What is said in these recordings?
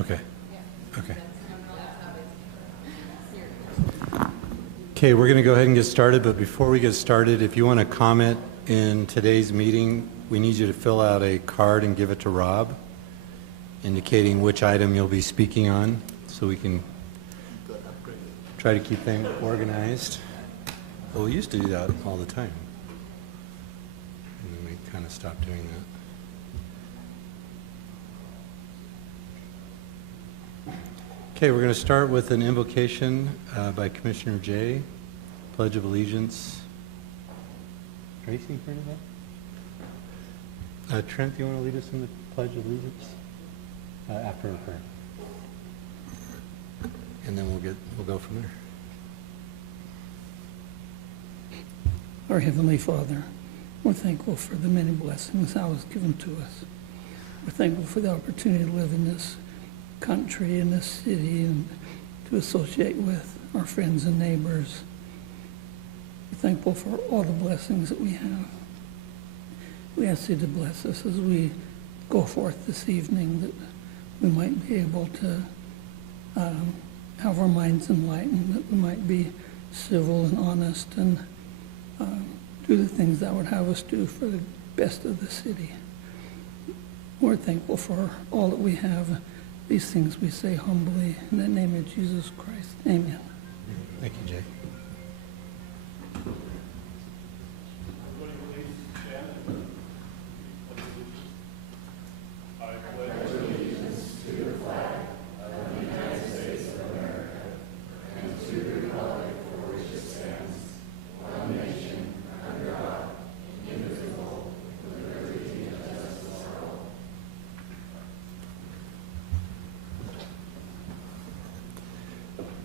Okay. Okay. Okay, we're going to go ahead and get started, but before we get started, if you want to comment in today's meeting, we need you to fill out a card and give it to Rob, indicating which item you'll be speaking on, so we can try to keep things organized. Well, we used to do that all the time, and then we kind of stopped doing that. Okay, we're going to start with an invocation by Commissioner Jay, Pledge of Allegiance. Tracy, heard of that? Trent, do you want to lead us in the Pledge of Allegiance? After our prayer. And then we'll go from there. Our Heavenly Father, we're thankful for the many blessings thou hast given to us. We're thankful for the opportunity to live in this country, in this city, and to associate with our friends and neighbors. We're thankful for all the blessings that we have. We ask you to bless us as we go forth this evening, that we might be able to have our minds enlightened, that we might be civil and honest and do the things that would have us do for the best of the city. We're thankful for all that we have. These things we say humbly in the name of Jesus Christ. Amen. Thank you, Jay.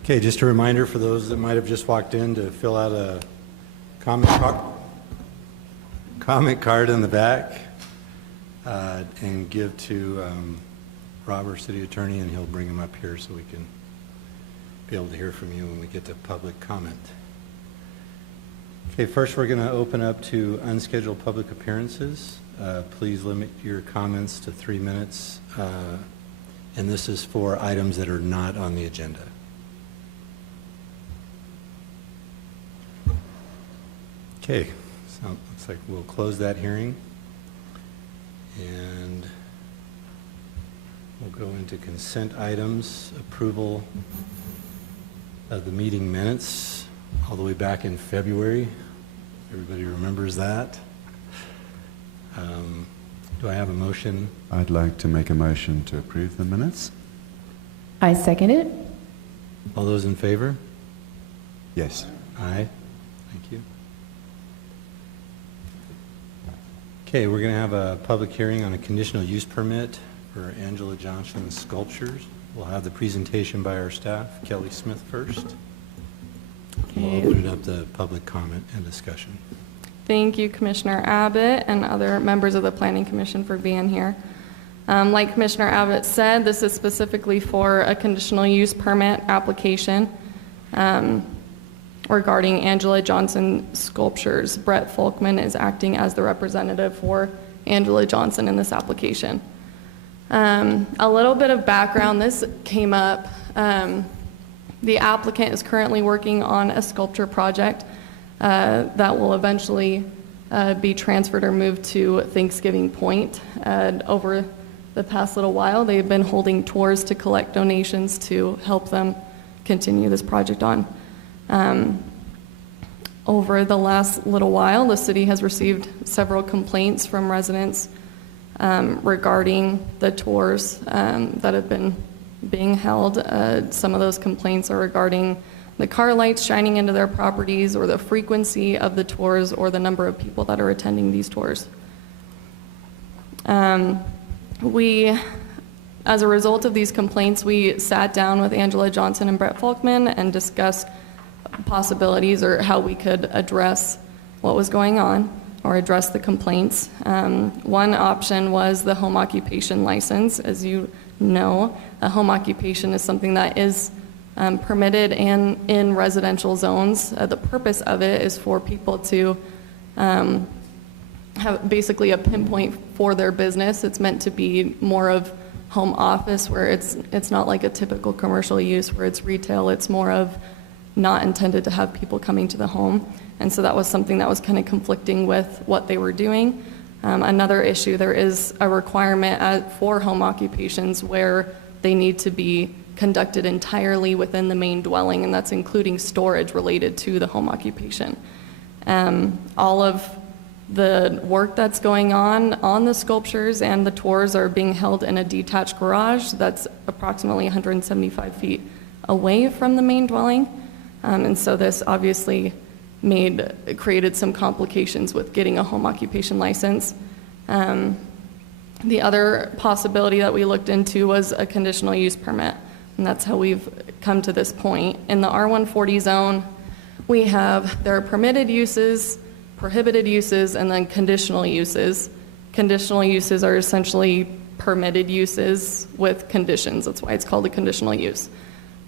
Okay, just a reminder for those that might have just walked in to fill out a comment card in the back and give to Rob, our city attorney, and he'll bring them up here so we can be able to hear from you when we get to public comment. Okay, first we're going to open up to unscheduled public appearances. Please limit your comments to 3 minutes, and this is for items that are not on the agenda. Okay, so it looks like we'll close that hearing, and we'll go into consent items, approval of the meeting minutes all the way back in February. Everybody remembers that. Do I have a motion? I'd like to make a motion to approve the minutes. I second it. All those in favor? Yes. Aye. Thank you. Okay, we're going to have a public hearing on a conditional use permit for Angela Johnson Sculptures. We'll have the presentation by our staff, Kelly Smith first. We'll open it up to public comment and discussion. Thank you, Commissioner Abbott and other members of the Planning Commission for being here. Like Commissioner Abbott said, this is specifically for a conditional use permit application regarding Angela Johnson Sculptures. Brett Folkman is acting as the representative for Angela Johnson in this application. A little bit of background, this came up. The applicant is currently working on a sculpture project that will eventually be transferred or moved to Thanksgiving Point. Over the past little while, they've been holding tours to collect donations to help them continue this project on. Over the last little while, the city has received several complaints from residents regarding the tours that have been being held. Some of those complaints are regarding the car lights shining into their properties, or the frequency of the tours, or the number of people that are attending these tours. As a result of these complaints, we sat down with Angela Johnson and Brett Folkman and discussed possibilities or how we could address what was going on or address the complaints. One option was the home occupation license. As you know, a home occupation is something that is permitted and in residential zones. The purpose of it is for people to have basically a pinpoint for their business. It's meant to be more of home office where it's not like a typical commercial use where it's retail. It's more of not intended to have people coming to the home. And so that was something that was kind of conflicting with what they were doing. Another issue, there is a requirement for home occupations where they need to be conducted entirely within the main dwelling, and that's including storage related to the home occupation. All of the work that's going on the sculptures and the tours are being held in a detached garage that's approximately 175 feet away from the main dwelling. And so this obviously created some complications with getting a home occupation license. The other possibility that we looked into was a conditional use permit, and that's how we've come to this point. In the R140 zone, there are permitted uses, prohibited uses, and then conditional uses. Conditional uses are essentially permitted uses with conditions. That's why it's called a conditional use,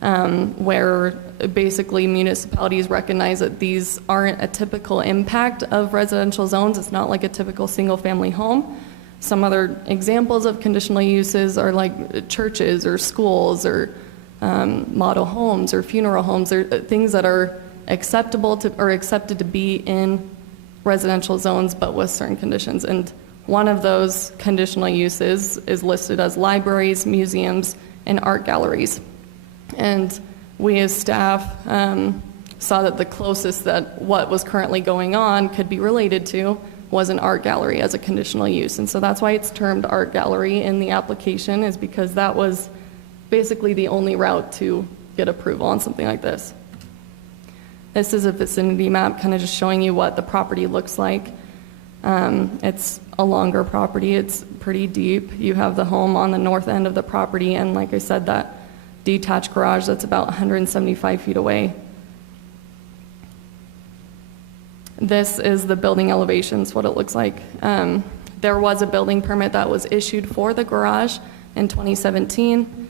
where basically municipalities recognize that these aren't a typical impact of residential zones. It's not like a typical single-family home. Some other examples of conditional uses are like churches or schools or model homes or funeral homes, or things that are acceptable to or accepted to be in residential zones, but with certain conditions. And one of those conditional uses is listed as libraries, museums, and art galleries. And we as staff saw that the closest that what was currently going on could be related to was an art gallery as a conditional use. And so that's why it's termed art gallery in the application, is because that was basically the only route to get approval on something like this. This is a vicinity map kind of just showing you what the property looks like. It's a longer property, it's pretty deep. You have the home on the north end of the property, and like I said, that detached garage that's about 175 feet away. This is the building elevations, what it looks like. There was a building permit that was issued for the garage in 2017.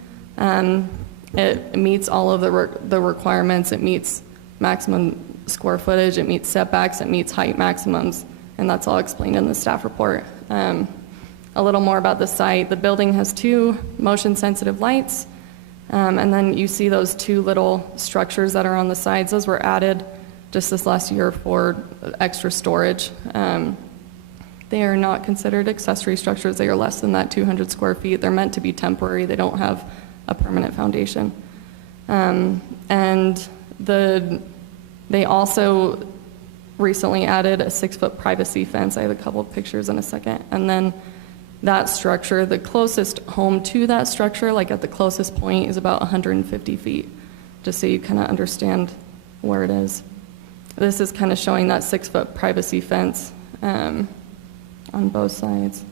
It meets all of the requirements. It meets maximum square footage, it meets setbacks, it meets height maximums, and that's all explained in the staff report. A little more about the site. The building has 2 motion-sensitive lights, and then you see those 2 little structures that are on the sides. Those were added just this last year for extra storage. They are not considered accessory structures. They are less than that 200 square feet. They're meant to be temporary. They don't have a permanent foundation. And they also recently added a 6-foot privacy fence. I have a couple of pictures in a second. And then that structure, the closest home to that structure, like at the closest point, is about 150 feet, just so you kind of understand where it is. This is kind of showing that 6-foot privacy fence on both sides.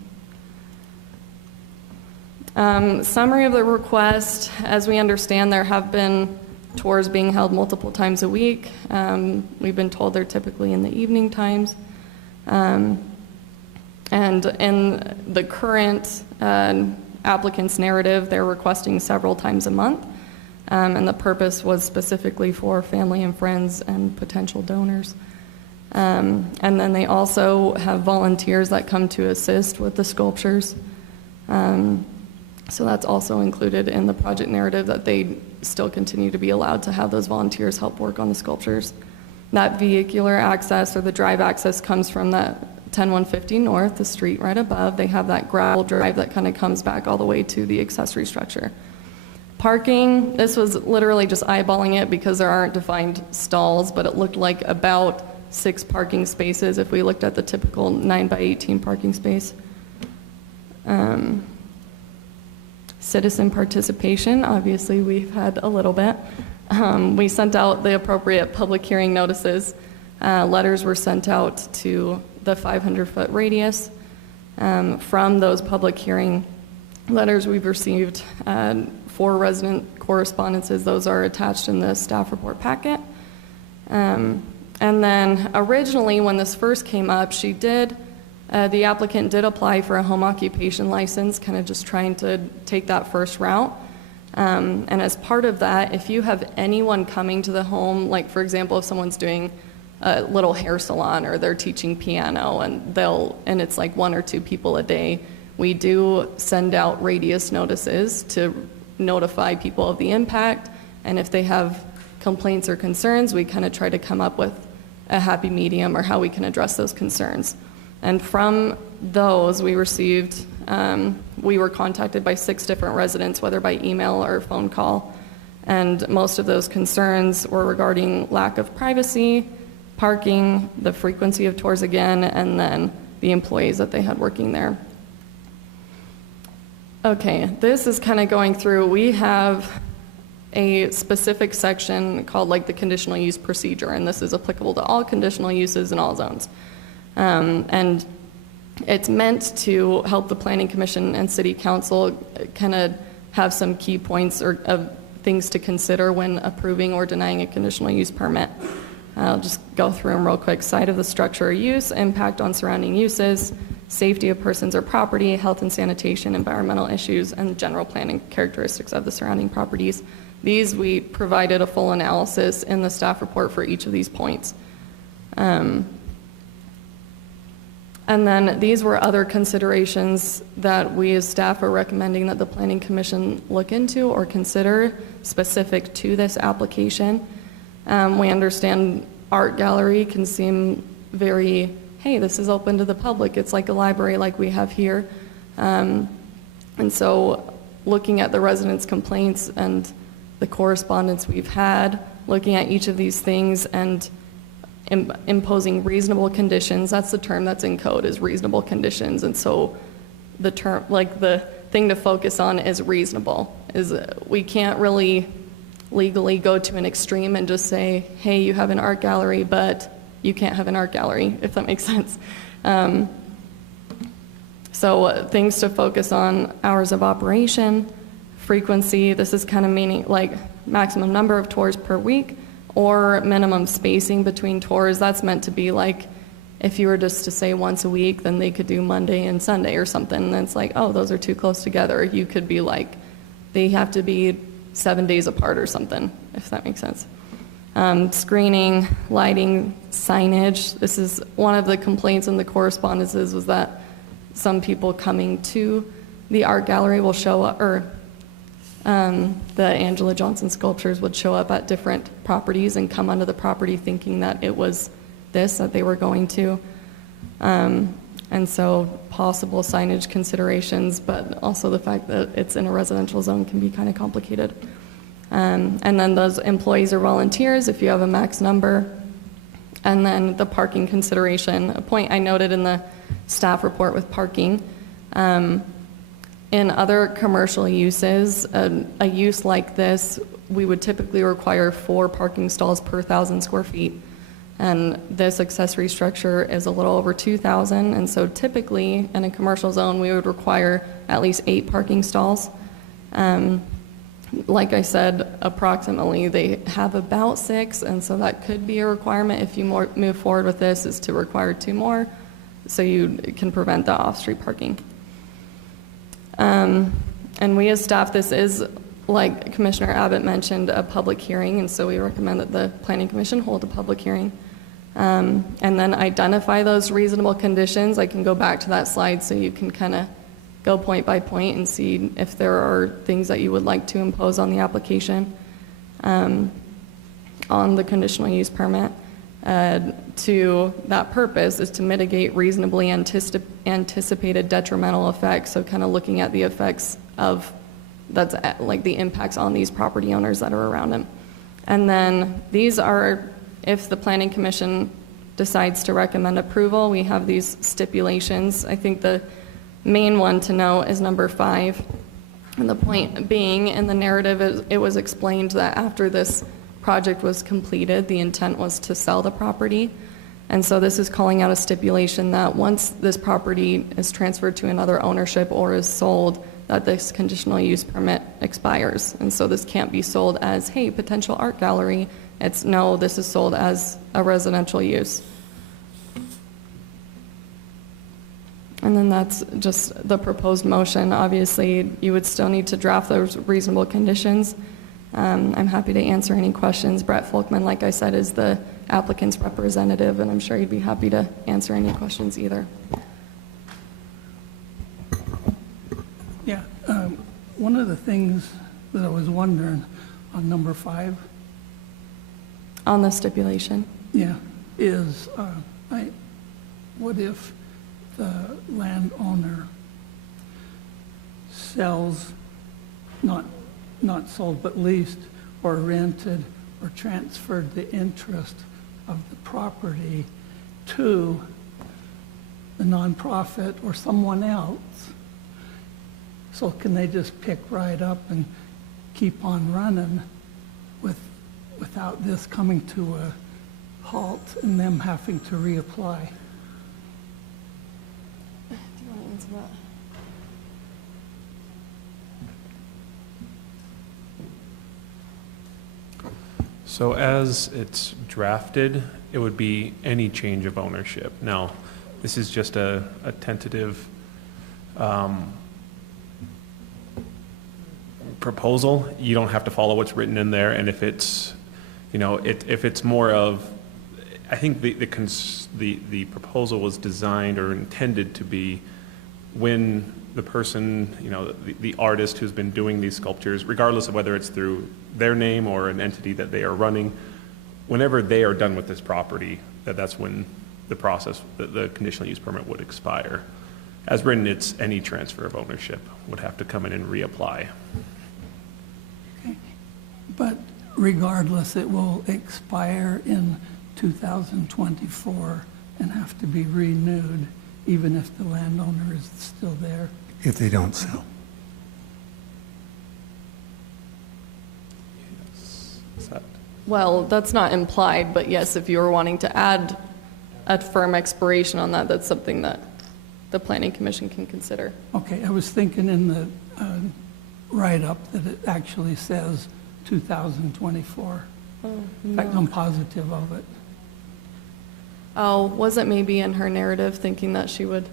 Summary of the request. As we understand, there have been tours being held multiple times a week. We've been told they're typically in the evening times. And in the current applicant's narrative, they're requesting several times a month. And the purpose was specifically for family and friends and potential donors. And then they also have volunteers that come to assist with the sculptures. So that's also included in the project narrative, that they still continue to be allowed to have those volunteers help work on the sculptures. That vehicular access, or the drive access, comes from that 10150 North, the street right above. They have that gravel drive that kind of comes back all the way to the accessory structure. Parking, this was literally just eyeballing it because there aren't defined stalls, but it looked like about 6 parking spaces if we looked at the typical 9x18 parking space. Citizen participation, obviously we've had a little bit. We sent out the appropriate public hearing notices. Letters were sent out to the 500-foot radius. From those public hearing letters, we've received 4 resident correspondences. Those are attached in the staff report packet. And then originally, when this first came up, the applicant did apply for a home occupation license, kind of just trying to take that first route. And as part of that, if you have anyone coming to the home, like for example, if someone's doing a little hair salon or they're teaching piano and it's like 1 or 2 people a day, We do send out radius notices to notify people of the impact, and if they have complaints or concerns, we kind of try to come up with a happy medium or how we can address those concerns. And from those, we were contacted by 6 different residents, whether by email or phone call, and most of those concerns were regarding lack of privacy, parking, the frequency of tours again, and then the employees that they had working there. Okay, this is kind of going through, we have a specific section called like the conditional use procedure, and this is applicable to all conditional uses in all zones. And it's meant to help the Planning Commission and City Council kind of have some key points or of things to consider when approving or denying a conditional use permit. I'll just go through them real quick. Site of the structure or use, impact on surrounding uses, safety of persons or property, health and sanitation, environmental issues, and general planning characteristics of the surrounding properties. These, we provided a full analysis in the staff report for each of these points. And then these were other considerations that we as staff are recommending that the Planning Commission look into or consider specific to this application. We understand art gallery can seem very, hey, this is open to the public. It's like a library like we have here. And so looking at the residents' complaints and the correspondence we've had, looking at each of these things and imposing reasonable conditions, that's the term that's in code, is reasonable conditions. And so the term, like the thing to focus on is reasonable, is we can't really legally go to an extreme and just say, hey, you have an art gallery, but you can't have an art gallery, if that makes sense. So things to focus on: hours of operation, frequency, this is kind of meaning like maximum number of tours per week, or minimum spacing between tours. That's meant to be like, if you were just to say once a week, then they could do Monday and Sunday or something. And it's like, oh, those are too close together. You could be like, they have to be 7 days apart or something, if that makes sense. Screening, lighting, signage. This is one of the complaints in the correspondences, was that some people coming to the art gallery will show up, or the Angela Johnson sculptures would show up at different properties and come onto the property thinking that it was this that they were going to. And so possible signage considerations, but also the fact that it's in a residential zone can be kind of complicated. And then those employees or volunteers, if you have a max number. And then the parking consideration, a point I noted in the staff report with parking. In other commercial uses, a use like this, we would typically require 4 parking stalls per 1,000 square feet. And this accessory structure is a little over 2,000. And so typically in a commercial zone, we would require at least 8 parking stalls. Like I said, approximately they have about 6. And so that could be a requirement if you move forward with this, is to require 2 more, so you can prevent the off-street parking. And we as staff, this is, like Commissioner Abbott mentioned, a public hearing, and so we recommend that the Planning Commission hold a public hearing. And then identify those reasonable conditions. I can go back to that slide so you can kind of go point by point and see if there are things that you would like to impose on the application, on the conditional use permit. To that purpose is to mitigate reasonably anticipated detrimental effects. So kind of looking at the effects of, that's like the impacts on these property owners that are around them. And then these are, if the Planning Commission decides to recommend approval, we have these stipulations. I think the main one to know is number 5. And the point being, in the narrative, it was explained that after this project was completed, the intent was to sell the property. And so this is calling out a stipulation that once this property is transferred to another ownership or is sold, that this conditional use permit expires. And so this can't be sold as, hey, potential art gallery. It's, no, this is sold as a residential use. And then that's just the proposed motion. Obviously, you would still need to draft those reasonable conditions. I'm happy to answer any questions. Brett Folkman, like I said, is the applicant's representative, and I'm sure he'd be happy to answer any questions either. one of the things that I was wondering on number 5, On the stipulation. yeah, is what if the landowner sells, not sold, but leased or rented or transferred the interest of the property to the nonprofit or someone else? So can they just pick right up and keep on running without this coming to a halt and them having to reapply? Do you want to answer that? So as it's drafted, it would be any change of ownership. Now, this is just a tentative proposal. You don't have to follow what's written in there, and if it's, if it's more of, I think the proposal was designed or intended to be when the person, the artist who's been doing these sculptures, regardless of whether it's through their name or an entity that they are running, whenever they are done with this property, that's when the process, the conditional use permit would expire. As written, it's any transfer of ownership would have to come in and reapply. Okay. But regardless, it will expire in 2024 and have to be renewed, even if the landowner is still there. If they don't sell. Is that? Well, that's not implied, but yes, if you were wanting to add a firm expiration on that, that's something that the Planning Commission can consider. Okay, I was thinking in the write-up that it actually says 2024. In fact, I'm positive of it. Oh, was it maybe in her narrative thinking that she would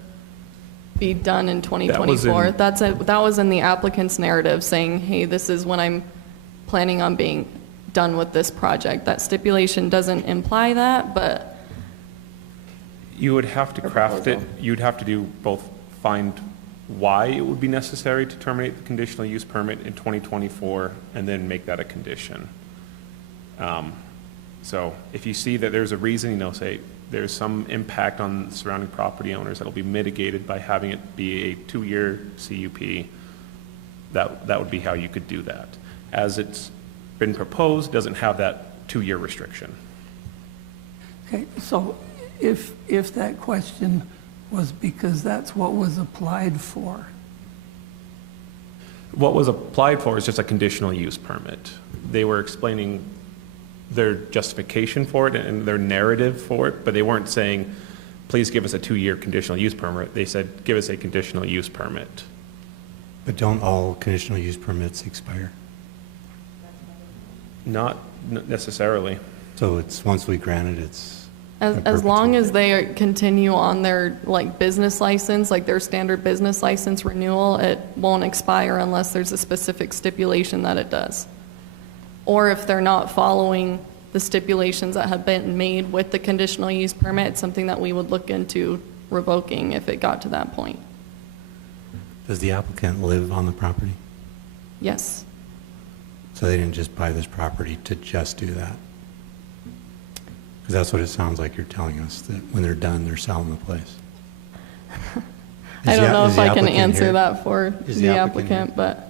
be done in 2024? That was in the applicant's narrative saying, hey, this is when I'm planning on being done with this project. That stipulation doesn't imply that, but You would have to craft it, you'd have to do both find why it would be necessary to terminate the conditional use permit in 2024 and then make that a condition. So if you see that there's a reason, say there's some impact on surrounding property owners that'll be mitigated by having it be a 2-year CUP, that would be how you could do that. As it's been proposed, it doesn't have that 2-year restriction. Okay, so if that question was because that's what was applied for, What was applied for is just a conditional use permit. They were explaining their justification for it and their narrative for it, but they weren't saying, please give us a 2-year conditional use permit. They said, give us a conditional use permit. But don't all conditional use permits expire? Not necessarily. So it's, once we grant it, it's... as long as they continue on their business license, their standard business license renewal, it won't expire unless there's a specific stipulation that it does. Or if they're not following the stipulations that have been made with the conditional use permit, it's something that we would look into revoking if it got to that point. Does the applicant live on the property? Yes. So they didn't just buy this property to just do that? Because that's what it sounds like you're telling us, that when they're done, they're selling the place. I don't know if I can applicant answer here? that for Is the the applicant applicant, but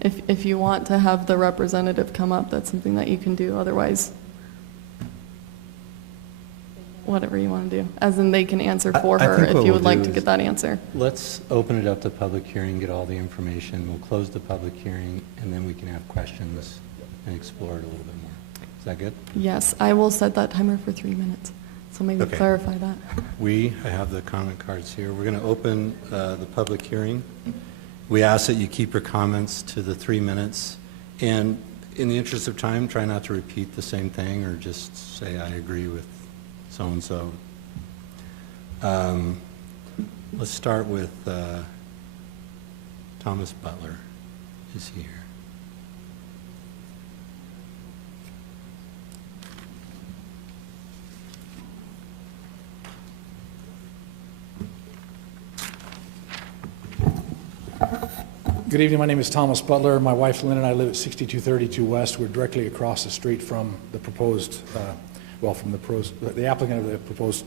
if you want to have the representative come up, that's something that you can do. Otherwise, whatever you want to do. As in, they can answer for I her think if what you we'll would like do to is- get that answer. Let's open it up to public hearing, get all the information. We'll close the public hearing, and then we can have questions and explore it a little bit more. Is that good? Yes, I will set that timer for 3 minutes. So maybe Okay. clarify that. I have the comment cards here. We're going to open the public hearing. We ask that you keep your comments to the 3 minutes. And in the interest of time, try not to repeat the same thing or just say, I agree with so-and-so. Let's start with Thomas Butler. Is he here? Good evening. My name is Thomas Butler. My wife Lynn and I live at 6232 West. We're directly across the street from the proposed, the applicant of the proposed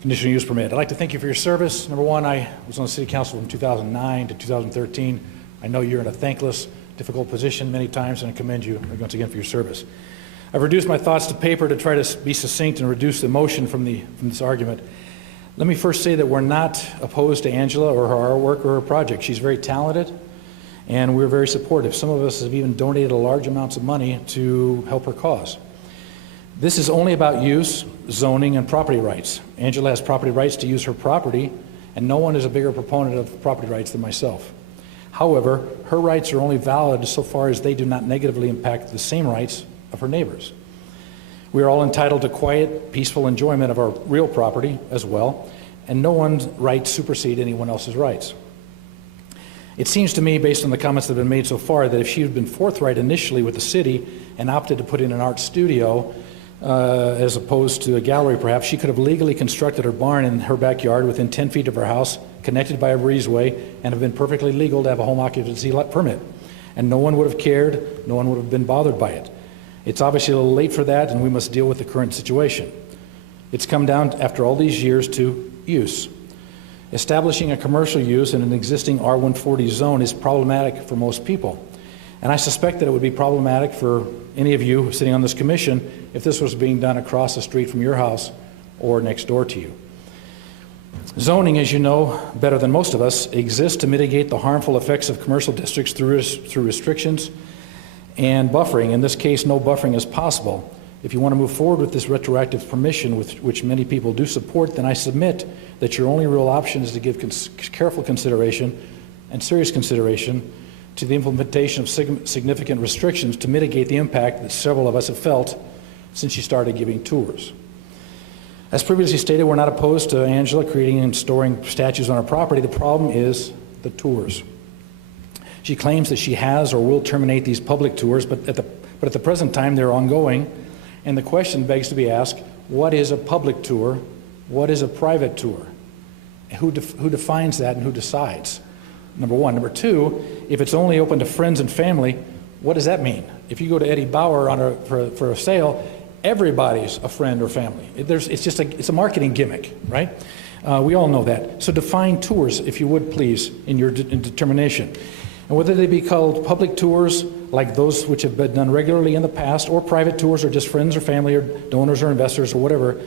conditional use permit. I'd like to thank you for your service. Number one, I was on the city council from 2009 to 2013. I know you're in a thankless, difficult position many times, and I commend you once again for your service. I've reduced my thoughts to paper to try to be succinct and reduce the emotion from this argument. Let me first say that we're not opposed to Angela or her artwork or her project. She's very talented, and we're very supportive. Some of us have even donated large amounts of money to help her cause. This is only about use, zoning, and property rights. Angela has property rights to use her property, and no one is a bigger proponent of property rights than myself. However, her rights are only valid so far as they do not negatively impact the same rights of her neighbors. We are all entitled to quiet, peaceful enjoyment of our real property as well, and no one's rights supersede anyone else's rights. It seems to me, based on the comments that have been made so far, that if she had been forthright initially with the city and opted to put in an art studio, as opposed to a gallery perhaps, she could have legally constructed her barn in her backyard within 10 feet of her house, connected by a breezeway, and have been perfectly legal to have a home occupancy permit. And no one would have cared, no one would have been bothered by it. It's obviously a little late for that, and we must deal with the current situation. It's come down, after all these years, to use. Establishing a commercial use in an existing R140 zone is problematic for most people. And I suspect that it would be problematic for any of you sitting on this commission if this was being done across the street from your house or next door to you. Zoning, as you know better than most of us, exists to mitigate the harmful effects of commercial districts through restrictions and buffering. In this case, no buffering is possible. If you want to move forward with this retroactive permission, which many people do support, then I submit that your only real option is to give careful consideration and serious consideration to the implementation of significant restrictions to mitigate the impact that several of us have felt since she started giving tours. As previously stated, we're not opposed to Angela creating and storing statues on her property. The problem is the tours. She claims that she has or will terminate these public tours, but at the present time they're ongoing, and the question begs to be asked, what is a public tour? What is a private tour? Who defines that and who decides? Number one. Number two, if it's only open to friends and family, what does that mean? If you go to Eddie Bauer for a sale, everybody's a friend or family. It's a marketing gimmick, right? We all know that. So define tours, if you would please, in your determination. And whether they be called public tours, like those which have been done regularly in the past, or private tours, or just friends or family, or donors or investors, or whatever,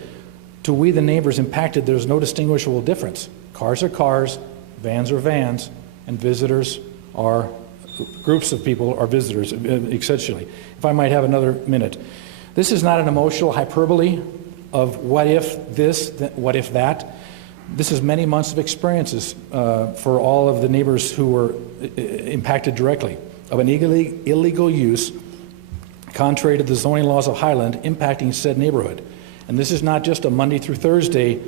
to we the neighbors impacted, there's no distinguishable difference. Cars are cars, vans are vans, and visitors are, groups of people are visitors, essentially. If I might have another minute. This is not an emotional hyperbole of what if this, what if that. This is many months of experiences for all of the neighbors who were impacted directly of an illegal use contrary to the zoning laws of Highland impacting said neighborhood. And this is not just a Monday through Thursday,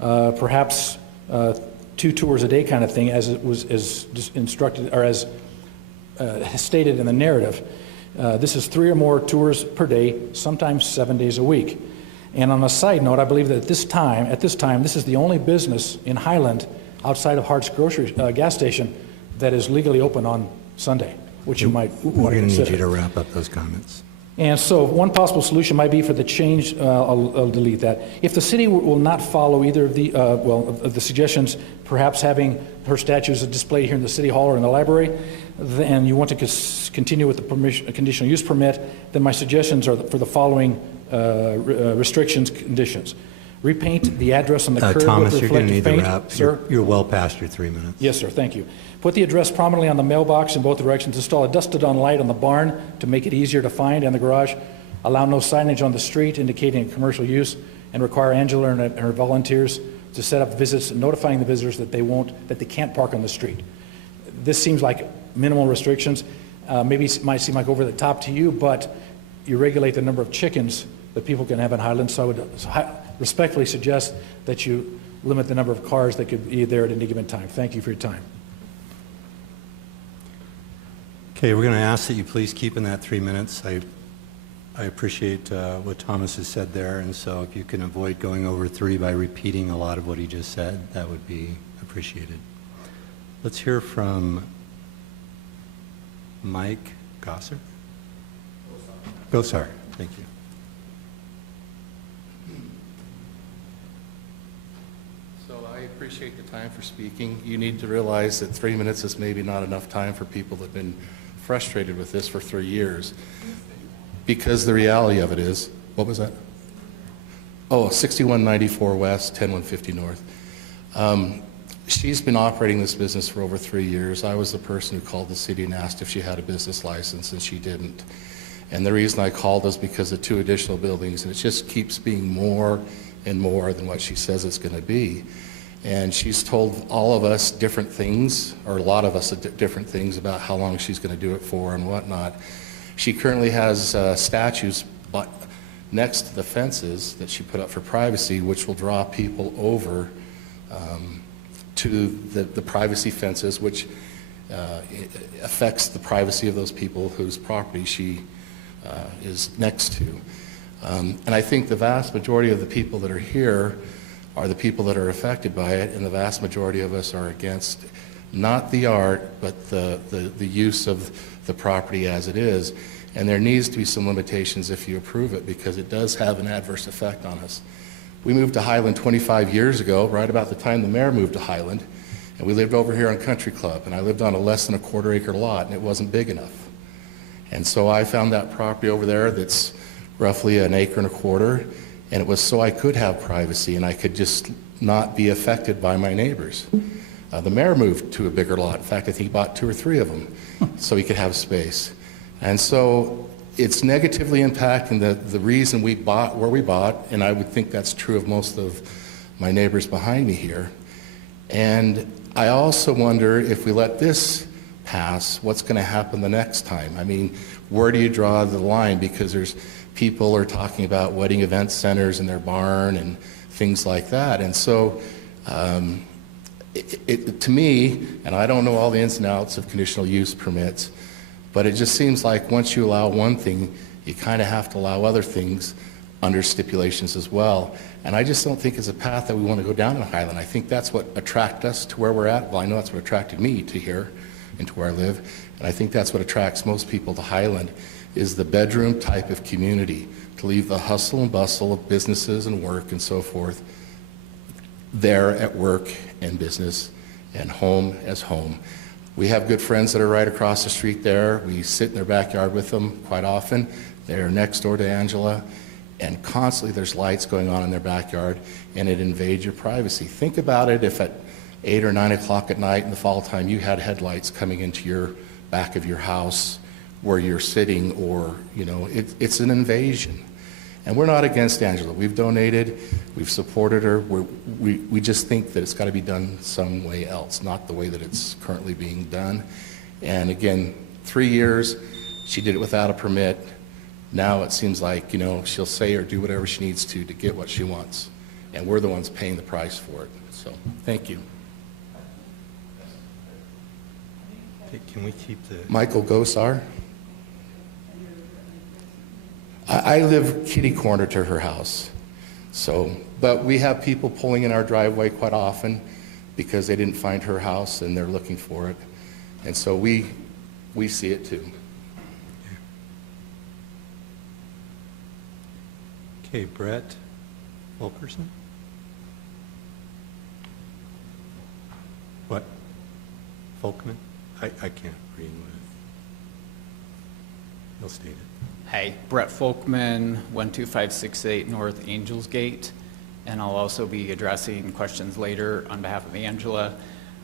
perhaps 2 tours a day kind of thing, as it was instructed or as stated in the narrative. This is 3 or more tours per day, sometimes 7 days a week. And on a side note, I believe that at this time, this is the only business in Highland outside of Hart's grocery gas station that is legally open on Sunday, which you might want to We're going to need consider. you to wrap up those comments. And so one possible solution might be for the change, I'll delete that. If the city will not follow either of the, of the suggestions, perhaps having her statues displayed here in the city hall or in the library, and you want to continue with the conditional use permit, then my suggestions are for the following restrictions, conditions. Repaint the address on the curb Thomas, with you're going to reflective need to paint. wrap. Sir? You're well past your 3 minutes. Yes, sir. Thank you. Put the address prominently on the mailbox in both directions. Install a dusted-on light on the barn to make it easier to find, and the garage. Allow no signage on the street indicating commercial use, and require Angela and her volunteers to set up visits, notifying the visitors that they can't park on the street. This seems like minimal restrictions. Maybe it might seem like over the top to you, but you regulate the number of chickens that people can have in Highland. So I would respectfully suggest that you limit the number of cars that could be there at any given time. Thank you for your time. Okay, we're going to ask that you please keep in that 3 minutes. I appreciate what Thomas has said there, and so if you can avoid going over 3 by repeating a lot of what he just said, that would be appreciated. Let's hear from Mike Gosser? Gosar, thank you. So I appreciate the time for speaking. You need to realize that 3 minutes is maybe not enough time for people that have been frustrated with this for 3 years. Because the reality of it is, what was that? Oh, 6194 West, 10150 North. She's been operating this business for over 3 years. I was the person who called the city and asked if she had a business license, and she didn't. And the reason I called is because of 2 additional buildings, and it just keeps being more and more than what she says it's going to be. And she's told all of us different things, or a lot of us different things about how long she's going to do it for and whatnot. She currently has statues next to the fences that she put up for privacy, which will draw people over to the privacy fences, which affects the privacy of those people whose property she is next to. And I think the vast majority of the people that are here are the people that are affected by it, and the vast majority of us are against not the art, but the use of the property as it is. And there needs to be some limitations if you approve it, because it does have an adverse effect on us. We moved to Highland 25 years ago, right about the time the mayor moved to Highland, and we lived over here on Country Club, and I lived on a less than a quarter-acre lot, and it wasn't big enough. And so I found that property over there that's roughly an acre and a quarter, and it was so I could have privacy and I could just not be affected by my neighbors. The mayor moved to a bigger lot. In fact, I think he bought 2 or 3 of them so he could have space. And so it's negatively impacting the reason we bought where we bought, and I would think that's true of most of my neighbors behind me here. And I also wonder, if we let this pass, what's going to happen the next time? I mean, where do you draw the line? Because there's people are talking about wedding event centers in their barn and things like that. And so to me, and I don't know all the ins and outs of conditional use permits, but it just seems like once you allow one thing, you kind of have to allow other things under stipulations as well. And I just don't think it's a path that we want to go down in Highland. I think that's what attracted us to where we're at. Well, I know that's what attracted me to here and to where I live. And I think that's what attracts most people to Highland, is the bedroom type of community, to leave the hustle and bustle of businesses and work and so forth there at work and business, and home as home. We have good friends that are right across the street there. We sit in their backyard with them quite often. They're next door to Angela, and constantly there's lights going on in their backyard, and it invades your privacy. Think about it if at 8 or 9 o'clock at night in the fall time you had headlights coming into your back of your house where you're sitting, or, you know, it's an invasion. And we're not against Angela. We've donated, we've supported her. We just think that it's got to be done some way else, not the way that it's currently being done. And again, 3 years, she did it without a permit. Now it seems like, you know, she'll say or do whatever she needs to get what she wants. And we're the ones paying the price for it. So, thank you. Okay, can we keep the... Michael Gosar. I live kitty corner to her house. So, but we have people pulling in our driveway quite often because they didn't find her house and they're looking for it. And so we see it too. Okay, Brett Fulkerson? What? Folkman? I can't read with it. You'll state it. Hi, Brett Folkman, 12568 North Angels Gate, and I'll also be addressing questions later on behalf of Angela.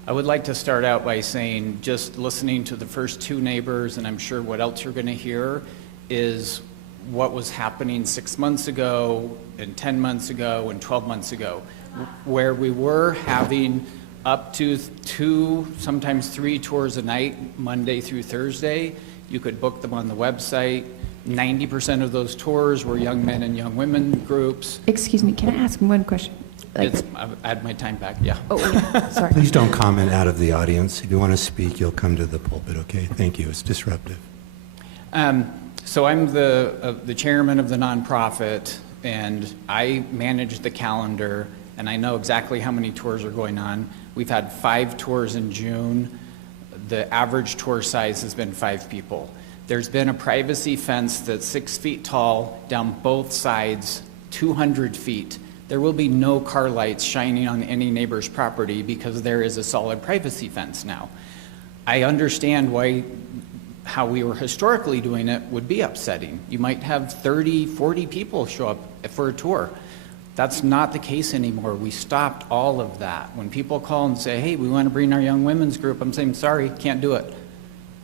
I would like to start out by saying, just listening to the first 2 neighbors, and I'm sure what else you're going to hear, is what was happening 6 months ago, and 10 months ago, and 12 months ago, where we were having up to 2, sometimes 3 tours a night, Monday through Thursday. You could book them on the website. 90% of those tours were young men and young women groups. Excuse me, can I ask one question? I've had my time back, yeah. Oh, yeah, sorry. Please don't comment out of the audience. If you want to speak, you'll come to the pulpit, okay? Thank you. It's disruptive. So I'm the chairman of the nonprofit, and I manage the calendar, and I know exactly how many tours are going on. We've had 5 tours in June. the average tour size has been 5 people. There's been a privacy fence that's 6 feet tall down both sides, 200 feet. There will be no car lights shining on any neighbor's property because there is a solid privacy fence now. I understand how we were historically doing it would be upsetting. You might have 30, 40 people show up for a tour. That's not the case anymore. We stopped all of that. When people call and say, hey, we want to bring our young women's group, I'm saying, sorry, can't do it.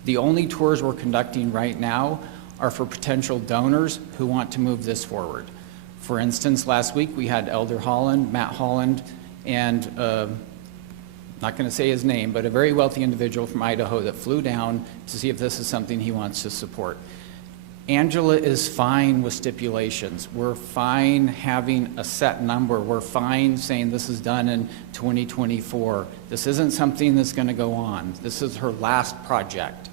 The only tours we're conducting right now are for potential donors who want to move this forward. For instance, last week we had Elder Holland, Matt Holland, and not going to say his name, but a very wealthy individual from Idaho that flew down to see if this is something he wants to support. Angela is fine with stipulations. We're fine having a set number. We're fine saying this is done in 2024. This isn't something that's going to go on. This is her last project.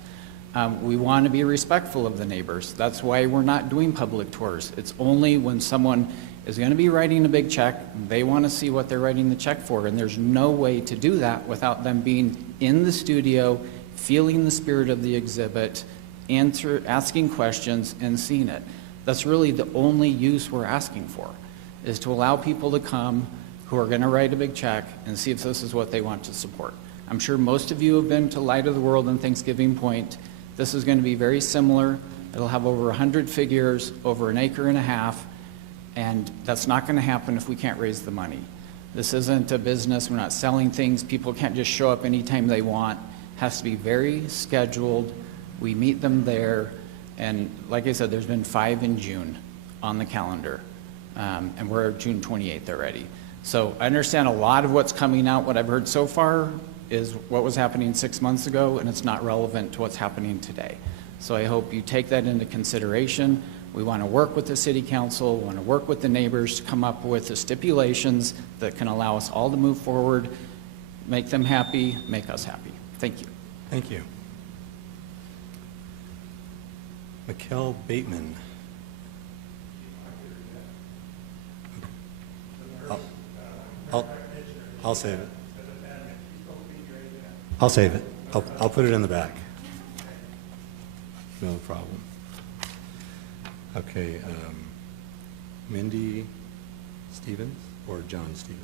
We want to be respectful of the neighbors. That's why we're not doing public tours. It's only when someone is going to be writing a big check, they want to see what they're writing the check for, and there's no way to do that without them being in the studio, feeling the spirit of the exhibit, asking questions, and seeing it. That's really the only use we're asking for, is to allow people to come who are going to write a big check and see if this is what they want to support. I'm sure most of you have been to Light of the World and Thanksgiving Point. This is going to be very similar. It'll have over 100 figures, over 1.5 acres, and that's not going to happen if we can't raise the money. This isn't a business. We're not selling things. People can't just show up anytime they want. It has to be very scheduled. We meet them there, and like I said, there's been 5 in June on the calendar, and we're June 28th already. So I understand a lot of what's coming out. What I've heard so far is what was happening 6 months ago, and it's not relevant to what's happening today. So I hope you take that into consideration. We want to work with the city council, we want to work with the neighbors to come up with the stipulations that can allow us all to move forward, make them happy, make us happy. Thank you. Thank you. Mikkel Bateman. I'll save it. I'll save it. I'll put it in the back. No problem. Okay, Mindy Stevens or John Stevens?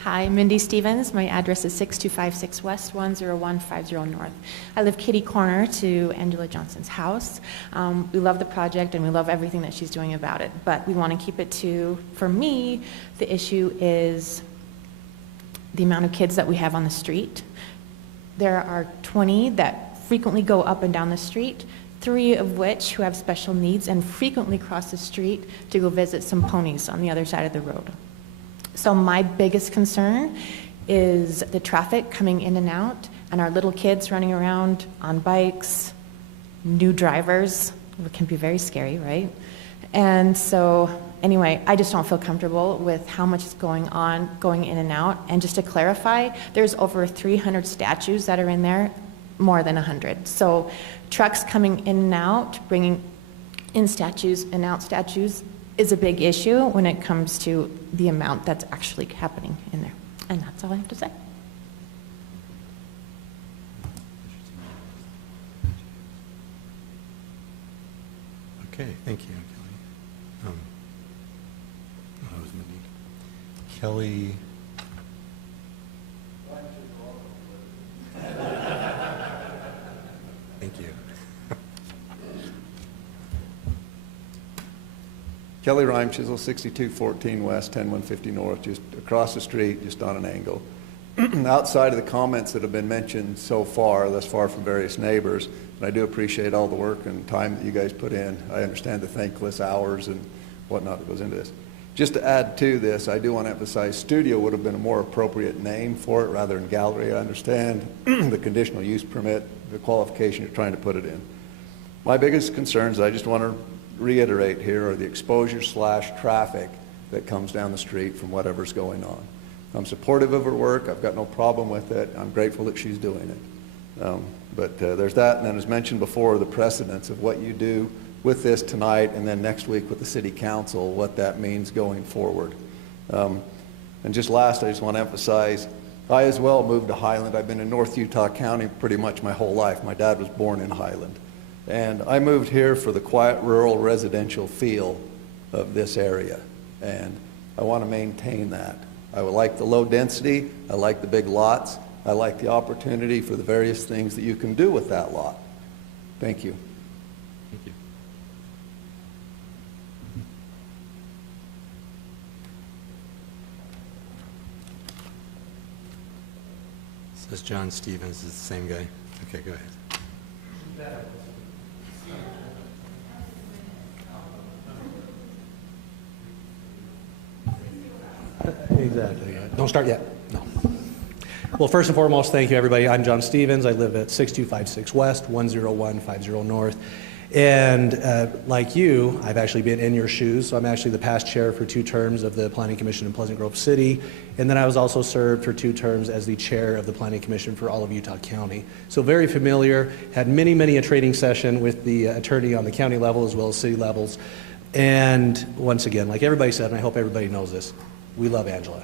Hi, Mindy Stevens. My address is 6256 West, 10150 North. I live kitty corner to Angela Johnson's house. We love the project and we love everything that she's doing about it, but we want to keep it to, for me, the issue is the amount of kids that we have on the street. There are 20 that frequently go up and down the street, 3 of which who have special needs and frequently cross the street to go visit some ponies on the other side of the road. So my biggest concern is the traffic coming in and out and our little kids running around on bikes, new drivers, it can be very scary, right? And so anyway, I just don't feel comfortable with how much is going on, going in and out. And just to clarify, there's over 300 statues that are in there, more than 100. So trucks coming in and out, bringing in statues and out statues is a big issue when it comes to the amount that's actually happening in there. And that's all I have to say. Okay, thank you, Kelly. That was Mindy. Kelly. Thank you. Kelly Rhyme, Chisel, 6214 West, 10150 North, just across the street, just on an angle. Outside of the comments that have been mentioned so far, thus far from various neighbors, and I do appreciate all the work and time that you guys put in. I understand the thankless hours and whatnot that goes into this. Just to add to this, I do want to emphasize studio would have been a more appropriate name for it rather than gallery. I understand the conditional use permit, the qualification you're trying to put it in. My biggest concerns, I just want to reiterate here, are the exposure/traffic that comes down the street from whatever's going on. I'm supportive of her work. I've got no problem with it. I'm grateful that she's doing it. But there's that, and then as mentioned before, the precedence of what you do with this tonight and then next week with the City Council, what that means going forward. And just last, I just want to emphasize, I as well moved to Highland. I've been in North Utah County pretty much my whole life. My dad was born in Highland. And I moved here for the quiet, rural, residential feel of this area. And I want to maintain that. I would like the low density. I like the big lots. I like the opportunity for the various things that you can do with that lot. Thank you. Thank you. Says John Stevens is the same guy. Okay, go ahead. Exactly. Don't start yet. No. Well, first and foremost, thank you, everybody. I'm John Stevens. I live at 6256 West, 10150 North. And like you, I've actually been in your shoes. So I'm actually the past chair for 2 terms of the Planning Commission in Pleasant Grove City. And then I was also served for 2 terms as the chair of the Planning Commission for all of Utah County. So very familiar, had many a training session with the attorney on the county level as well as city levels. And once again, like everybody said, and I hope everybody knows this, we love Angela.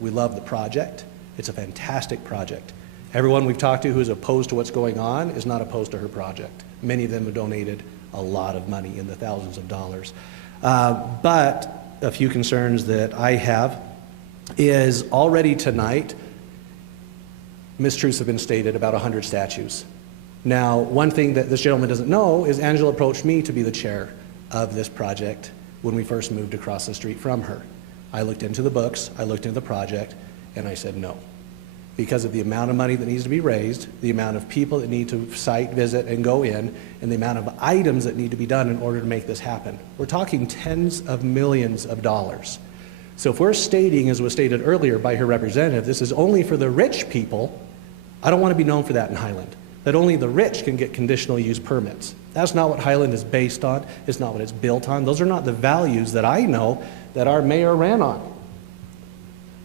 We love the project. It's a fantastic project. Everyone we've talked to who's opposed to what's going on is not opposed to her project. Many of them have donated a lot of money in the thousands of dollars. But a few concerns that I have is already tonight, mistruths have been stated about 100 statues. Now, one thing that this gentleman doesn't know is Angela approached me to be the chair of this project when we first moved across the street from her. I looked into the books, I looked into the project, and I said no. Because of the amount of money that needs to be raised, the amount of people that need to site visit and go in, and the amount of items that need to be done in order to make this happen. We're talking tens of millions of dollars. So if we're stating, as was stated earlier by her representative, this is only for the rich people, I don't want to be known for that in Highland. That only the rich can get conditional use permits. That's not what Highland is based on. It's not what it's built on. Those are not the values that I know that our mayor ran on.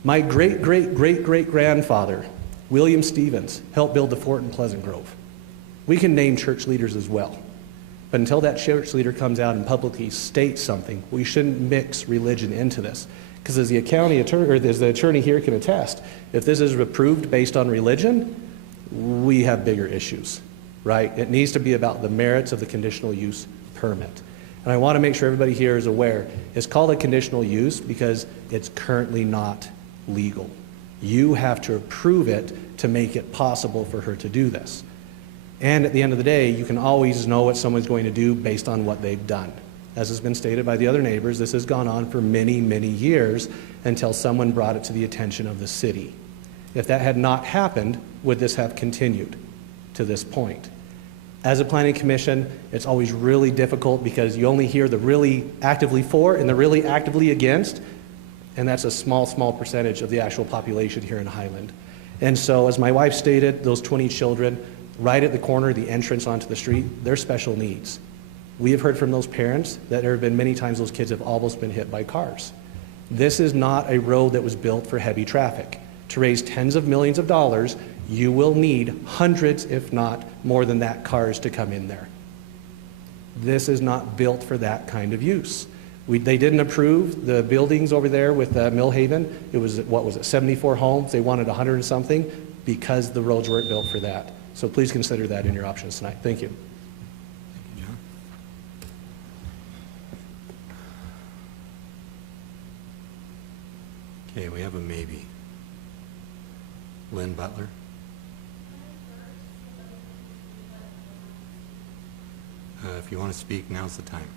My great-great-great-great-grandfather, William Stevens, helped build the fort in Pleasant Grove. We can name church leaders as well. But until that church leader comes out and publicly states something, we shouldn't mix religion into this. Because as the county attorney, or as the attorney here can attest, if this is approved based on religion, we have bigger issues, right? It needs to be about the merits of the conditional use permit. And I want to make sure everybody here is aware, it's called a conditional use because it's currently not legal. You have to approve it to make it possible for her to do this. And at the end of the day, you can always know what someone's going to do based on what they've done. As has been stated by the other neighbors, this has gone on for many years until someone brought it to the attention of the city. If that had not happened, would this have continued to this point? As a planning commission, it's always really difficult because you only hear the really actively for and the really actively against, and that's a small percentage of the actual population here in Highland. And so, as my wife stated, those 20 children right at the corner, the entrance onto the street, they're special needs. We have heard from those parents that there have been many times those kids have almost been hit by cars. This is not a road that was built for heavy traffic. To raise tens of millions of dollars, you will need hundreds, if not more than that, cars to come in there. This is not built for that kind of use. They didn't approve the buildings over there with Millhaven. It was, 74 homes. They wanted 100 and something because the roads weren't built for that. So please consider that in your options tonight. Thank you. Thank you, John. Okay, we have a maybe. Lynn Butler. If you want to speak, now's the time.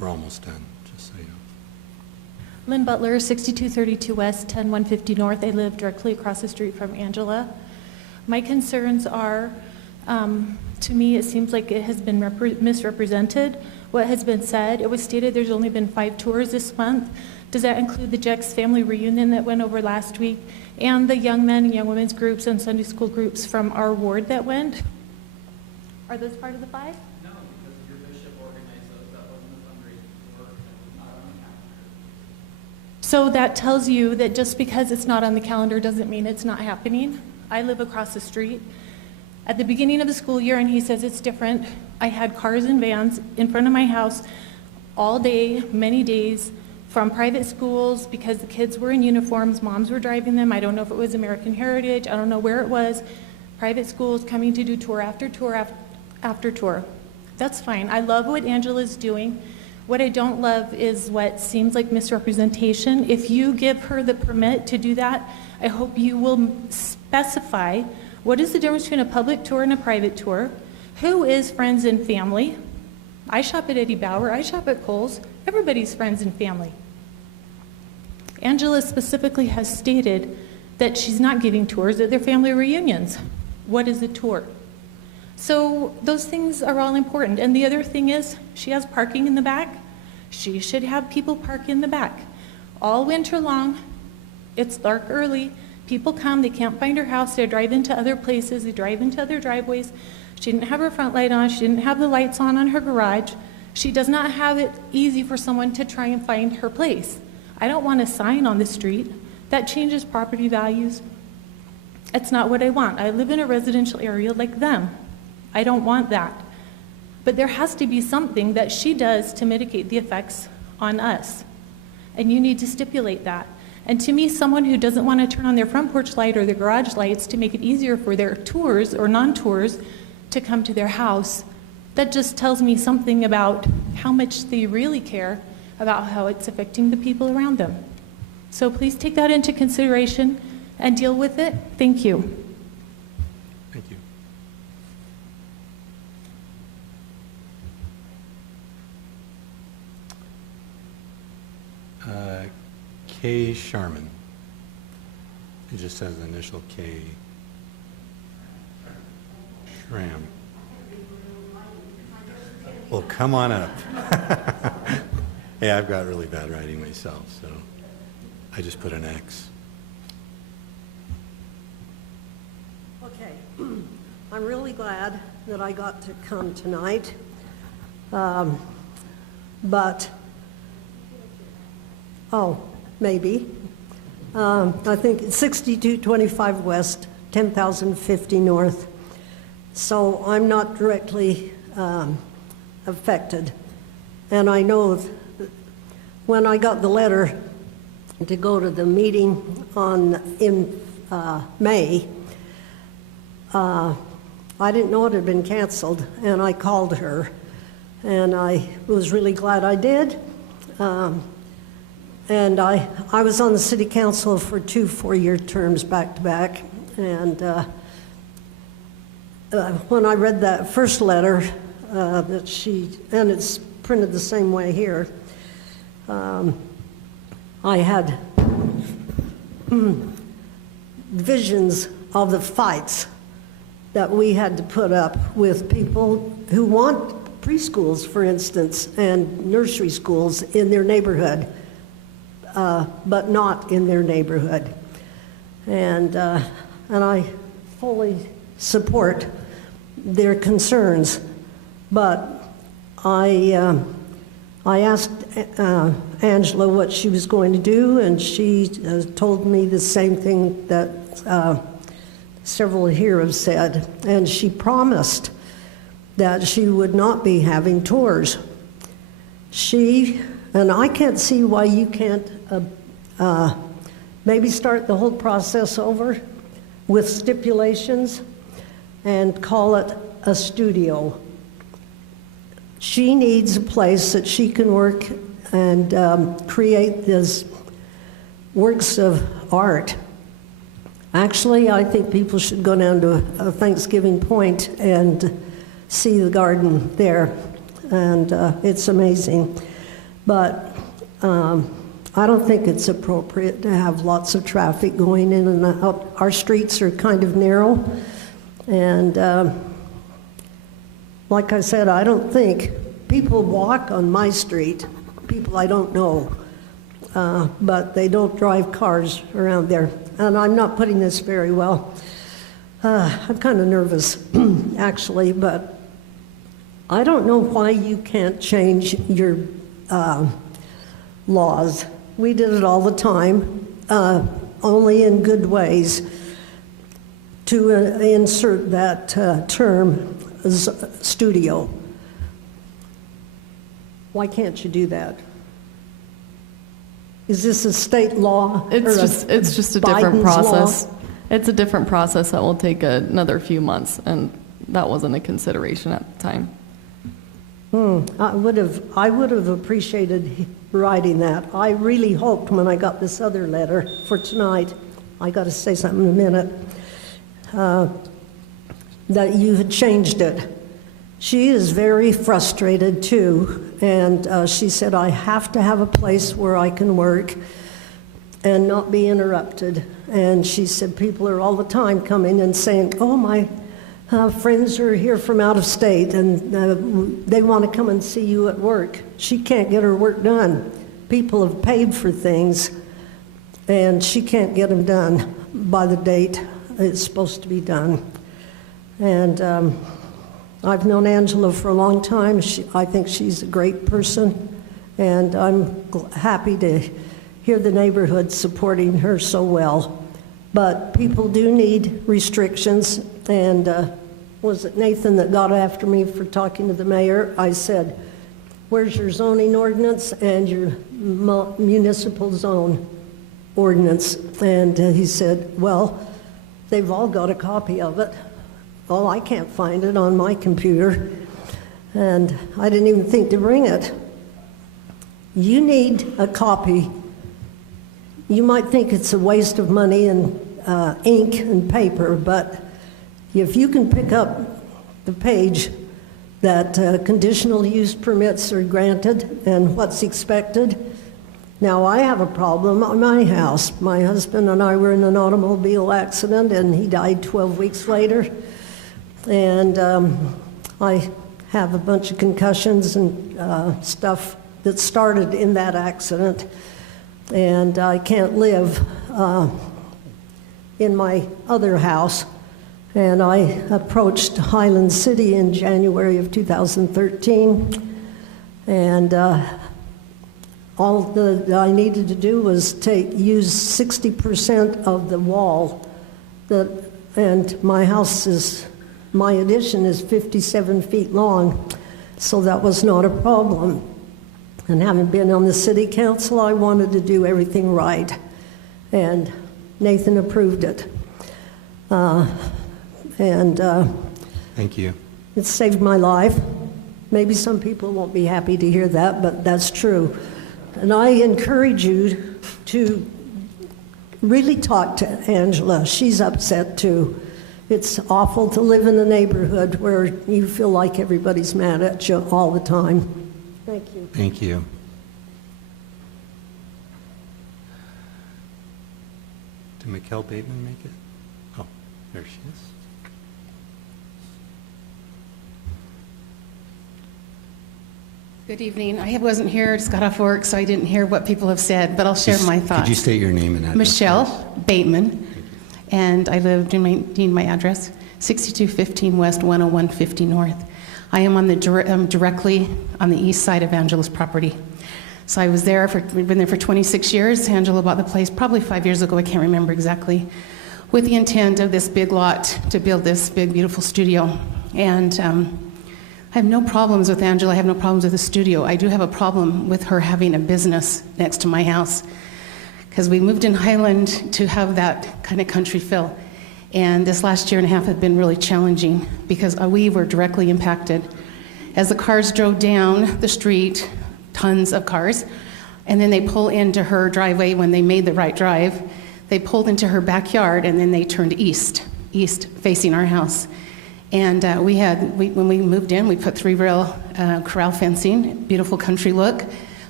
We're almost done, just so you know. Lynn Butler, 6232 West, 10150 North. I live directly across the street from Angela. My concerns are, to me, it seems like it has been misrepresented. What has been said, it was stated there's only been 5 tours this month. Does that include the Jex family reunion that went over last week and the young men and young women's groups and Sunday school groups from our ward that went? Are those part of the 5? No, because your bishop organized those. That wasn't a fundraising tour. It was not on the calendar. So that tells you that just because it's not on the calendar doesn't mean it's not happening. I live across the street. at the beginning of the school year, and he says it's different. I had cars and vans in front of my house all day, many days, from private schools because the kids were in uniforms, moms were driving them. I don't know if it was American Heritage, I don't know where it was. Private schools coming to do tour after tour after tour. That's fine. I love what Angela's doing. What I don't love is what seems like misrepresentation. If you give her the permit to do that, I hope you will specify what is the difference between a public tour and a private tour. Who is friends and family? I shop at Eddie Bauer, I shop at Kohl's. Everybody's friends and family. Angela specifically has stated that she's not giving tours at their family reunions. What is a tour? So those things are all important. And the other thing is, she has parking in the back. She should have people park in the back. All winter long, it's dark early. People come, they can't find her house, they drive into other places, they drive into other driveways. She didn't have her front light on, she didn't have the lights on her garage. She does not have it easy for someone to try and find her place. I don't want a sign on the street. That changes property values. It's not what I want. I live in a residential area like them. I don't want that. But there has to be something that she does to mitigate the effects on us. And you need to stipulate that. And to me, someone who doesn't want to turn on their front porch light or their garage lights to make it easier for their tours or non-tours to come to their house, that just tells me something about how much they really care about how it's affecting the people around them. So please take that into consideration and deal with it. Thank you. Thank you. Kay Sharman. It just says the initial K. Schramm. Well, come on up. Hey, I've got really bad writing myself, so I just put an X. Okay. I'm really glad that I got to come tonight. Maybe. I think it's 6225 West, 10,050 North. So I'm not directly affected. And I know when I got the letter to go to the meeting in May, I didn't know it had been canceled, and I called her, and I was really glad I did. And I was on the city council for 2 4-year terms back to back, and when I read that first letter and it's printed the same way here, I had visions of the fights that we had to put up with people who want preschools, for instance, and nursery schools in their neighborhood, but not in their neighborhood. And I fully support their concerns, but I asked Angela what she was going to do, and she told me the same thing that several here have said, and she promised that she would not be having tours. And I can't see why you can't maybe start the whole process over with stipulations and call it a studio. She needs a place that she can work and create these works of art. Actually, I think people should go down to Thanksgiving Point and see the garden there, and it's amazing. But I don't think it's appropriate to have lots of traffic going in and out. Our streets are kind of narrow, and like I said, I don't think people walk on my street, people I don't know, but they don't drive cars around there. And I'm not putting this very well. I'm kind of nervous, actually, but I don't know why you can't change your laws. We did it all the time, only in good ways, to insert that term, studio. Why can't you do that? Is this a state law? It's just a different Biden's process. law? It's a different process that will take another few months, and that wasn't a consideration at the time. I would have appreciated writing that. I really hoped when I got this other letter for tonight, I got to say something in a minute, that you had changed it. She is very frustrated too, and she said, I have to have a place where I can work and not be interrupted. And she said, people are all the time coming and saying, oh, my friends are here from out of state, and they want to come and see you at work. She can't get her work done. People have paid for things, and she can't get them done by the date it's supposed to be done. And I've known Angela for a long time. I think she's a great person, and I'm happy to hear the neighborhood supporting her so well. But people do need restrictions, and was it Nathan that got after me for talking to the mayor? I said, where's your zoning ordinance and your municipal zone ordinance? And he said, well, they've all got a copy of it. Well, I can't find it on my computer, and I didn't even think to bring it. You need a copy. You might think it's a waste of money and ink and paper, but if you can pick up the page that conditional use permits are granted and what's expected. Now, I have a problem on my house. My husband and I were in an automobile accident, and he died 12 weeks later. And I have a bunch of concussions and stuff that started in that accident, and I can't live in my other house. And I approached Highland City in January of 2013, and all that I needed to do was use 60% of the wall, and my addition is 57 feet long, so that was not a problem. And having been on the city council, I wanted to do everything right, and Nathan approved it. Thank you. It saved my life. Maybe some people won't be happy to hear that, but that's true. And I encourage you to really talk to Angela. She's upset too. It's awful to live in a neighborhood where you feel like everybody's mad at you all the time. Thank you. Thank you. Did Mikkel Bateman make it? Oh, there she is. Good evening. I wasn't here, just got off work, so I didn't hear what people have said, but I'll share my thoughts. Could you state your name and address? Michelle Bateman, and I lived in my address, 6215 West, 10150 North. I am on directly on the east side of Angela's property. So I was there, we've been there for 26 years. Angela bought the place probably 5 years ago, I can't remember exactly, with the intent of this big lot to build this big, beautiful studio. And I have no problems with Angela, I have no problems with the studio. I do have a problem with her having a business next to my house, because we moved in Highland to have that kind of country feel. And this last year and a half has been really challenging because we were directly impacted. As the cars drove down the street, tons of cars, and then they pull into her driveway when they made the right drive. They pulled into her backyard and then they turned east facing our house. And when we moved in, we put 3-rail corral fencing, beautiful country look.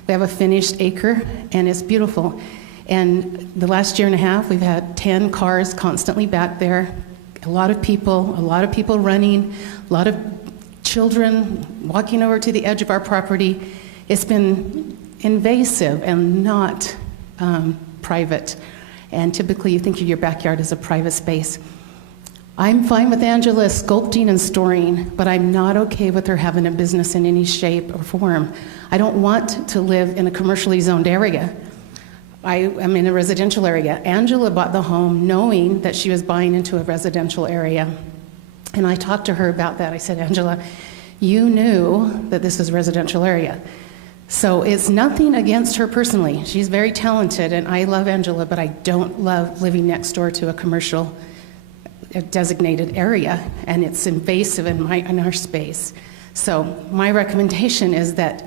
We have a finished acre, and it's beautiful. And the last year and a half, we've had 10 cars constantly back there, a lot of people running, a lot of children walking over to the edge of our property. It's been invasive and not private. And typically you think of your backyard as a private space. I'm fine with Angela sculpting and storing, but I'm not okay with her having a business in any shape or form. I don't want to live in a commercially zoned area. I am in a residential area. Angela bought the home knowing that she was buying into a residential area. And I talked to her about that. I said, Angela, you knew that this was a residential area. So it's nothing against her personally. She's very talented, and I love Angela, but I don't love living next door to a commercial designated area, and it's invasive in our space. So my recommendation is that,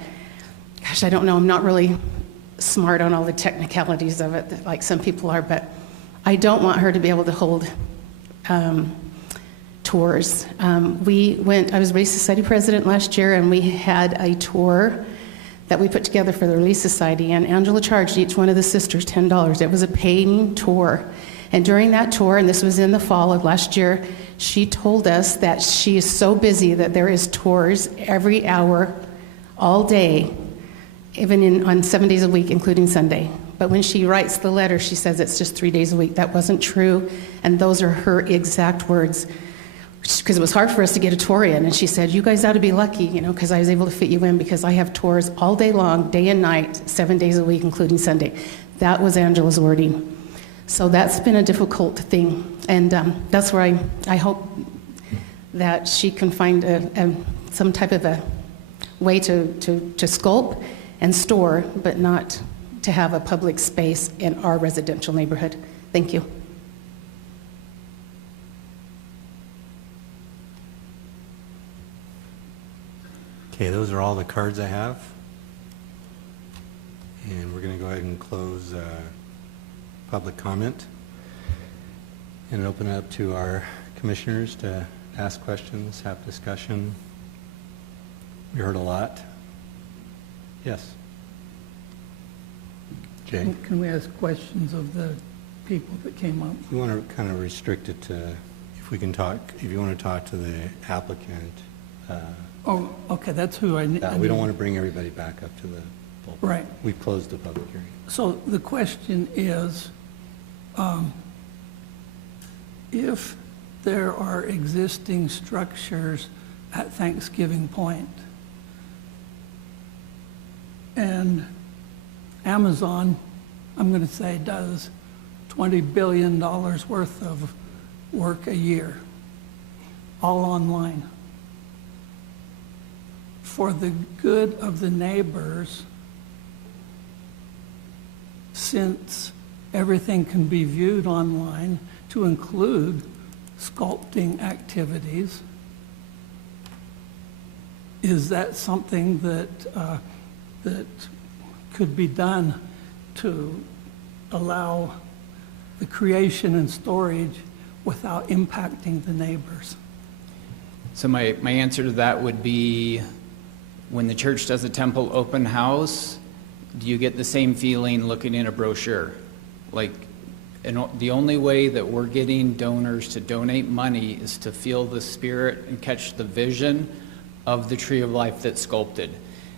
gosh, I don't know, I'm not really smart on all the technicalities of it, like some people are, but I don't want her to be able to hold tours. I was Relief Society president last year, and we had a tour that we put together for the Relief Society, and Angela charged each one of the sisters $10. It was a paying tour. And during that tour, and this was in the fall of last year, she told us that she is so busy that there is tours every hour, all day, even on 7 days a week, including Sunday. But when she writes the letter, she says it's just 3 days a week. That wasn't true, and those are her exact words. Because it was hard for us to get a tour in, and she said, you guys ought to be lucky, because I was able to fit you in, because I have tours all day long, day and night, 7 days a week, including Sunday. That was Angela's wording. So that's been a difficult thing, and that's where I hope that she can find some type of a way to sculpt and store, but not to have a public space in our residential neighborhood. Thank you. Okay, those are all the cards I have. And we're going to go ahead and close public comment and open it up to our commissioners to ask questions, have discussion. We heard a lot. Yes. Jay? Can we ask questions of the people that came up? We want to kind of restrict it to, if we can talk, if you want to talk to the applicant. Oh, okay, that's who I need. We don't want to bring everybody back up to the pulpit. Right. We've closed the public hearing. So the question is, if there are existing structures at Thanksgiving Point, and Amazon, I'm going to say, does $20 billion worth of work a year, all online. For the good of the neighbors, since everything can be viewed online, to include sculpting activities, is that something that that could be done to allow the creation and storage without impacting the neighbors? So my answer to that would be, when the church does a temple open house, do you get the same feeling looking in a brochure? Like, the only way that we're getting donors to donate money is to feel the spirit and catch the vision of the tree of life that's sculpted.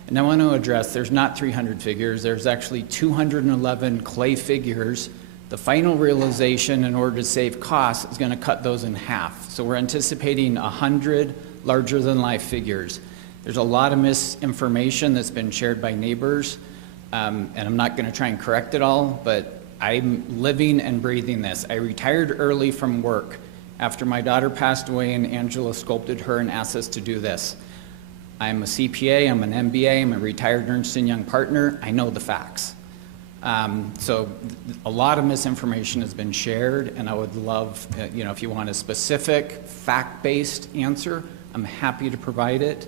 And I want to address, there's not 300 figures, there's actually 211 clay figures. The final realization, in order to save costs, is going to cut those in half. So we're anticipating 100 larger-than-life figures. There's a lot of misinformation that's been shared by neighbors, and I'm not going to try and correct it all, but I'm living and breathing this. I retired early from work after my daughter passed away, and Angela sculpted her and asked us to do this. I'm a CPA, I'm an MBA, I'm a retired Ernst & Young partner. I know the facts. So a lot of misinformation has been shared, and I would love, if you want a specific fact-based answer, I'm happy to provide it.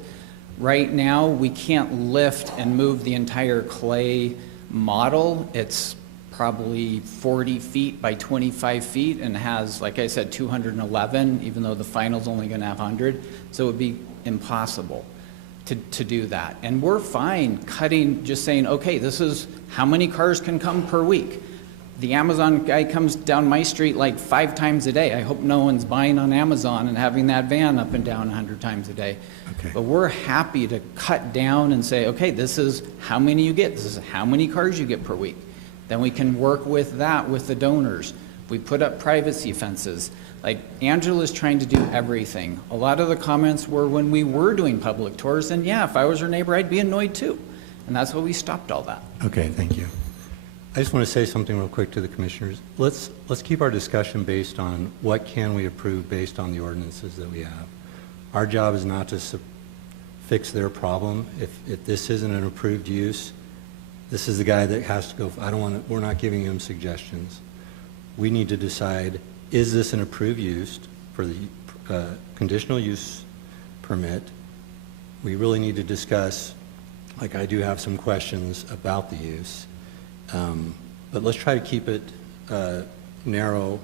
Right now, we can't lift and move the entire clay model. It's probably 40 feet by 25 feet and has, like I said, 211, even though the final's only going to have 100. So it would be impossible to do that. And we're fine cutting, just saying, okay, this is how many cars can come per week. The Amazon guy comes down my street like 5 times a day. I hope no one's buying on Amazon and having that van up and down 100 times a day. Okay. But we're happy to cut down and say, okay, this is how many you get. This is how many cars you get per week. Then we can work with that with the donors. We put up privacy fences. Like, Angela's trying to do everything. A lot of the comments were when we were doing public tours, and yeah, if I was her neighbor, I'd be annoyed too. And that's why we stopped all that. Okay, thank you. I just want to say something real quick to the commissioners. Let's keep our discussion based on what can we approve based on the ordinances that we have. Our job is not to fix their problem. If this isn't an approved use, this is the guy that has to go. We're not giving him suggestions. We need to decide, is this an approved use for the conditional use permit? We really need to discuss, like I do have some questions about the use. But let's try to keep it narrow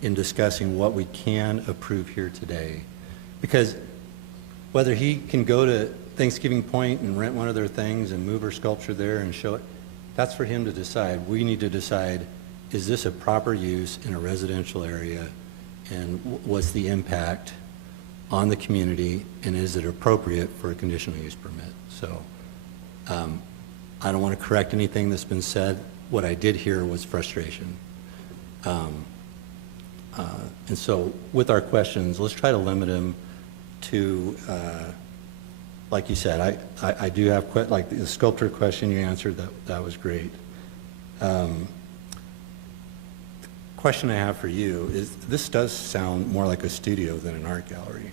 in discussing what we can approve here today. Because whether he can go to Thanksgiving Point and rent one of their things and move her sculpture there and show it, that's for him to decide. We need to decide, is this a proper use in a residential area, and what's the impact on the community, and is it appropriate for a conditional use permit? So I don't want to correct anything that's been said. What I did hear was frustration. And so with our questions, let's try to limit them to, like you said, I do have, like the sculptor question you answered, that was great. Question I have for you is, this does sound more like a studio than an art gallery.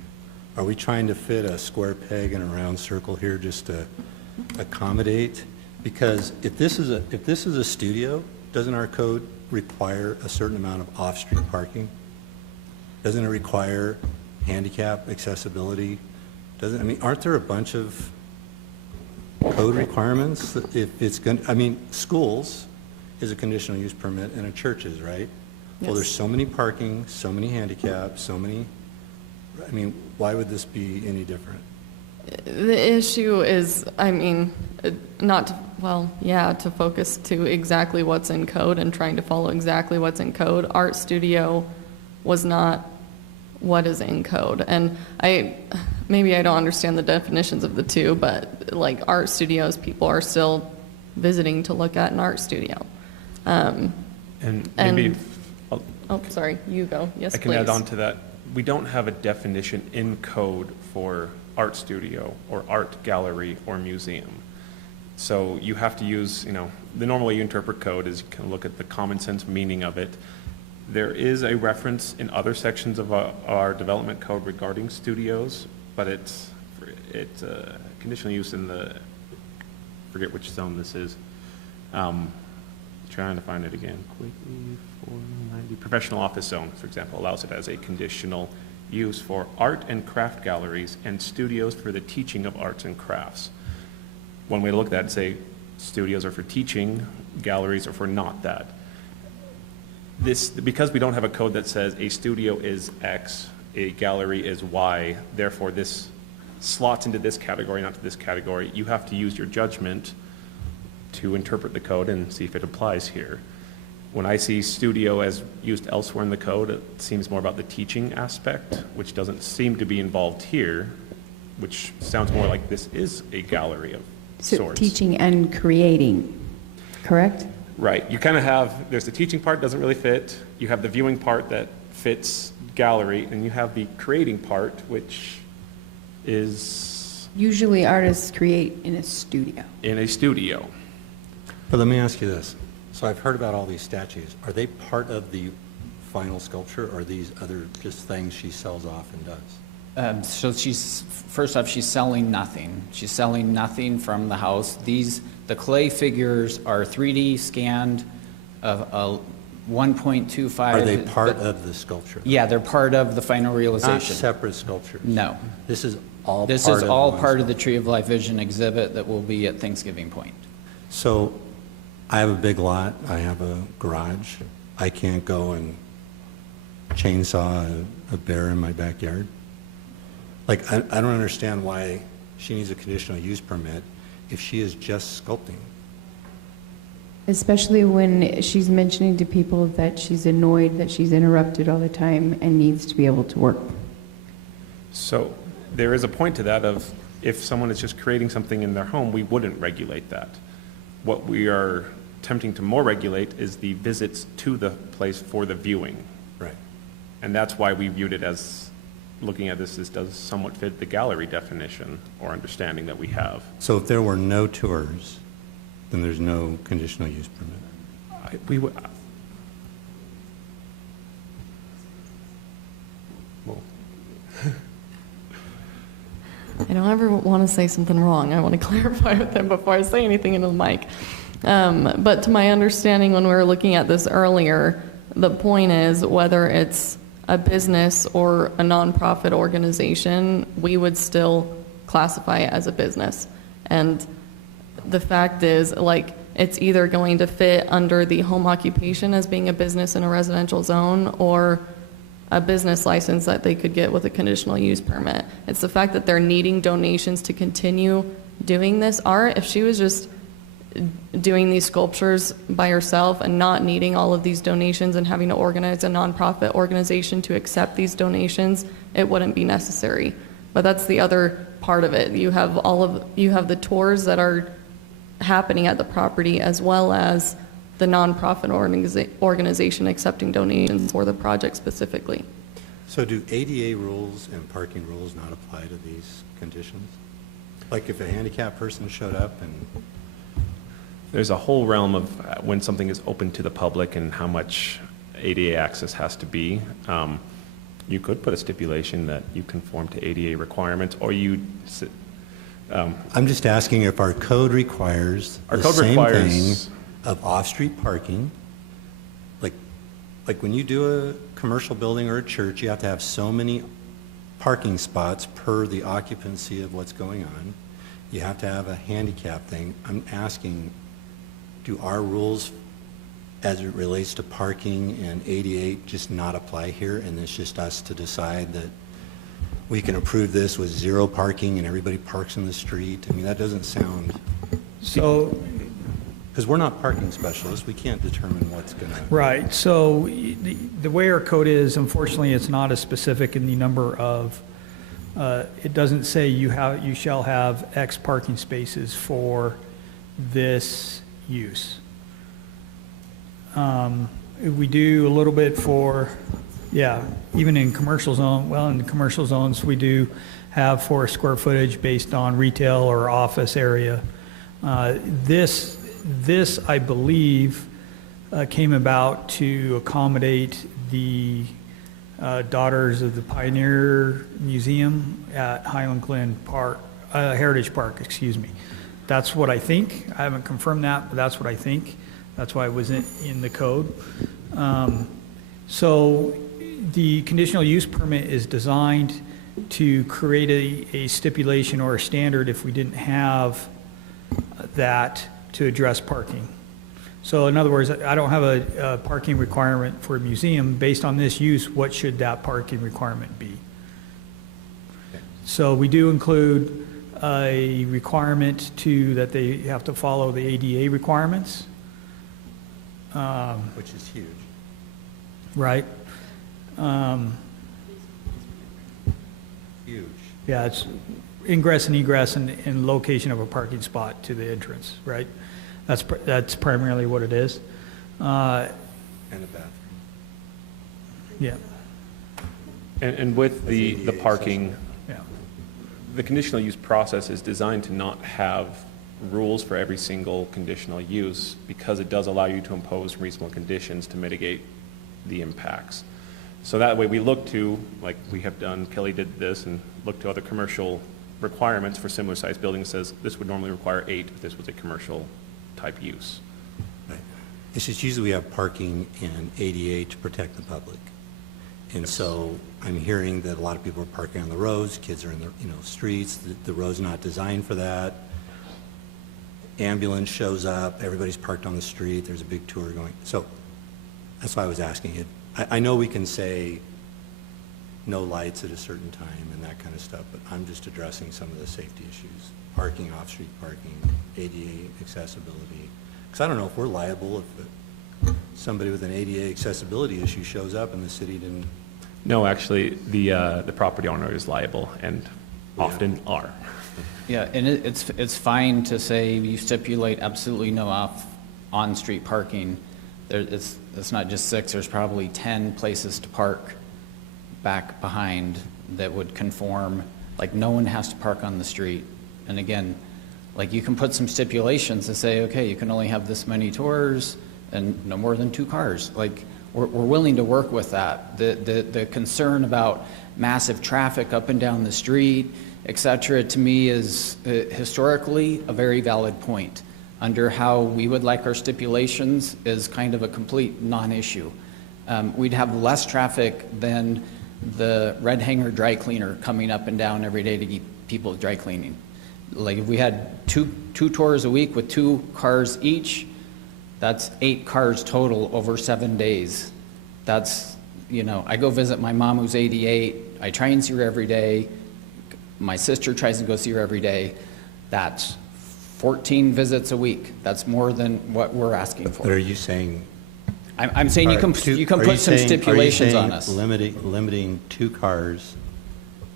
Are we trying to fit a square peg in a round circle here just to accommodate? Because if this is a studio, doesn't our code require a certain amount of off-street parking? Doesn't it require handicap accessibility? I mean, aren't there a bunch of code requirements? If it's going, I mean, schools is a conditional use permit, and a churches, right? Well, there's so many parking, so many handicaps, so many. I mean, why would this be any different? The issue is, I mean, to focus to exactly what's in code and trying to follow exactly what's in code. Art studio was not what is in code. And maybe I don't understand the definitions of the two, but like art studios, people are still visiting to look at an art studio. Sorry, you go. Yes, please. I can add on to that. We don't have a definition in code for art studio or art gallery or museum. So you have to use, the normal way you interpret code is you can look at the common sense meaning of it. There is a reference in other sections of our development code regarding studios, but it's conditional use in the, forget which zone this is. Trying to find it again quickly. 490 professional office zone, for example, allows it as a conditional use for art and craft galleries and studios for the teaching of arts and crafts. One way to look at that, say studios are for teaching, galleries are for not that. Because we don't have a code that says a studio is X, a gallery is Y, therefore this slots into this category, not to this category, you have to use your judgment to interpret the code and see if it applies here. When I see studio as used elsewhere in the code, it seems more about the teaching aspect, which doesn't seem to be involved here, which sounds more like this is a gallery of sorts. Teaching and creating, correct? Right. You kind of have, there's the teaching part doesn't really fit, you have the viewing part that fits gallery, and you have the creating part, which is... Usually artists create in a studio. In a studio. But let me ask you this. So I've heard about all these statues. Are they part of the final sculpture, or are these other just things she sells off and does? So first off, she's selling nothing. She's selling nothing from the house. The clay figures are 3D scanned of a 1.25. Are they part of the sculpture? Yeah, they're part of the final realization. Not separate sculptures? No. This is all part of the Tree of Life Vision exhibit that will be at Thanksgiving Point. So I have a big lot. I have a garage. I can't go and chainsaw a bear in my backyard. Like, I don't understand why she needs a conditional use permit if she is just sculpting. Especially when she's mentioning to people that she's annoyed that she's interrupted all the time and needs to be able to work. So there is a point to that of if someone is just creating something in their home, we wouldn't regulate that. What we are attempting to more regulate is the visits to the place for the viewing. Right. And that's why we viewed it as, looking at this does somewhat fit the gallery definition or understanding that we have. So if there were no tours, then there's no conditional use permit? We would, well, I don't ever want to say something wrong. I want to clarify with him before I say anything into the mic. But to my understanding, when we were looking at this earlier, the point is whether it's a business or a nonprofit organization, we would still classify it as a business. And the fact is, like, it's either going to fit under the home occupation as being a business in a residential zone or a business license that they could get with a conditional use permit. It's the fact that they're needing donations to continue doing this art. If she was just doing these sculptures by herself and not needing all of these donations and having to organize a nonprofit organization to accept these donations, it wouldn't be necessary. But that's the other part of it. You have the tours that are happening at the property, as well as the nonprofit organization accepting donations for the project specifically. So do ADA rules and parking rules not apply to these conditions? Like if a handicapped person showed up and... there's a whole realm of when something is open to the public and how much ADA access has to be. You could put a stipulation that you conform to ADA requirements, or I'm just asking if our code requires the same thing of off-street parking. Like when you do a commercial building or a church, you have to have so many parking spots per the occupancy of what's going on. You have to have a handicap thing. I'm asking, do our rules as it relates to parking and ADA just not apply here, and it's just us to decide that we can approve this with zero parking and everybody parks in the street? I mean, that doesn't sound... So... because we're not parking specialists, we can't determine what's going to... Right. So the way our code is, unfortunately, it's not as specific in the number of... it doesn't say you shall have X parking spaces for this use. We do a little bit for, even in commercial zone, in commercial zones, we do have for square footage based on retail or office area. This, I believe, came about to accommodate the Daughters of the Pioneer Museum at Highland Park, Heritage Park, excuse me. That's what I think. I haven't confirmed that, but that's what I think. That's why it was in the code. So the conditional use permit is designed to create a stipulation or a standard if we didn't have that to address parking. So in other words, I don't have a parking requirement for a museum. Based on this use, what should that parking requirement be? So we do include a requirement that they have to follow the ADA requirements. Which is huge. Right. Huge. Yeah, it's ingress and egress and location of a parking spot to the entrance, right? That's primarily what it is. And a bathroom. Yeah. And with the parking, yeah, the conditional use process is designed to not have rules for every single conditional use, because it does allow you to impose reasonable conditions to mitigate the impacts. So that way we look to, like we have done, Kelly did this, and look to other commercial requirements for similar sized buildings. Says this would normally require 8 if this was a commercial type use. Right. It's just usually we have parking and ADA to protect the public. And so I'm hearing that a lot of people are parking on the roads, kids are in the streets, the road's not designed for that. Ambulance shows up, everybody's parked on the street, there's a big tour going. So that's why I was asking it. I know we can say no lights at a certain time and that kind of stuff, but I'm just addressing some of the safety issues. Parking, off-street parking, ADA accessibility. Because I don't know if we're liable if somebody with an ADA accessibility issue shows up and the city didn't. No, actually, the property owner is liable, and often are. Yeah, and it's fine to say you stipulate absolutely no on-street parking. It's not just 6, there's probably 10 places to park back behind that would conform. Like, no one has to park on the street. And again, like, you can put some stipulations to say, okay, you can only have this many tours, and no more than 2 cars. Like, we're willing to work with that. The concern about massive traffic up and down the street, et cetera, to me is historically a very valid point. Under how we would like our stipulations is kind of a complete non-issue. We'd have less traffic than the red hanger dry cleaner coming up and down every day to keep people dry cleaning. Like, if we had two tours a week with 2 cars each, that's 8 cars total over 7 days. That's, you know, I go visit my mom who's 88. I try and see her every day. My sister tries to go see her every day. That's 14 visits a week. That's more than what we're asking for. But are you saying? I'm saying you can put some stipulations on us. Limiting 2 cars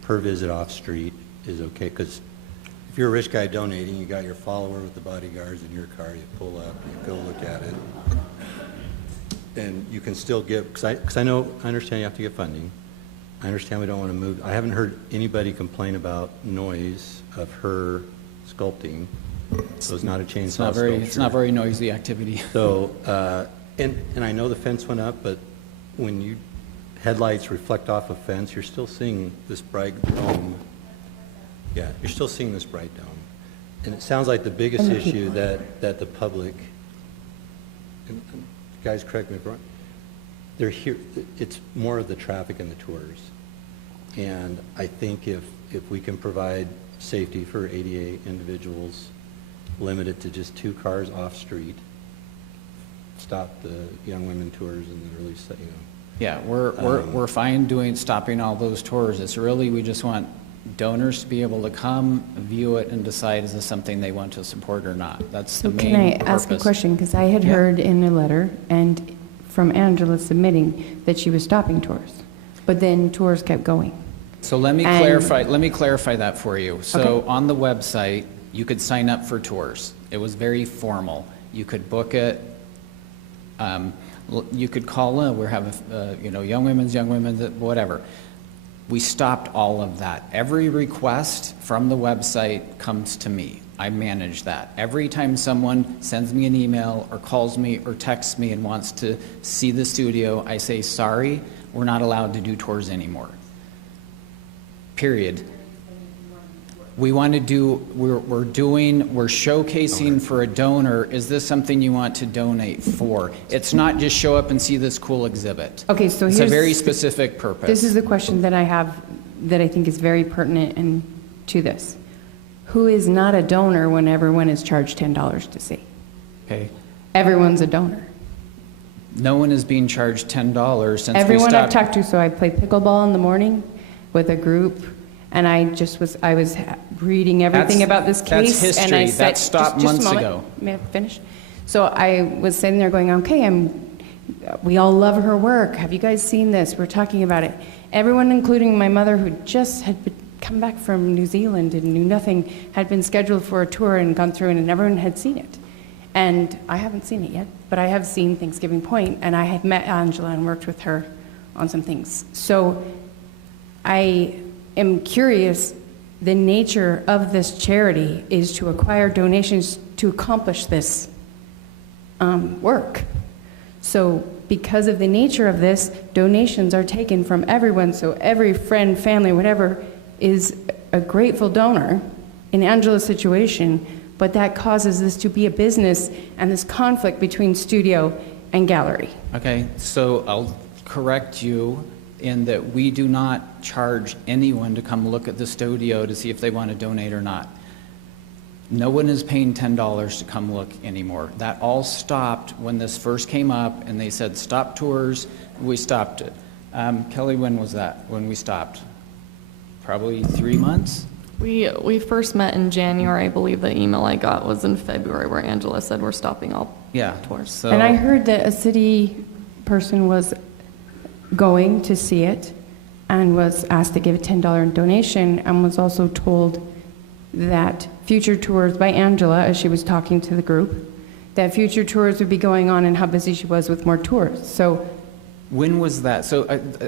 per visit off street is okay? Because if you're a rich guy donating, you got your follower with the bodyguards in your car, you pull up, you go look at it, and you can still give, because I understand you have to get funding. I understand we don't want to move. I haven't heard anybody complain about noise of her sculpting, so it's not a chainsaw sculpture. It's not very noisy activity. So, and I know the fence went up, but when headlights reflect off a fence, you're still seeing this bright dome. Yeah, you're still seeing this bright dome. And it sounds like the biggest issue that the public, and guys, correct me if I'm wrong, they're here, it's more of the traffic and the tours. And I think if we can provide safety for ADA individuals, limit it to just 2 cars off street, stop the young women tours and the really, you know. Yeah, we're fine stopping all those tours. It's really, we just want donors to be able to come, view it, and decide is this something they want to support or not. That's the main purpose. Can I ask a question? Because I had heard in a letter and from Angela submitting that she was stopping tours, but then tours kept going. So let me clarify that for you. So on the website, you could sign up for tours. It was very formal. You could book it. You could call in. We have, young women's, whatever. We stopped all of that. Every request from the website comes to me. I manage that. Every time someone sends me an email or calls me or texts me and wants to see the studio, I say, sorry, we're not allowed to do tours anymore. Period. We want to do, we're showcasing for a donor, is this something you want to donate for? It's not just show up and see this cool exhibit. Okay, so it's a very specific purpose. This is the question that I have that I think is very pertinent to this. Who is not a donor when everyone is charged $10 to see? Okay. Everyone's a donor. No one is being charged $10 since everyone I've talked to, so I play pickleball in the morning with a group, and I was reading everything about this case. That's history. And I said, that stopped just months a moment. ago. May I finish? So I was sitting there going, okay, we all love her work. Have you guys seen this? We're talking about it. Everyone, including my mother, who just had come back from New Zealand and knew nothing, had been scheduled for a tour and gone through, and everyone had seen it. And I haven't seen it yet, but I have seen Thanksgiving Point, and I had met Angela and worked with her on some things. So I am curious, the nature of this charity is to acquire donations to accomplish this work. So because of the nature of this, donations are taken from everyone, so every friend, family, whatever, is a grateful donor in Angela's situation, but that causes this to be a business and this conflict between studio and gallery. Okay, so I'll correct you in that we do not charge anyone to come look at the studio to see if they want to donate or not. No one is paying $10 to come look anymore. That all stopped when this first came up and they said stop tours. We stopped it. Kelly, when was that, when we stopped? Probably 3 months? We first met in January. I believe the email I got was in February where Angela said we're stopping all tours. So. And I heard that a city person was going to see it and was asked to give a $10 donation, and was also told that future tours by Angela, as she was talking to the group, that future tours would be going on and how busy she was with more tours. So When was that? So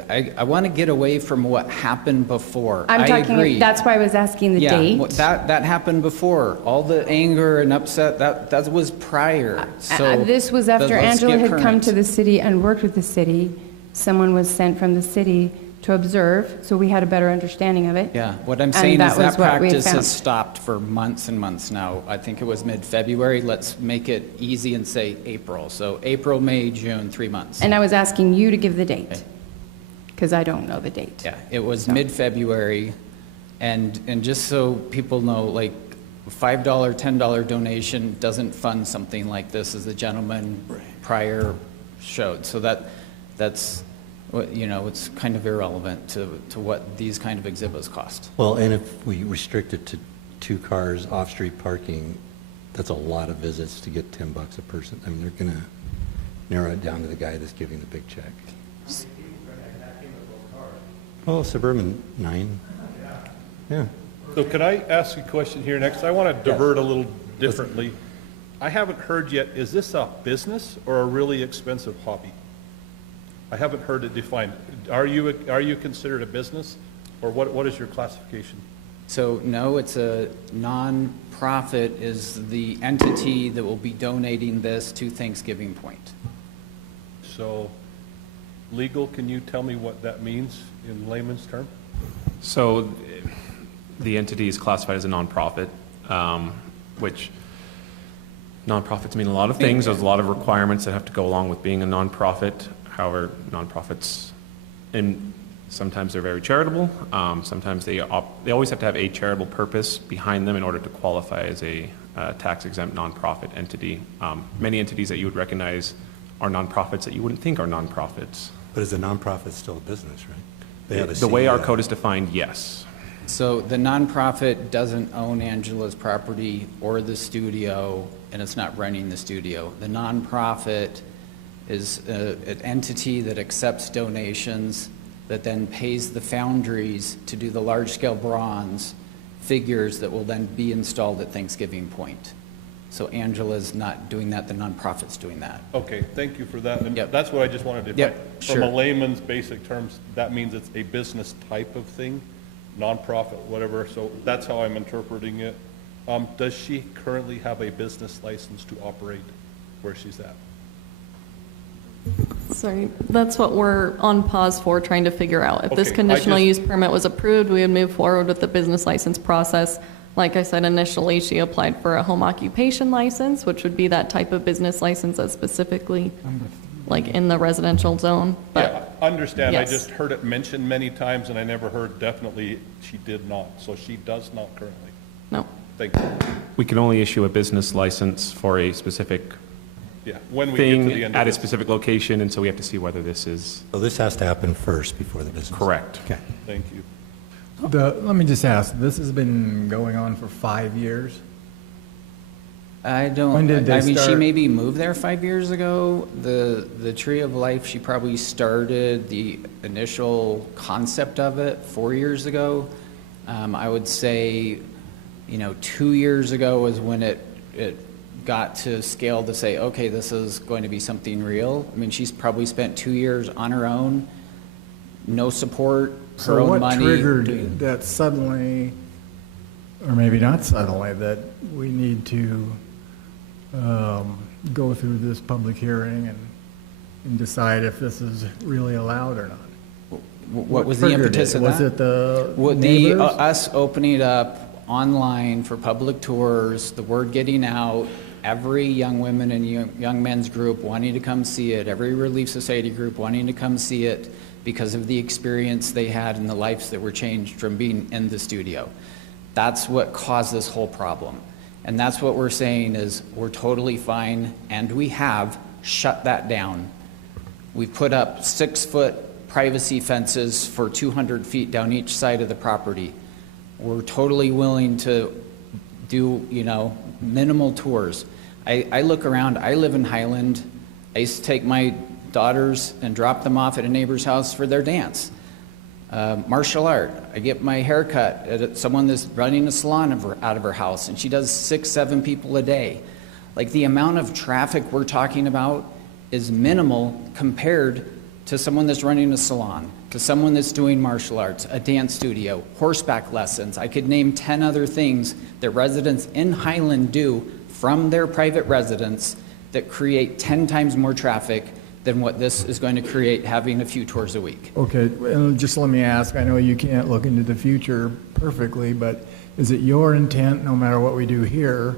I want to get away from what happened before. I'm I talking, agree. that's why I was asking the Yeah, date. that happened before. All the anger and upset, that was prior. So This was after let's Angela get had come current. to the city and worked with the city. Someone was sent from the city to observe, so we had a better understanding of it. Yeah, what I'm And saying is that was that what we had practice found. has stopped for months and months now. I think it was mid-February. Let's make it easy and say April. So April, May, June, 3 months. And I was asking you to give the date, because I don't know the date. Yeah, it was mid-February, and just so people know, like, $5, $10 donation doesn't fund something like this, as the gentleman prior showed. So that's, you know, it's kind of irrelevant to what these kind of exhibits cost. Well, and if we restrict it to 2 cars off-street parking, that's a lot of visits to get $10 a person. I mean, they're going to narrow it down to the guy that's giving the big check. Oh, Suburban 9. Yeah. So can I ask a question here next? I want to divert a little differently. I haven't heard yet, is this a business or a really expensive hobby? I haven't heard it defined. Are you considered a business, or what is your classification? So no, it's a non-profit is the entity that will be donating this to Thanksgiving Point. So legal, can you tell me what that means in layman's term? So the entity is classified as a nonprofit, which nonprofits mean a lot of things. There's a lot of requirements that have to go along with being a nonprofit. However, nonprofits, and sometimes they're very charitable. Sometimes they always have to have a charitable purpose behind them in order to qualify as a tax-exempt nonprofit entity. Many entities that you would recognize are nonprofits that you wouldn't think are nonprofits. But is a nonprofit still a business, right? They have a The way our CEO. code is defined, yes. So the nonprofit doesn't own Angela's property or the studio, and it's not running the studio. The nonprofit is an entity that accepts donations, that then pays the foundries to do the large-scale bronze figures that will then be installed at Thanksgiving Point. So Angela's not doing that, the nonprofit's doing that. Okay, thank you for that. And Yep. that's what I just wanted to Yep, From a sure. layman's basic terms, that means it's a business type of thing, nonprofit, whatever. So that's how I'm interpreting it. Does she currently have a business license to operate where she's at? Sorry, that's what we're on pause for, trying to figure out. If this Okay, conditional I use permit was approved, we would move forward with the business license process. Like I said, initially, she applied for a home occupation license, which would be that type of business license that's specifically like in the residential zone. But Yeah, I understand. I yes. just heard it mentioned many times, and I never heard definitely she did not. So she does not currently. No. Thank you. We can only issue a business license for a specific Yeah, when we get to thing the end of at a this. specific location, and so we have to see whether this is So this has to happen first before the business? correct. Okay. Thank you. Let me just ask, this has been going on for 5 years? I don't, When did they I mean, she start? maybe moved there 5 years ago. The Tree of Life, she probably started the initial concept of it 4 years ago. I would say, 2 years ago was when it got to scale to say, okay, this is going to be something real. I mean, she's probably spent 2 years on her own, no support, her So own what money. triggered that suddenly, or maybe not suddenly, that we need to go through this public hearing and decide if this is really allowed or not? What was the triggered impetus it? of Was that? it the Well, neighbors? us opening it up online for public tours, the word getting out, every young women and young men's group wanting to come see it, every Relief Society group wanting to come see it because of the experience they had and the lives that were changed from being in the studio. That's what caused this whole problem. And that's what we're saying is we're totally fine, and we have shut that down. We've put up 6-foot privacy fences for 200 feet down each side of the property. We're totally willing to do, minimal tours. I look around, I live in Highland. I used to take my daughters and drop them off at a neighbor's house for their dance. Martial art, I get my hair cut at someone that's running a salon out of her house, and she does 6-7 people a day. Like, the amount of traffic we're talking about is minimal compared to someone that's running a salon, to someone that's doing martial arts, a dance studio, horseback lessons. I could name 10 other things that residents in Highland do from their private residence that create 10 times more traffic than what this is going to create having a few tours a week. Okay, well, just let me ask, I know you can't look into the future perfectly, but is it your intent, no matter what we do here,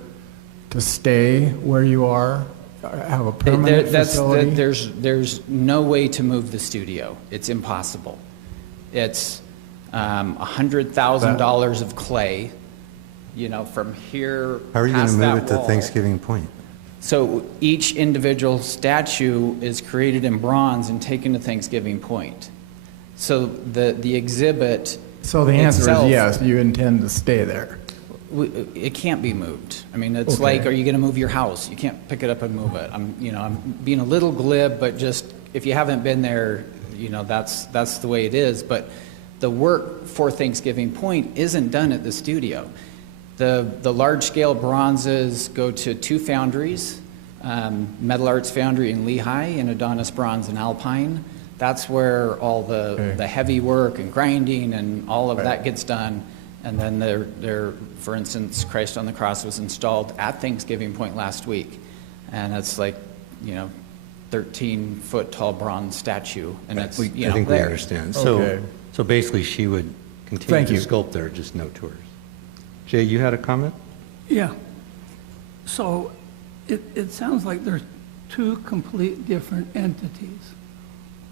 to stay where you are, have a permanent facility? There's no way to move the studio. It's impossible. It's $100,000 of clay, you know, from here How are you going to past move that it to wall. Thanksgiving Point? So each individual statue is created in bronze and taken to Thanksgiving Point. So the exhibit So the answer itself, is yes, you intend to stay there. It can't be moved. I mean, it's Okay. like, are you going to move your house? You can't pick it up and move it. I'm being a little glib, but just if you haven't been there, you know, that's the way it is. But the work for Thanksgiving Point isn't done at the studio. The large-scale bronzes go to two foundries, Metal Arts Foundry in Lehigh and Adonis Bronze in Alpine. That's where all the heavy work and grinding and all of that gets done. And then for instance, Christ on the Cross was installed at Thanksgiving Point last week. And it's like, 13-foot tall bronze statue. And it's, I think we understand. So basically, she would continue to sculpt there, just no tours. Jay, you had a comment? Yeah. So it sounds like there's two complete different entities.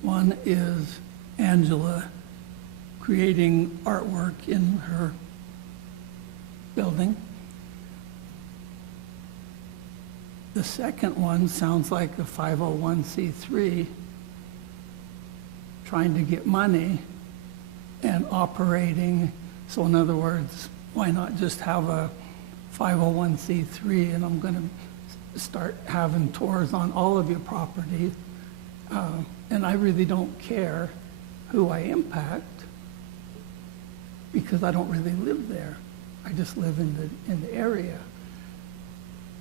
One is Angela creating artwork in her building. The second one sounds like a 501c3 trying to get money and operating. So in other words, why not just have a 501c3 and I'm going to start having tours on all of your property. And I really don't care who I impact because I don't really live there. I just live in the area.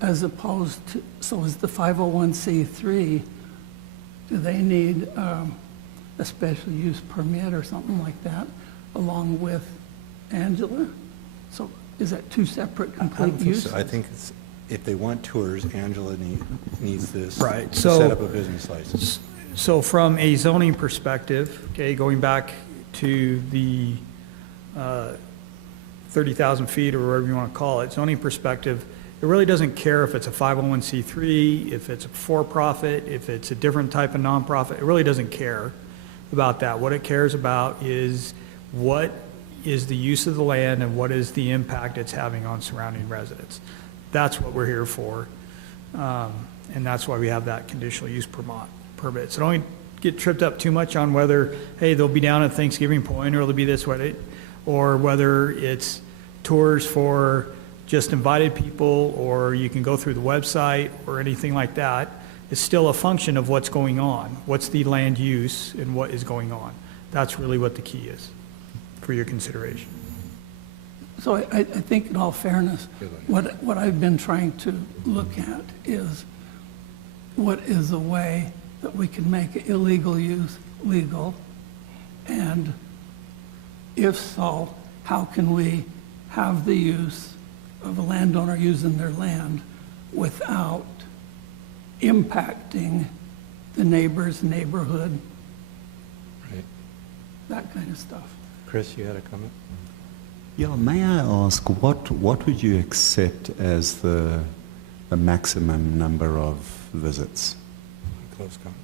As opposed to, so is the 501c3, do they need a special use permit or something like that along with Angela? So is that two separate complete uses? I think it's, if they want tours, Angela needs this Right. to So- set up a business license. So from a zoning perspective, okay, going back to the 30,000 feet or whatever you want to call it, zoning perspective, it really doesn't care if it's a 501c3, if it's a for-profit, if it's a different type of nonprofit. It really doesn't care about that. What it cares about is what is the use of the land and what is the impact it's having on surrounding residents. That's what we're here for, and that's why we have that conditional use permit. So don't get tripped up too much on whether, hey, they'll be down at Thanksgiving Point, or they'll be this way, or whether it's tours for just invited people, or you can go through the website or anything like that. It's still a function of what's going on. What's the land use and what is going on? That's really what the key is for your consideration. So I think in all fairness, what I've been trying to look at is what is a way that we can make illegal use legal, and if so, how can we have the use of a landowner using their land without impacting the neighbor's neighborhood, Right. that kind of stuff. Chris, you had a comment? Yeah, may I ask, what would you accept as the maximum number of visits? Close comment.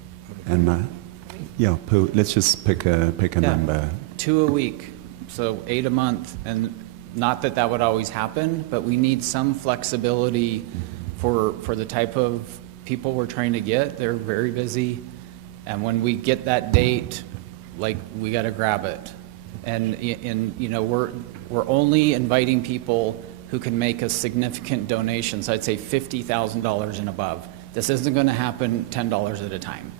And let's just pick a number. 2 a week, so 8 a month. And not that would always happen, but we need some flexibility for the type of people we're trying to get. They're very busy. And when we get that date, like, we got to grab it. And we're only inviting people who can make a significant donation. So I'd say $50,000 and above. This isn't going to happen $10 at a time.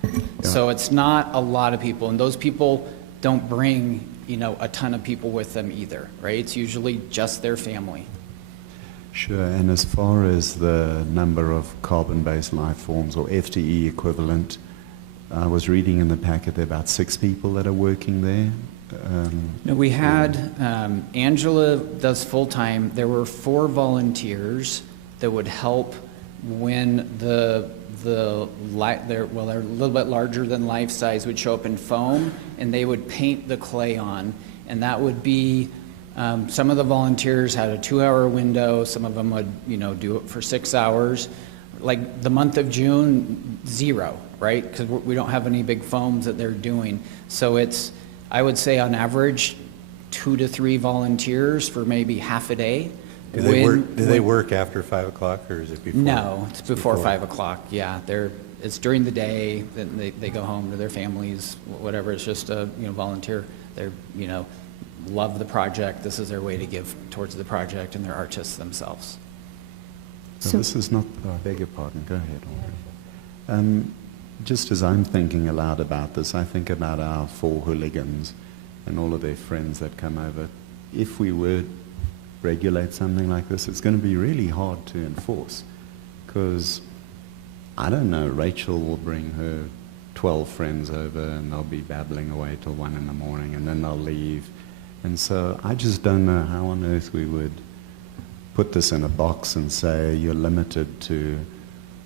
So it's not a lot of people, and those people don't bring, a ton of people with them either, right? It's usually just their family. Sure, and as far as the number of carbon-based life forms, or FTE equivalent, I was reading in the packet there are about 6 people that are working there. No, we had, Angela does full-time. There were 4 volunteers that would help when they're a little bit larger than life size, would show up in foam, and they would paint the clay on. And that would be, some of the volunteers had a 2-hour window. Some of them would, do it for 6 hours. Like the month of June, 0, right? Because we don't have any big foams that they're doing. So it's, I would say on average, 2 to 3 volunteers for maybe half a day. Do they work after 5 o'clock, or is it before? No, it's before 5 o'clock. Yeah, it's during the day. Then they go home to their families, whatever. It's just a volunteer. They're love the project. This is their way to give towards the project, and they're artists themselves. So this is not. I beg your pardon. Go ahead, Audrey. Just as I'm thinking aloud about this, I think about our 4 hooligans and all of their friends that come over. If we were regulate something like this, it's going to be really hard to enforce, because I don't know, Rachel will bring her 12 friends over and they'll be babbling away till 1 in the morning, and then they'll leave. And so I just don't know how on earth we would put this in a box and say you're limited to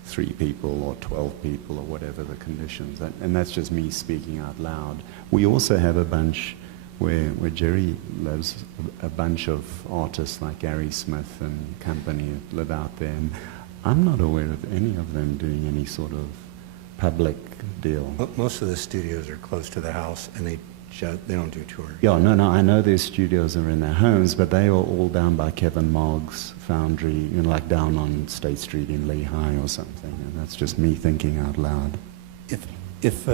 3 people or 12 people or whatever the conditions. And that's just me speaking out loud. We also have a bunch where Jerry lives, a bunch of artists like Gary Smith and company live out there. And I'm not aware of any of them doing any sort of public deal. Most of the studios are close to the house, and they don't do tours. Yeah, no, I know their studios are in their homes, but they are all down by Kevin Mogg's Foundry, like down on State Street in Lehigh or something. And that's just me thinking out loud. If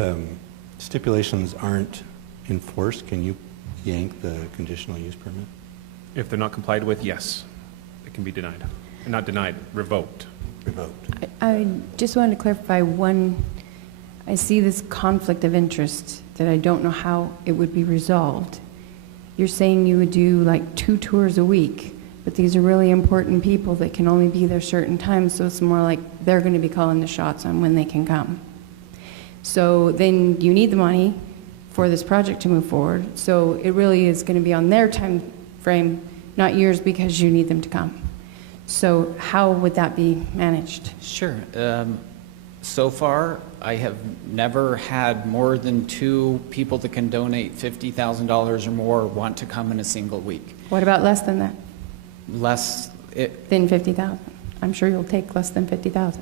stipulations aren't enforced, can you yank the conditional use permit? If they're not complied with, yes, it can be denied. Not denied, revoked. Revoked. I just wanted to clarify one. I see this conflict of interest that I don't know how it would be resolved. You're saying you would do like 2 tours a week, but these are really important people that can only be there certain times, so it's more like they're going to be calling the shots on when they can come. So then you need the money for this project to move forward, so it really is going to be on their time frame, not yours, because you need them to come. So how would that be managed? Sure. So far, I have never had more than 2 people that can donate $50,000 or more want to come in a single week. What about less than that? Less. Than 50,000. I'm sure you'll take less than 50,000.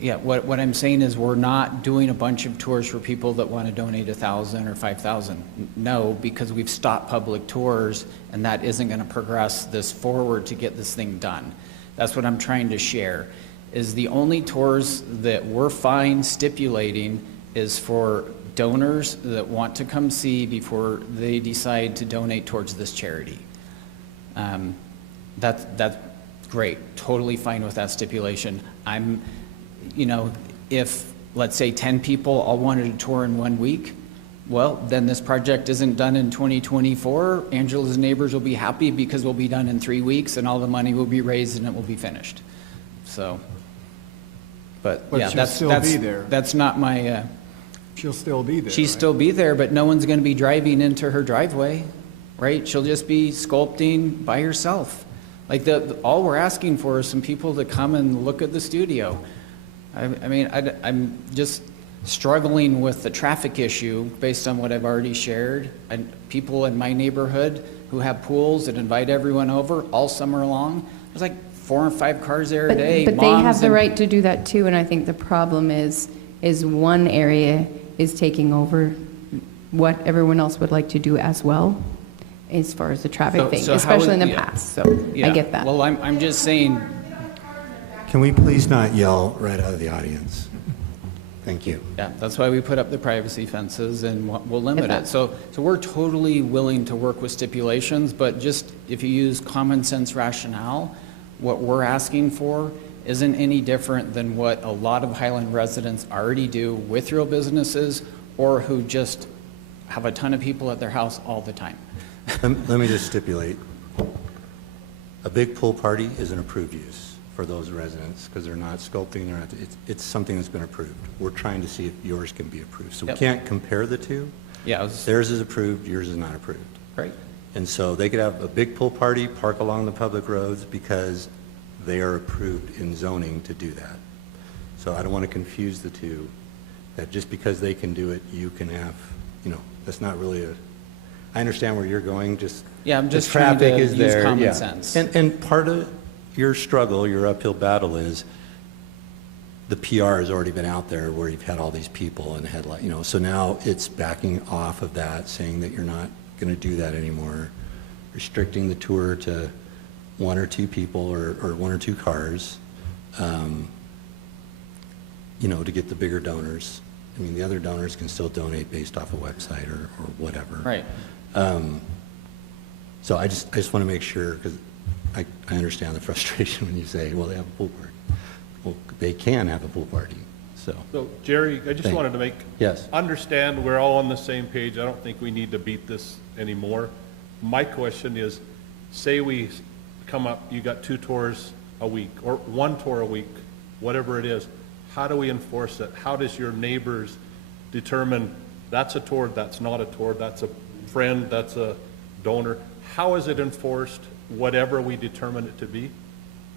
Yeah, what I'm saying is we're not doing a bunch of tours for people that want to donate 1,000 or 5,000. No, because we've stopped public tours, and that isn't going to progress this forward to get this thing done. That's what I'm trying to share. Is the only tours that we're fine stipulating is for donors that want to come see before they decide to donate towards this charity. That's great, totally fine with that stipulation. If, let's say 10 people all wanted a tour in 1 week, well, then this project isn't done in 2024. Angela's neighbors will be happy because we'll be done in 3 weeks and all the money will be raised and it will be finished. So. But yeah, that's not my. She'll still be there. She'll still be there, but no one's going to be driving into her driveway, right? She'll just be sculpting by herself. Like all we're asking for is some people to come and look at the studio. I'm just struggling with the traffic issue based on what I've already shared. And people in my neighborhood who have pools that invite everyone over all summer long. There's like 4 or 5 cars there a day. But they have the right to do that too, and I think the problem is one area is taking over what everyone else would like to do as well, as far as the traffic thing, especially in the past. So I get that. Well, I'm just saying. Can we please not yell right out of the audience? Thank you. Yeah, that's why we put up the privacy fences, and we'll limit it. So we're totally willing to work with stipulations, but just if you use common sense rationale, what we're asking for isn't any different than what a lot of Highland residents already do with real businesses or who just have a ton of people at their house all the time. Let me just stipulate. A big pool party is an approved use for those residents, because they're not sculpting, they're not, it's something that's been approved. We're trying to see if yours can be approved. So we Yep. can't compare the two. Yeah, Theirs is approved, yours is not approved. great. And so they could have a big pool party, park along the public roads, because they are approved in zoning to do that. So I don't want to confuse the two, that just because they can do it, you can have, that's not really I understand where you're going, just. Yeah, I'm just the trying to traffic is use there, common yeah. sense. And part of your struggle, your uphill battle is the PR has already been out there where you've had all these people and so now it's backing off of that, saying that you're not going to do that anymore, restricting the tour to one or two people or one or two cars, to get the bigger donors. I mean, the other donors can still donate based off a website or whatever. Right. So I just want to make sure, because I understand the frustration when you say, well, they have a pool party. Well, they can have a pool party, so. So Jerry, I just wanted to understand we're all on the same page. I don't think we need to beat this anymore. My question is, say we come up, you got 2 tours a week or 1 tour a week, whatever it is. How do we enforce it? How does your neighbors determine that's a tour, that's not a tour, that's a friend, that's a donor? How is it enforced, whatever we determine it to be?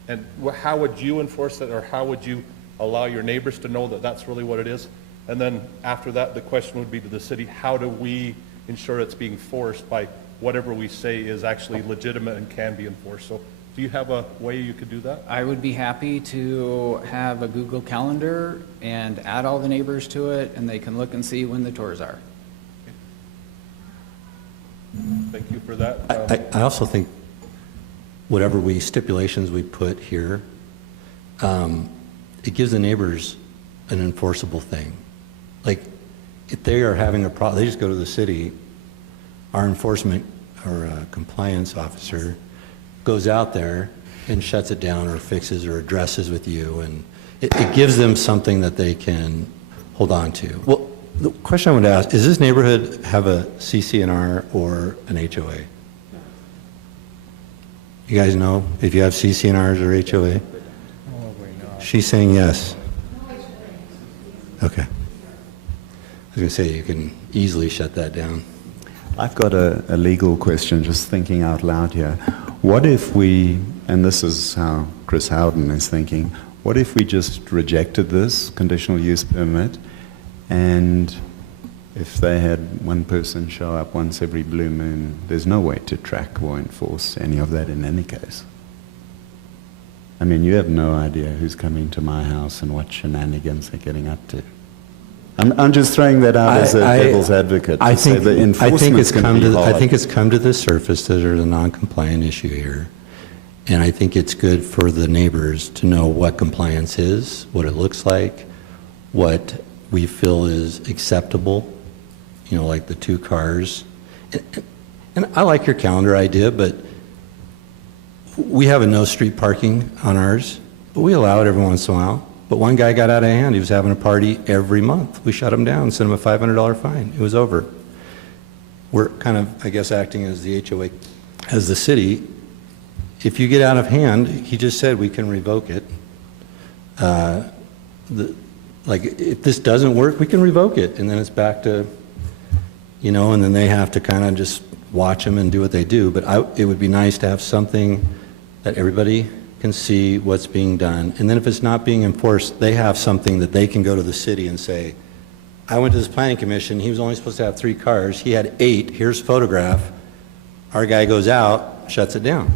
And how would you enforce that, or how would you allow your neighbors to know that that's really what it is? And then after that, the question would be to the city, how do we ensure it's being forced by whatever we say is actually legitimate and can be enforced? So do you have a way you could do that? I would be happy to have a Google Calendar and add all the neighbors to it, and they can look and see when the tours are. Thank you for that. I also think whatever stipulations we put here, it gives the neighbors an enforceable thing. Like, if they are having a problem, they just go to the city, our enforcement or compliance officer goes out there and shuts it down or fixes or addresses with you, and it gives them something that they can hold on to. Well, the question I would ask, does this neighborhood have a CCNR or an HOA? You guys know if you have CCNRs or HOA? She's saying yes. Okay. I was going to say you can easily shut that down. I've got a legal question, just thinking out loud here. What if we, and this is how Chris Howden is thinking, what if we just rejected this conditional use permit, and if they had one person show up once every blue moon, there's no way to track or enforce any of that in any case? I mean, you have no idea who's coming to my house and what shenanigans they're getting up to. I'm just throwing that out as a devil's advocate. I think it's come to the surface that there's a non-compliant issue here, and I think it's good for the neighbors to know what compliance is, what it looks like, what we feel is acceptable. Like the 2 cars. And I like your calendar idea, but we have a no street parking on ours, but we allow it every once in a while. But one guy got out of hand. He was having a party every month. We shut him down, sent him a $500 fine. It was over. We're kind of, I guess, acting as the HOA, as the city. If you get out of hand, he just said we can revoke it. If this doesn't work, we can revoke it, and then it's back to, and then they have to kind of just watch them and do what they do. But it would be nice to have something that everybody can see what's being done. And then if it's not being enforced, they have something that they can go to the city and say, I went to this planning commission, he was only supposed to have 3 cars, he had 8, here's a photograph. Our guy goes out, shuts it down.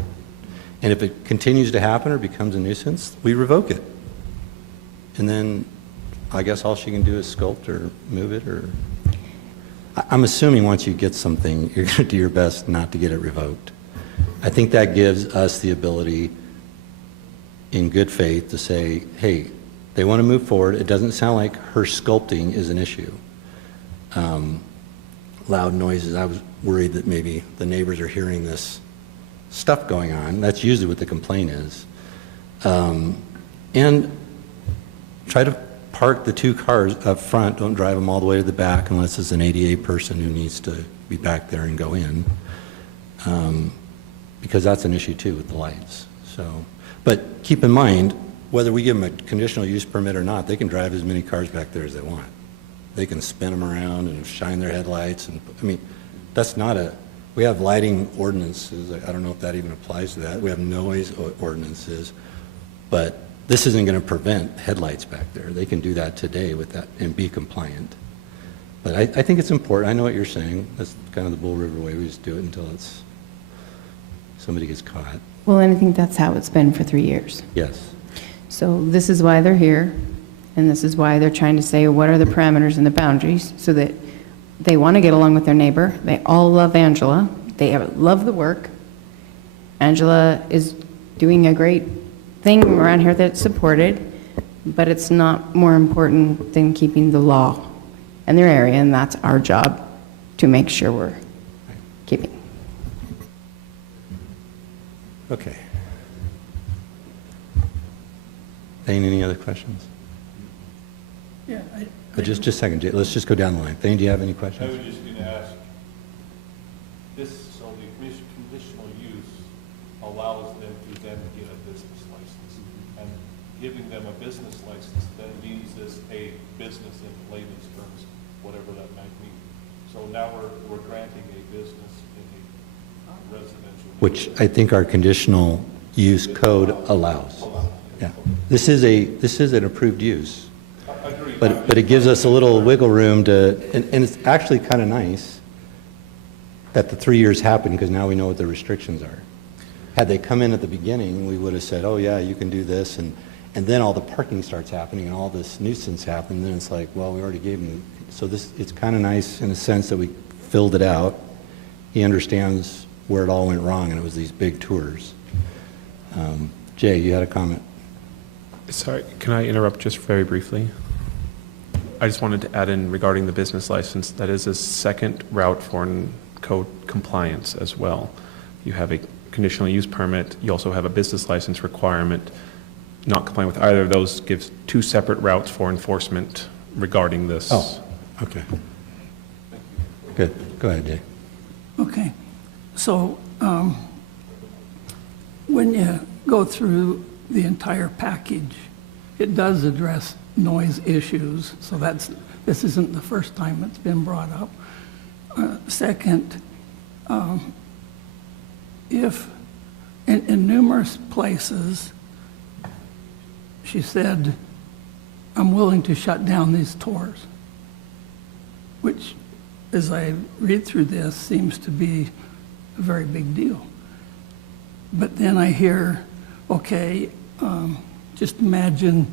And if it continues to happen or becomes a nuisance, we revoke it. And then I guess all she can do is sculpt or move it, or I'm assuming once you get something, you're going to do your best not to get it revoked. I think that gives us the ability, in good faith, to say, hey, they want to move forward. It doesn't sound like her sculpting is an issue. Loud noises, I was worried that maybe the neighbors are hearing this stuff going on. That's usually what the complaint is. And try to park the 2 cars up front. Don't drive them all the way to the back unless it's an ADA person who needs to be back there and go in, because that's an issue too with the lights. So, But keep in mind, whether we give them a conditional use permit or not, they can drive as many cars back there as they want. They can spin them around and shine their headlights, and, I mean, that's not a, we have lighting ordinances, I don't know if that even applies to that. We have noise ordinances, but this isn't going to prevent headlights back there. They can do that today with that and be compliant. But I think it's important. I know what you're saying. That's kind of the Bull River way. We just do it until it's, somebody gets caught. Well, and I think that's how it's been for 3 years. Yes. So this is why they're here, and this is why they're trying to say what are the parameters and the boundaries, so that they want to get along with their neighbor. They all love Angela. They love the work. Angela is doing a great thing around here that's supported, but it's not more important than keeping the law in their area, and that's our job to make sure we're keeping. Okay. Thane, any other questions? Yeah, But just a second, Jay, let's just go down the line. Thane, do you have any I questions? was just going to ask, this, so the conditional use allows them to then get a business license. And giving them a business license then means this a business in layman's terms, whatever that might mean. So now we're granting a business in a residential. Which I think our conditional use code allows. Yeah. This is an approved use. But it gives us a little wiggle room to, and it's actually kind of nice that the 3 years happened, because now we know what the restrictions are. Had they come in at the beginning, we would have said, oh yeah, you can do this, and then all the parking starts happening and all this nuisance happened, and then it's like, well, we already gave him. So it's kind of nice in a sense that we filled it out. He understands where it all went wrong, and it was these big tours. Jay, you had a comment? Sorry, can I interrupt just very briefly? I just wanted to add in regarding the business license, that is a second route for code compliance as well. You have a conditional use permit, you also have a business license requirement. Not complying with either of those gives two separate routes for enforcement regarding this. Oh, okay. Good. Go ahead, Jay. Okay. So when you go through the entire package, it does address noise issues, so this isn't the first time it's been brought up. Second, if in numerous places, she said, I'm willing to shut down these tours, which, as I read through this, seems to be a very big deal. But then I hear, okay, just imagine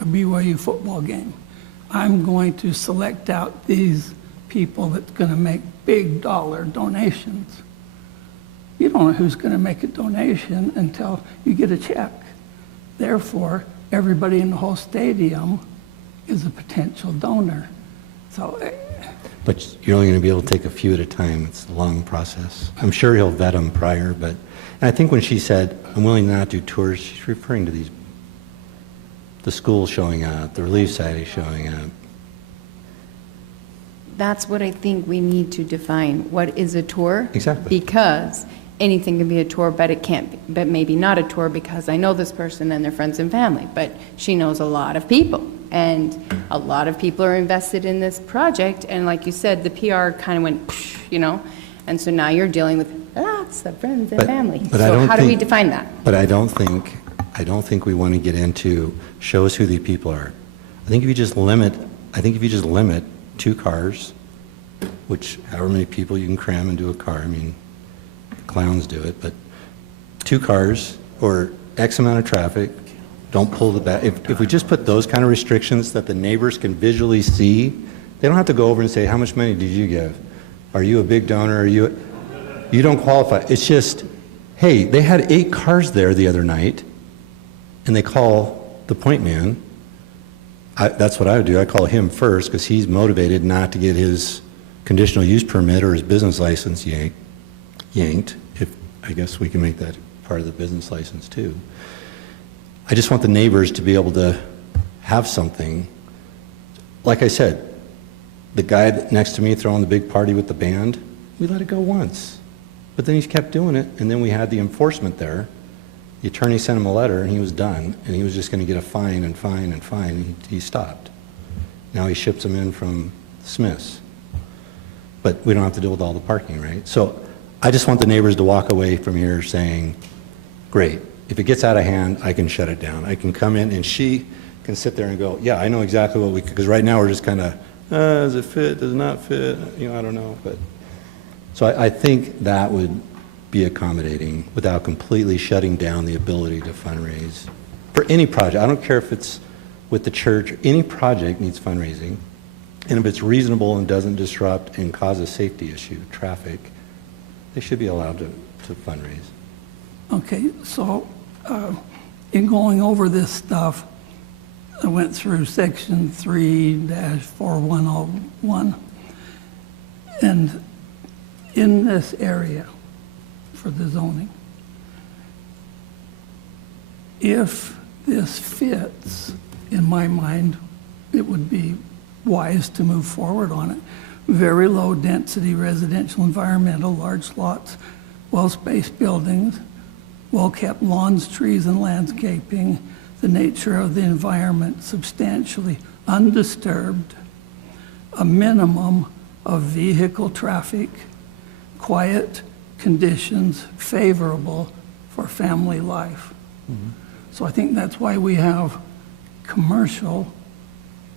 a BYU football game. I'm going to select out these people that's going to make big dollar donations. You don't know who's going to make a donation until you get a check. Therefore, everybody in the whole stadium is a potential donor. So, But you're only going to be able to take a few at a time. It's a long process. I'm sure he'll vet them prior, but and I think when she said, I'm willing to not do tours, she's referring to the school showing up, the Relief Society showing up. That's what I think we need to define. What is a tour? Exactly. Because anything can be a tour, but it can't be, but maybe not a tour because I know this person and their friends and family, but she knows a lot of people. And a lot of people are invested in this project, and like you said, the PR kind of went, you know, and so now you're dealing with lots of friends and family. But so how do we define that? But I don't think we want to get into show us who the people are. I think if you just limit 2 cars, which however many people you can cram into a car, I mean, clowns do it, but 2 cars or X amount of traffic, don't pull the back. If we just put those kind of restrictions that the neighbors can visually see, they don't have to go over and say, how much money did you give? Are you a big donor? You don't qualify. It's just, hey, they had 8 cars there the other night, and they call the point man. That's what I would do. I call him first because he's motivated not to get his conditional use permit or his business license yanked. If I guess we can make that part of the business license too. I just want the neighbors to be able to have something. Like I said, the guy next to me throwing the big party with the band, we let it go once. But then he's kept doing it, and then we had the enforcement there. The attorney sent him a letter, and he was done, and he was just going to get a fine and fine and fine, and he stopped. Now he ships them in from Smith's. But we don't have to deal with all the parking, right? So I just want the neighbors to walk away from here saying, great, if it gets out of hand, I can shut it down. I can come in, and she can sit there and go, yeah, I know exactly what we, because right now we're just kind of, does it fit, does it not fit, I don't know. But so I think that would be accommodating without completely shutting down the ability to fundraise for any project. I don't care if it's with the church, any project needs fundraising. And if it's reasonable and doesn't disrupt and cause a safety issue, traffic, they should be allowed to fundraise. Okay, so in going over this stuff, I went through section 3-4101, and in this area for the zoning, if this fits, in my mind, it would be wise to move forward on it. Very low density residential environmental, large lots, well-spaced buildings, well-kept lawns, trees, and landscaping, the nature of the environment substantially undisturbed, a minimum of vehicle traffic, quiet conditions favorable for family life. Mm-hmm. So I think that's why we have commercial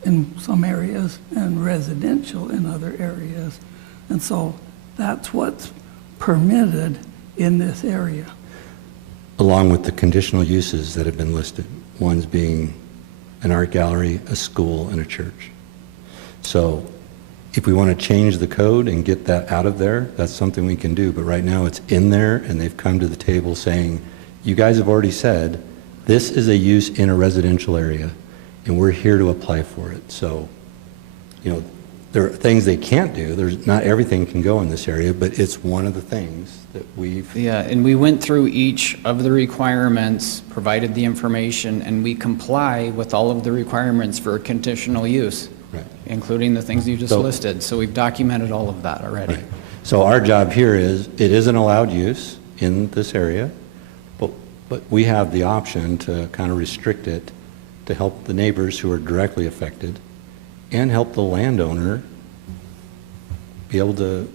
in some areas and residential in other areas. And so that's what's permitted in this area. Along with the conditional uses that have been listed, ones being an art gallery, a school, and a church. So if we want to change the code and get that out of there, that's something we can do. But right now it's in there, and they've come to the table saying, you guys have already said, this is a use in a residential area, and we're here to apply for it. So, there are things they can't do. Not everything can go in this area, but it's one of the things that we've... Yeah, and we went through each of the requirements, provided the information, and we comply with all of the requirements for conditional use, right, including the things you just listed. So we've documented all of that already. Right. So our job here is, it is an allowed use in this area, but we have the option to kind of restrict it to help the neighbors who are directly affected and help the landowner be able to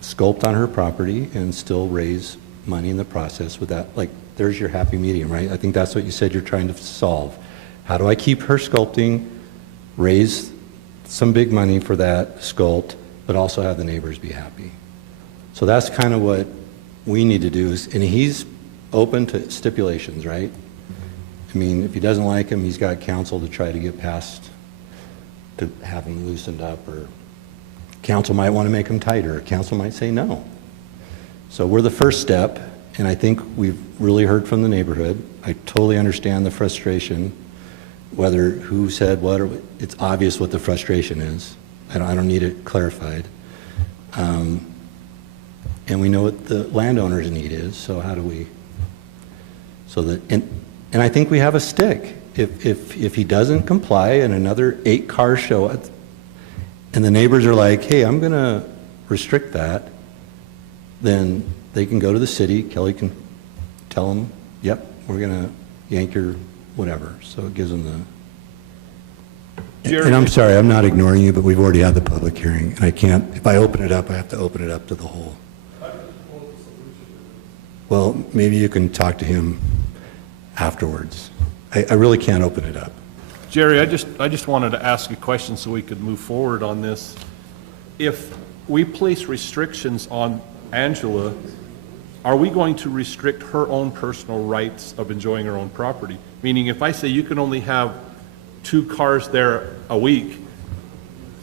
sculpt on her property and still raise money in the process with that. Like, there's your happy medium, right? I think that's what you said you're trying to solve. How do I keep her sculpting, raise some big money for that sculpt, but also have the neighbors be happy? So that's kind of what we need to do is, and he's open to stipulations, right? I mean, if he doesn't like him, he's got counsel to try to get past, to have him loosened up, or council might want to make him tighter, or council might say no. So we're the first step, and I think we've really heard from the neighborhood. I totally understand the frustration, whether who said what, or it's obvious what the frustration is. I don't need it clarified. And we know what the landowner's need is, so how do we, so that, and I think we have a stick. If he doesn't comply and another 8 cars show up, and the neighbors are like, hey, I'm going to restrict that, then they can go to the city. Kelly can tell them, yep, we're going to yank your whatever. So it gives them the... And I'm sorry, I'm not ignoring you, but we've already had the public hearing, and I can't, if I open it up, I have to open it up to the whole. Well, maybe you can talk to him afterwards. I really can't open it up. Jerry, I just wanted to ask a question so we could move forward on this. If we place restrictions on Angela, are we going to restrict her own personal rights of enjoying her own property? Meaning, if I say you can only have 2 cars there a week,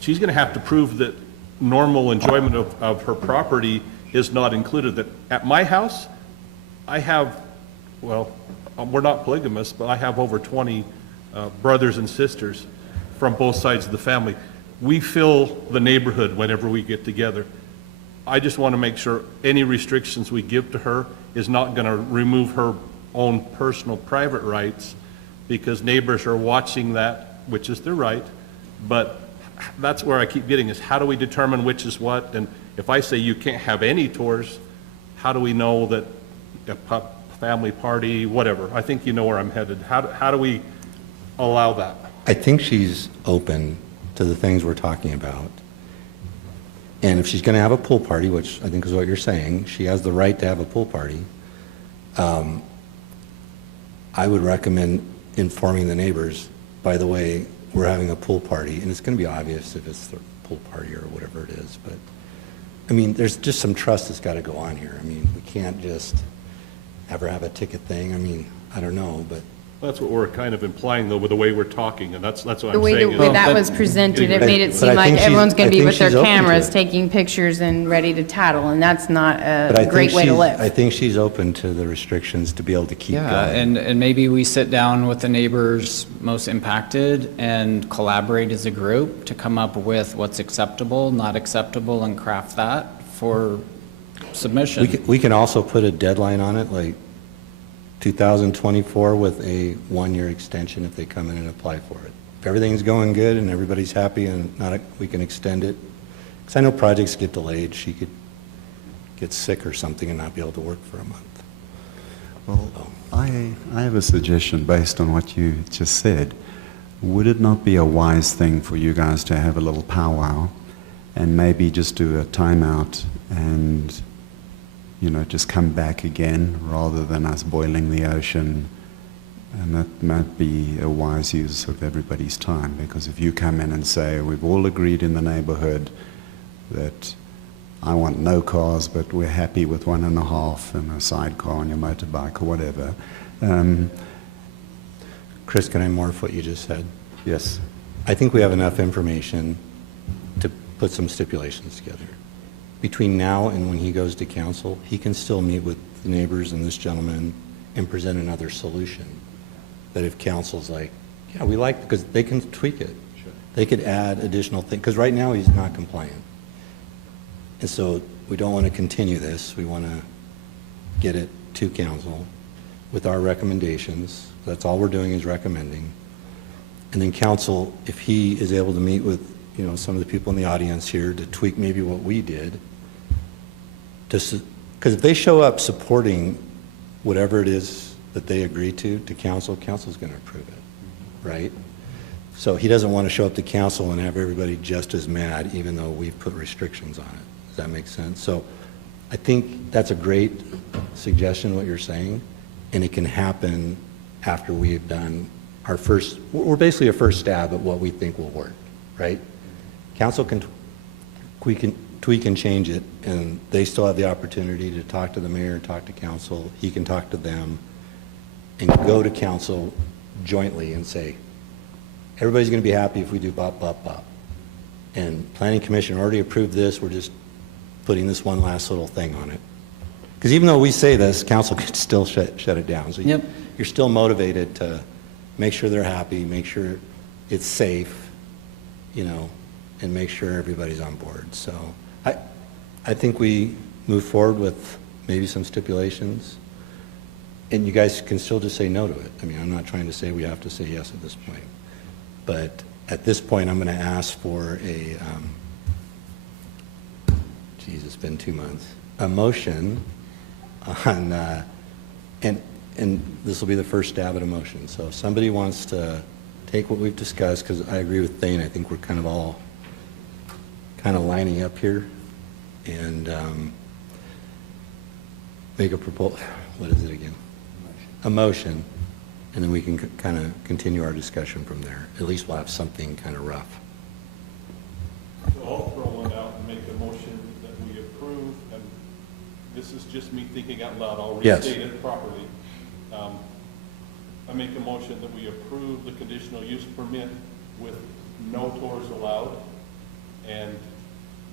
she's going to have to prove that normal enjoyment of her property is not included. That at my house, I have, well, we're not polygamous, but I have over 20 brothers and sisters from both sides of the family. We fill the neighborhood whenever we get together. I just want to make sure any restrictions we give to her is not going to remove her own personal private rights, because neighbors are watching that, which is their right. But that's where I keep getting is, how do we determine which is what? And if I say you can't have any tours, how do we know that family party, whatever. I think you know where I'm headed. How do we allow that? I think she's open to the things we're talking about. And if she's going to have a pool party, which I think is what you're saying, she has the right to have a pool party. I would recommend informing the neighbors, by the way, we're having a pool party, and it's going to be obvious if it's the pool party or whatever it is, but I mean, there's just some trust that's got to go on here. I mean, we can't just ever have a ticket thing. I mean, I don't know, but That's what we're kind of implying, though, with the way we're talking, and that's what The I'm way saying. that was presented, it made it But seem I like think she's- everyone's going I to be think with their she's open to cameras, it. taking pictures and ready to tattle, and that's not But I a think great way to she's- live. I think she's open to the restrictions to be able to keep Yeah, going. and maybe we sit down with the neighbors most impacted and collaborate as a group to come up with what's acceptable, not acceptable, and craft that for submission. We can also put a deadline on it, like 2024 with a one-year extension if they come in and apply for it. If everything's going good and everybody's happy and we can extend it. Because I know projects get delayed. She could get sick or something and not be able to work for a month. Well, I have a suggestion based on what you just said. Would it not be a wise thing for you guys to have a little powwow and maybe just do a timeout and, you know, just come back again rather than us boiling the ocean? And that might be a wise use of everybody's time, because if you come in and say, we've all agreed in the neighborhood that I want no cars, but we're happy with 1.5 and a sidecar on your motorbike or whatever. Chris, can I morph what you just said? Yes. I think we have enough information to put some stipulations together. Between now and when he goes to council, he can still meet with the neighbors and this gentleman and present another solution. That if council's like, yeah, we like, because they can tweak it. Sure. They could add additional things, because right now he's not compliant. And so we don't want to continue this. We want to get it to council with our recommendations. That's all we're doing is recommending. And then council, if he is able to meet with, you know, some of the people in the audience here to tweak maybe what we did, because if they show up supporting whatever it is that they agree to council, council's going to approve it, right? So he doesn't want to show up to council and have everybody just as mad, even though we've put restrictions on it. Does that make sense? So I think that's a great suggestion, what you're saying, and it can happen after we've done our first, we're basically a first stab at what we think will work, right? Council can tweak and change it, and they still have the opportunity to talk to the mayor, talk to council, he can talk to them, and go to council jointly and say, everybody's going to be happy if we do bop, bop, bop. And planning commission already approved this, we're just putting this one last little thing on it. Because even though we say this, council can still shut it down. So you're still motivated to make sure they're happy, make sure it's safe, you know, and make sure everybody's on board. So I think we move forward with maybe some stipulations, and you guys can still just say no to it. I mean, I'm not trying to say we have to say yes at this point. But at this point, I'm going to ask for a, geez, it's been 2 months, a motion on, and this will be the first stab at a motion. So if somebody wants to take what we've discussed, because I agree with Thane, I think we're kind of all kind of lining up here, and make a proposal, what is it again? A motion, and then we can kind of continue our discussion from there. At least we'll have something kind of rough. So I'll throw one out and make a motion that we approve, and this is just me thinking out loud, I'll restate it properly. I make a motion that we approve the conditional use permit with no tours allowed, and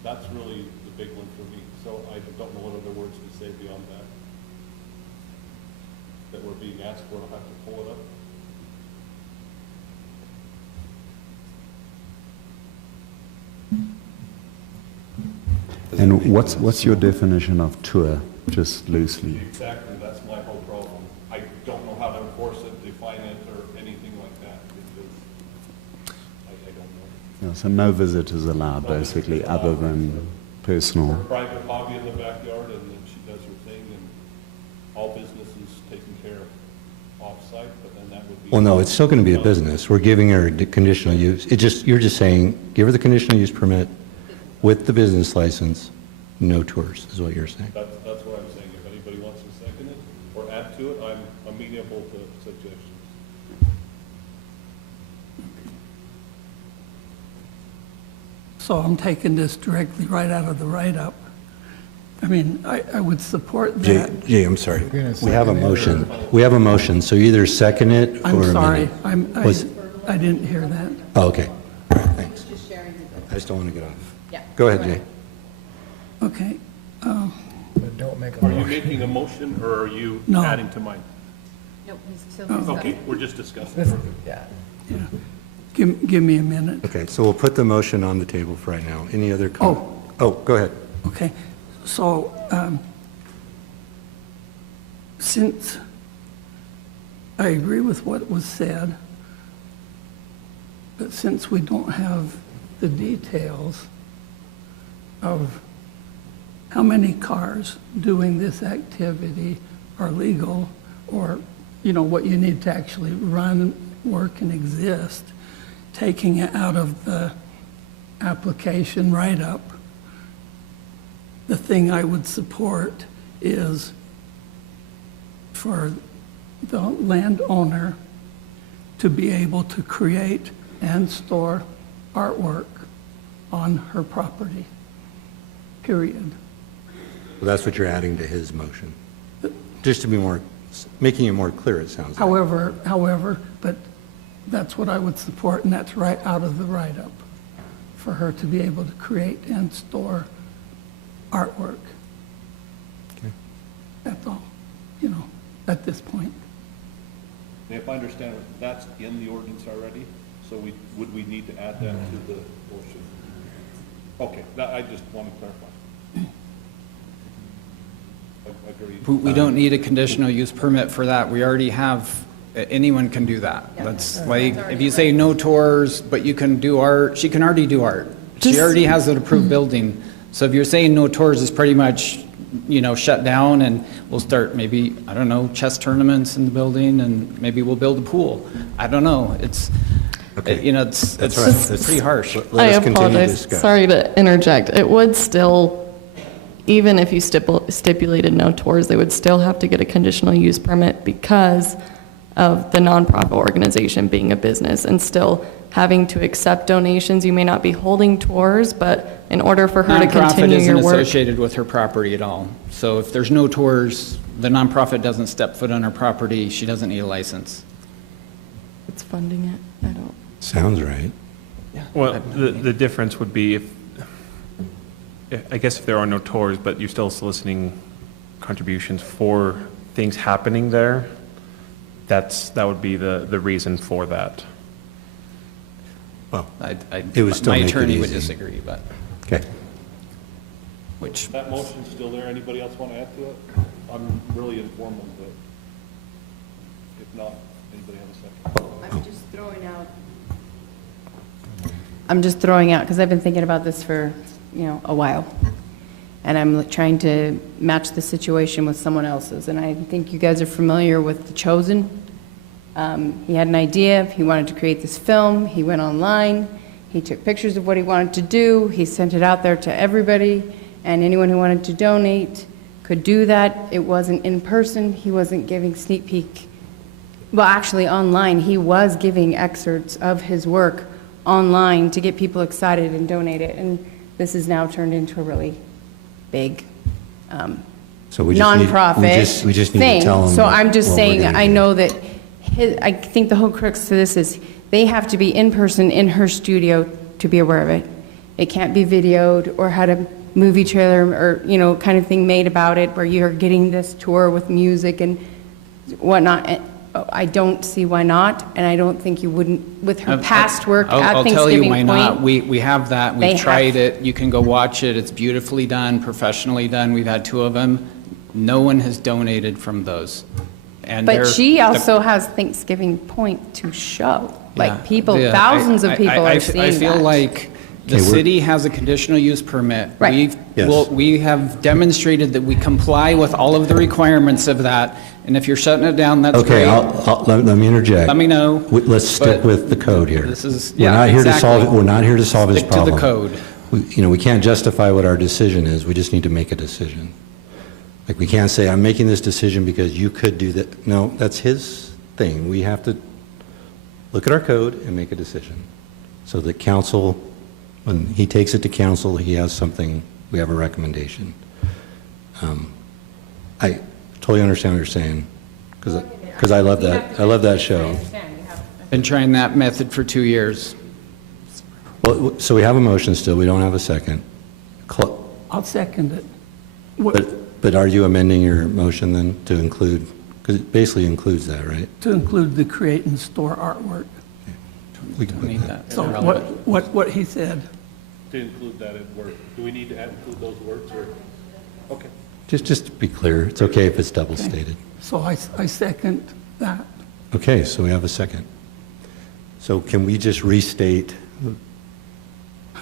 that's really the big one for me. So I don't know what other words to say beyond that we're being asked for. I'll have to pull it up. And what's your definition of tour, just loosely? Exactly, that's my whole problem. I don't know how to enforce it, define it, or anything like that, because I don't know. Yeah, so no visitors allowed, basically, other than personal. Private hobby in the backyard, and then she does her thing, and all businesses take site, but then that would be. Well, no, it's still going to be a business. We're giving her a conditional use. You're just saying, give her the conditional use permit with the business license, no tours, is what you're saying. That's what I'm saying. If anybody wants to second it or add to it, I'm amenable to suggestions. So I'm taking this directly right out of the write-up. I mean, I would support that. Jay, I'm sorry. We have a motion. We have a motion, so either second it or I'm sorry, amend it. I didn't hear that. Oh, okay. All right, thanks. I just don't want to get off. Go ahead, Jay. Okay. But don't make a Are you motion. making a motion or are you No. adding to mine? Nope, he's still Okay, we're just discussing. Yeah. Yeah. Give me a minute. Okay, so we'll put the motion on the table for right now. Any other comment? Oh, go ahead. Okay, so, since I agree with what was said, but since we don't have the details of how many cars doing this activity are legal, or, you know, what you need to actually run, work, and exist, taking it out of the application write-up, the thing I would support is for the landowner to be able to create and store artwork on her property, period. Well, that's what you're adding to his motion. Just to be more, making it more clear, it sounds like. However, but that's what I would support, and that's right out of the write-up, for her to be able to create and store artwork. Okay. That's all, you know, at this point. And if I understand it, that's in the ordinance already, so would we need to add that to the motion? Okay, I just want to clarify. Agreed. We don't need a conditional use permit for that. We already have, anyone can do that. That's like, if you say no tours, but you can do art, she can already do art. She already has an approved building. So if you're saying no tours, it's pretty much, you know, shut down, and we'll start maybe, I don't know, chess tournaments in the building, and maybe we'll build a pool. I don't know. It's, you know, it's pretty harsh. I apologize. Sorry to interject. It would still, even if you stipulated no tours, they would still have to get a conditional use permit because of the nonprofit organization being a business and still having to accept donations. You may not be holding tours, but in order for her to continue your Nonprofit isn't work. associated with her property at all. So if there's no tours, the nonprofit doesn't step foot on her property, she doesn't need a license. It's funding it. I don't. Sounds right. Well, the difference would be if, I guess if there are no tours, but you're still soliciting contributions for things happening there, that would be the reason for that. Well, It would still my make it attorney would easy. disagree, but. Okay. Which. That motion's still there. Anybody else want to add to it? I'm really informal, but if not, anybody have a second? I'm just throwing out, because I've been thinking about this for, you know, a while. And I'm trying to match the situation with someone else's. And I think you guys are familiar with The Chosen. He had an idea. He wanted to create this film. He went online. He took pictures of what he wanted to do. He sent it out there to everybody. And anyone who wanted to donate could do that. It wasn't in person. He wasn't giving sneak peek. Well, actually, online, he was giving excerpts of his work online to get people excited and donate it. And this is now turned into a really big So we just need- nonprofit we just need to thing. tell him So what- I'm just what we're saying, gonna I do. know that I think the whole crux to this is they have to be in person in her studio to be aware of it. It can't be videoed or had a movie trailer or, you know, kind of thing made about it where you're getting this tour with music and whatnot. And I don't see why not, and I don't think you wouldn't, with her past work at I'll Thanksgiving tell you Point. why not. We have that. They We've tried have- it. You can go watch it. It's beautifully done, professionally done. We've had 2 of them. No one has donated from those. And But they're- she the- also has Thanksgiving Point to show. Yeah. Like people, Yeah, thousands of people I are seeing I feel that. like The city has a conditional use permit. Right. We have demonstrated that we comply with all of the requirements of that, and if you're shutting it down, that's Okay, great. let me interject. Let me know. Let's stick but with the code here. This is, We're yeah, not here to exactly. solve it. We're not here to solve his Stick to problem. the code. We can't justify what our decision is. We just need to make a decision. Like, we can't say, I'm making this decision because you could do that. No, that's his thing. We have to look at our code and make a decision. So that council, when he takes it to council, he has something, we have a recommendation. I totally understand what you're saying, because I love that. I love that show. Been trying that method for 2 years. Well, so we have a motion still. We don't have a second. I'll second it. But are you amending your motion then to include, because it basically includes that, right? To include the create and store artwork. We can put that. So what he said. To include that in word. Do we need to include those words or? Okay. Just to be clear, it's okay if it's double stated. So I second that. Okay, so we have a second. So can we just restate,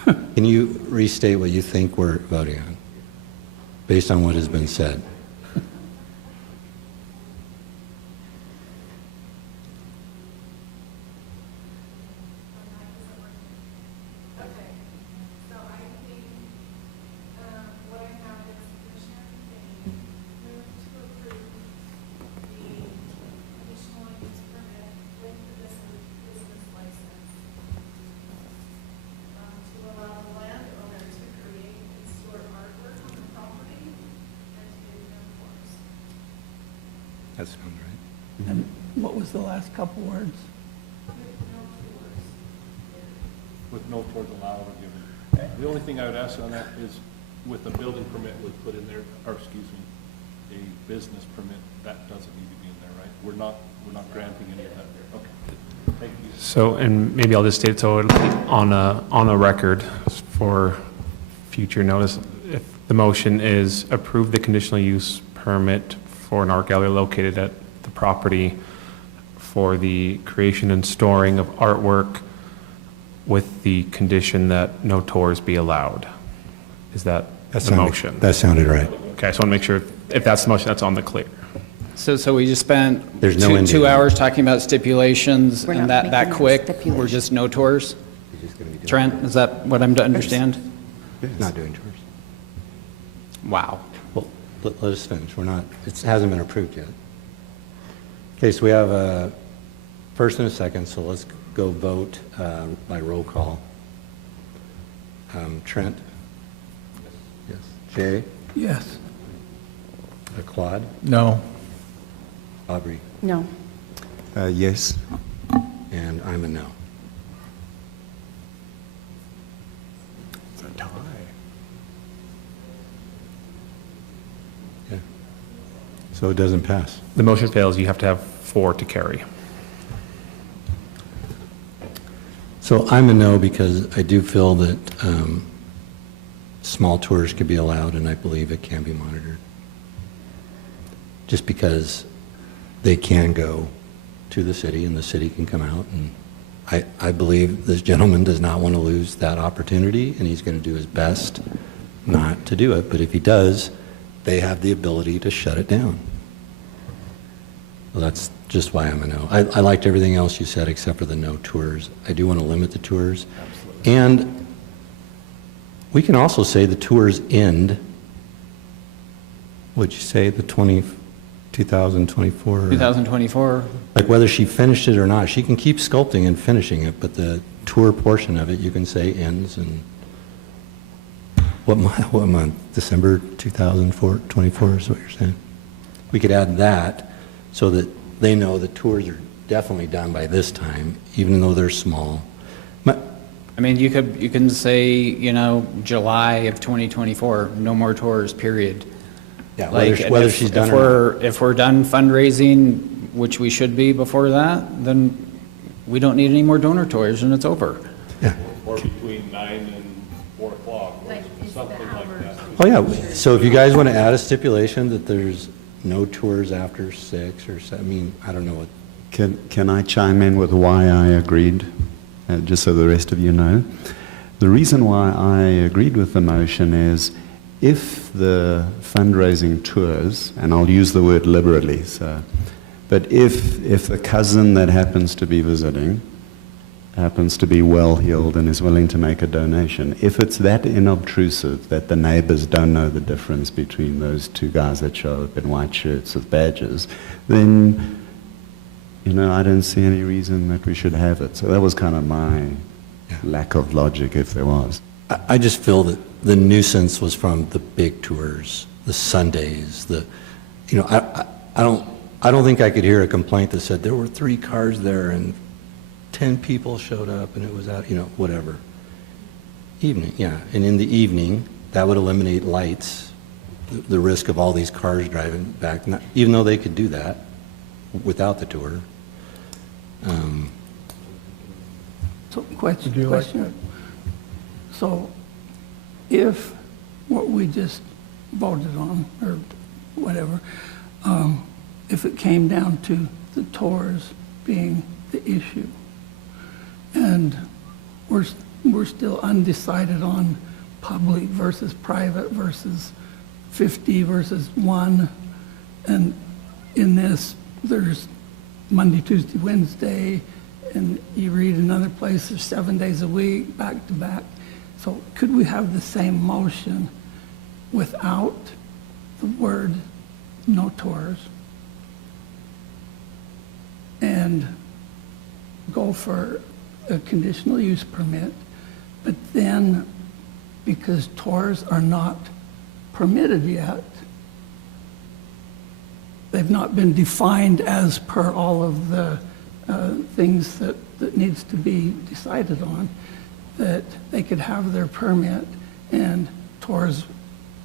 can you restate what you think we're voting on, based on what has been said? That sounds right. And what was the last couple words? With no tours allowed or given. The only thing I would ask on that is with the building permit we put in there, or excuse me, a business permit, that doesn't need to be in there, right? We're not granting any of that. Okay. Thank you. So, and maybe I'll just state so on a record for future notice, if the motion is approve the conditional use permit for an art gallery located at the property for the creation and storing of artwork with the condition that no tours be allowed. Is that the motion? That sounded right. Okay, I just want to make sure if that's the motion, that's on the clear. So we just spent There's no two hours talking about stipulations, We're and not that making quick, stipulations. we're just no tours? Trent, is that what I'm to understand? Not doing tours. Wow. Well, let us finish. We're not, it hasn't been approved yet. Okay, so we have a first and a second, so let's go vote by roll call. Trent? Yes. Jay? Yes. Claude? No. Aubrey? No. Yes. And I'm a no. It's a tie. Yeah. So it doesn't pass. The motion fails, you have to have 4 to carry. So I'm a no because I do feel that small tours could be allowed, and I believe it can be monitored. Just because they can go to the city and the city can come out, and I believe this gentleman does not want to lose that opportunity, and he's going to do his best not to do it. But if he does, they have the ability to shut it down. Well, that's just why I'm a no. I liked everything else you said except for the no tours. I do want to limit the tours. Absolutely. And we can also say the tours end, would you say, the 2024? 2024. Like whether she finished it or not, she can keep sculpting and finishing it, but the tour portion of it, you can say ends in, what month? December 2024 is what you're saying? We could add that so that they know the tours are definitely done by this time, even though they're small. I mean, you can say, July of 2024, no more tours, period. Yeah, Like, whether she's done or not. If we're done fundraising, which we should be before that, then we don't need any more donor tours and it's over. Yeah. Or between 9 and 4 o'clock, or something like that. Oh, yeah. So if you guys want to add a stipulation that there's no tours after 6 or 7, I mean, I don't know what. Can I chime in with why I agreed, just so the rest of you know? The reason why I agreed with the motion is if the fundraising tours, and I'll use the word liberally, but if the cousin that happens to be visiting happens to be well-heeled and is willing to make a donation, if it's that inobtrusive that the neighbors don't know the difference between those two guys that show up in white shirts with badges, then, I don't see any reason that we should have it. So that was kind of my lack of logic, if there was. I just feel that the nuisance was from the big tours, the Sundays, I don't think I could hear a complaint that said there were 3 cars there and 10 people showed up and it was out, whatever. Evening, yeah. And in the evening, that would eliminate lights, the risk of all these cars driving back, even though they could do that without the tour. So question. So if what we just voted on, or whatever, if it came down to the tours being the issue, and we're still undecided on public versus private versus 50 versus 1, and in this there's Monday, Tuesday, Wednesday, and you read another place there's 7 days a week, back to back. So could we have the same motion without the word no tours and go for a conditional use permit, but then because tours are not permitted yet, they've not been defined as per all of the things that needs to be decided on, that they could have their permit and tours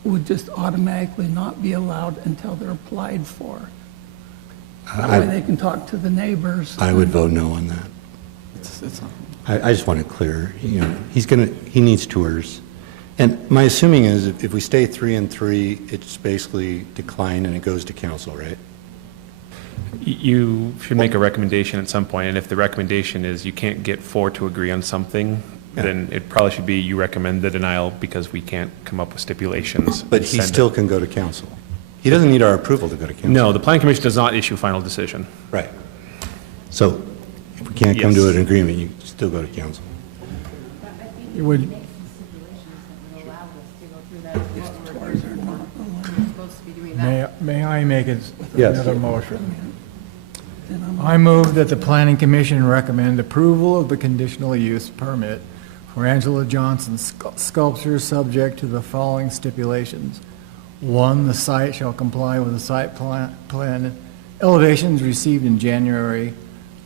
would just automatically not be allowed until they're applied for. That way they can talk to the neighbors. I would vote no on that. I just want it clear. He needs tours. And my assuming is if we stay 3 and 3, it's basically decline and it goes to council, right? You should make a recommendation at some point, and if the recommendation is you can't get 4 to agree on something, then it probably should be you recommend the denial because we can't come up with stipulations. But he still can go to council. He doesn't need our approval to go to council. No, the Planning Commission does not issue final decision. Right. So if we can't come to an agreement, you still go to council. It would, may I make another motion? I move that the Planning Commission recommend approval of the conditional use permit for Angela Johnson's sculpture subject to the following stipulations. 1, the site shall comply with the site plan elevations received in January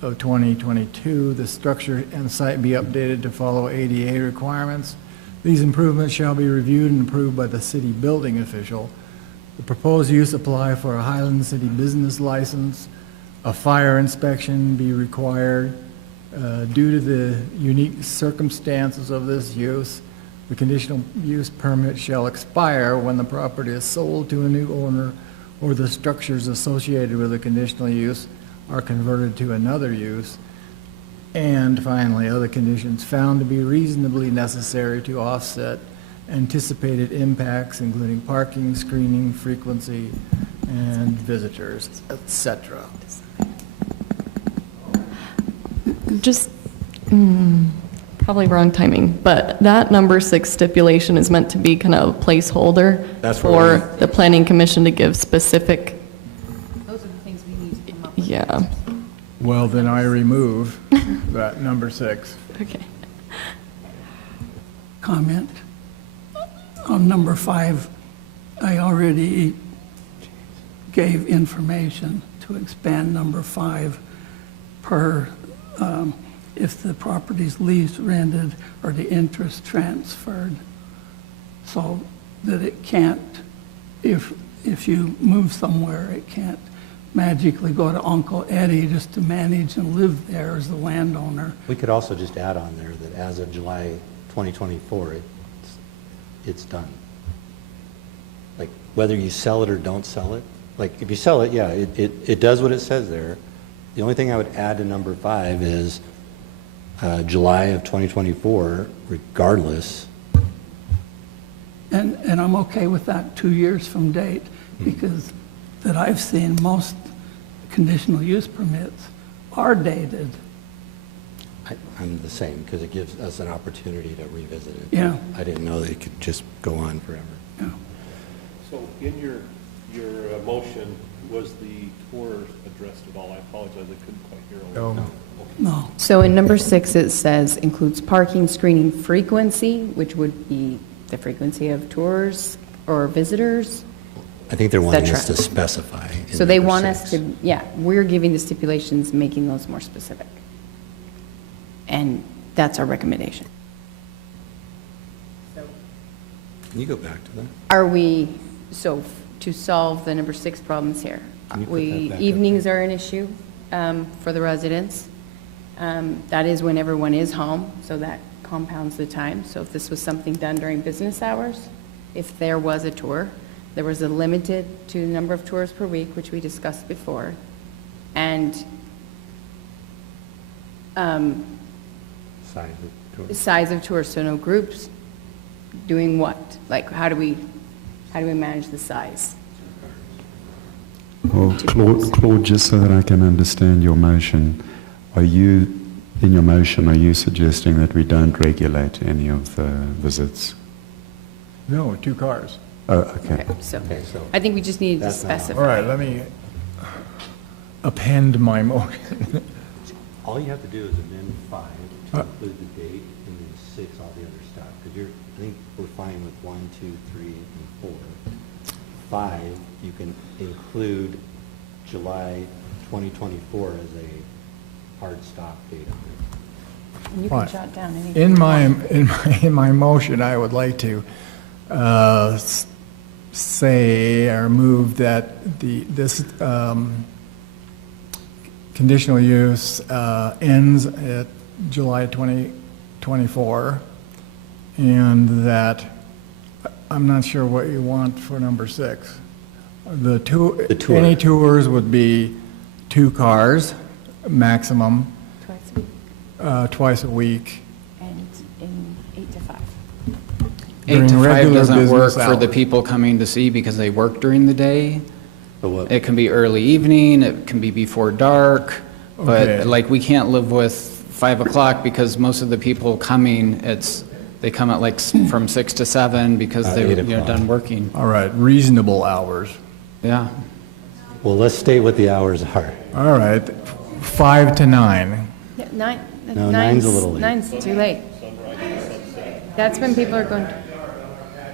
of 2022. The structure and site be updated to follow ADA requirements. These improvements shall be reviewed and approved by the city building official. The proposed use apply for a Highland City business license. A fire inspection be required. Due to the unique circumstances of this use, the conditional use permit shall expire when the property is sold to a new owner or the structures associated with the conditional use are converted to another use. And finally, other conditions found to be reasonably necessary to offset anticipated impacts, including parking, screening, frequency, and visitors, etc. Just probably wrong timing, but that number 6 stipulation is meant to be kind of a placeholder for the Planning Commission to give specific. Those are the things we need to come up with. Yeah. Well, then I remove that number 6. Okay. Comment on number 5. I already gave information to expand number 5 per if the property's leased, rented, or the interest transferred, so that it can't, if you move somewhere, it can't magically go to Uncle Eddie just to manage and live there as the landowner. We could also just add on there that as of July 2024, it's done. Like whether you sell it or don't sell it. Like if you sell it, yeah, it does what it says there. The only thing I would add to number 5 is July of 2024 regardless. And I'm okay with that 2 years from date, because that I've seen most conditional use permits are dated. I'm the same, because it gives us an opportunity to revisit it. Yeah. I didn't know that it could just go on forever. Yeah. So in your motion, was the tour addressed at all? I apologize, I couldn't quite hear all that. No. So in number 6, it says includes parking, screening, frequency, which would be the frequency of tours or visitors. I think they're wanting us cetera. to specify. in So they number want 6. us to, yeah, we're giving the stipulations, making those more specific. And that's our recommendation. Can you go back to that? Are we, so to solve the number 6 problems here, Can you put that back up? evenings are an issue for the residents. That is when everyone is home, so that compounds the time. So if this was something done during business hours, if there was a tour, there was a limited to the number of tours per week, which we discussed before, and Size of tour. size of tours, so no groups doing what? Like, how do we manage the size? Well, Claude, just so that I can understand your motion, in your motion, are you suggesting that we don't regulate any of the visits? No, 2 cars. Oh, okay. So I think we just needed to That's not- specify. All right, let me append my motion. All you have to do is amend 5 to include the date, and then 6, all the other stuff. Because I think we're fine with 1, 2, 3, and 4. 5, you can include July 2024 as a hard stop date on it. And you can Right. jot down anything. In my motion, I would like to say or move that this conditional use ends at July 2024, and that I'm not sure what you want for number 6. The tour. Any tours would be 2 cars maximum, twice a week. And in 8 to 5. 8 to 5 During regular doesn't work business for the hours. people coming to see because they work during the day. But what? It can be early evening, it can be before dark, but Okay. like we can't live with 5 o'clock because most of the people coming, they come at like from 6 to 7 because they're 8 o'clock. done working. All right, reasonable hours. Yeah. Well, let's state what the hours are. All right, 5 to 9. Yeah, No, 9's a little late. 9's too late. That's when people are going to.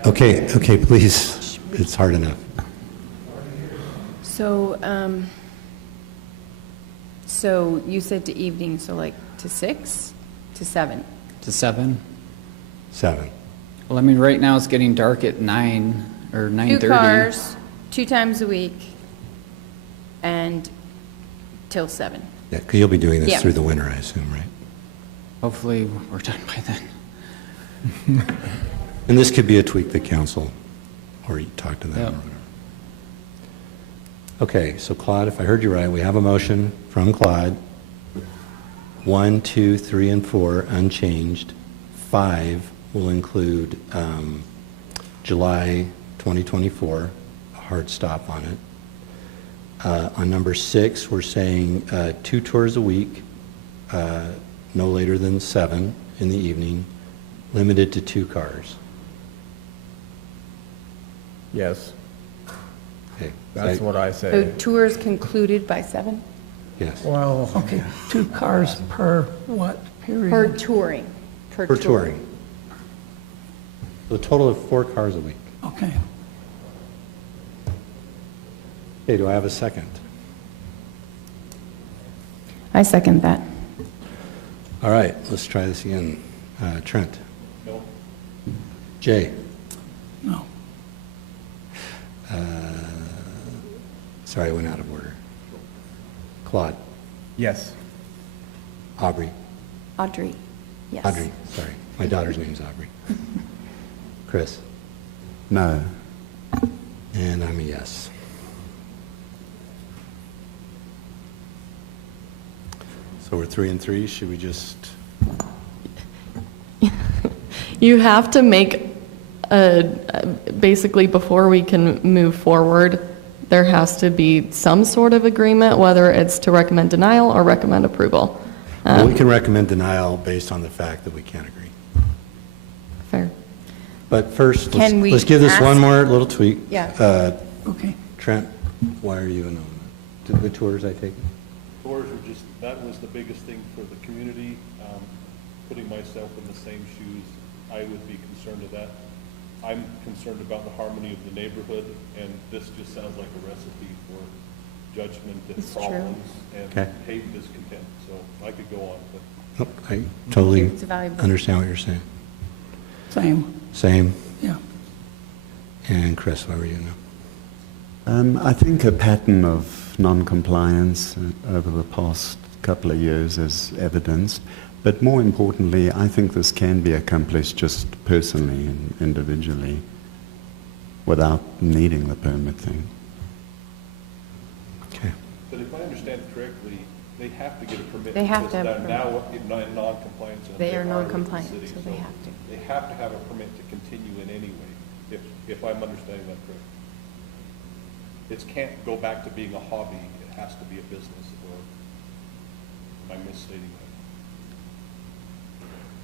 Okay, please. It's hard enough. So, so you said to evening, so like to 6, to 7. To 7? 7. Well, I mean, right now it's getting dark at 9 or 9:30. 2 cars, 2 times a week, and till 7. Yeah, because you'll be doing this Yeah. through the winter, I assume, right? Hopefully, we're done by then. And this could be a tweak that council, or you talk to them Yep. or whatever. Okay, so Claude, if I heard you right, we have a motion from Claude. 1, 2, 3, and 4 unchanged. 5 will include July 2024, a hard stop on it. On number 6, we're saying 2 tours a week, no later than 7 in the evening, limited to 2 cars. Yes, Okay. that's what I So say. tours concluded by 7? Yes. Well, Okay, 2 cars per what period? Per touring. Per touring. So a total of 4 cars a week. Okay. Okay, do I have a second? I second that. All right, let's try this again. Trent? No. Jay? No. Sorry, I went out of order. Claude? yes. Aubrey? Audrey, yes. Audrey, sorry. My daughter's name's Aubrey. Chris? No. And I'm a yes. So we're 3 and 3. Should we just You have to make basically before we can move forward, there has to be some sort of agreement, whether it's to recommend denial or recommend approval. Well, we can recommend denial based on the fact that we can't agree. Fair. But first, Can we let's give this ask- one more little tweak. Yeah. Okay. Trent, why are you in on that? The tours I take? Tours were just, that was the biggest thing for the community. Putting myself in the same shoes, I would be concerned of that. I'm concerned about the harmony of the neighborhood, and this just sounds like a recipe for judgment and It's true. problems Okay. and hate and discontent. So I could go on, but Nope, I totally It's valuable. understand what you're saying. Same, Same. yeah. And Chris, why were you now? I think a pattern of non-compliance over the past couple of years is evidenced, but more importantly, I think this can be accomplished just personally and individually without needing the permit thing. Okay. But if I understand correctly, they have to get a permit. They have to have a because they're now in non-compliance. and They are with the non-compliant, city. so they have to. They have to have a permit to continue in any way, if I'm understanding that correctly. It can't go back to being a hobby, it has to be a business, or am I misstating that?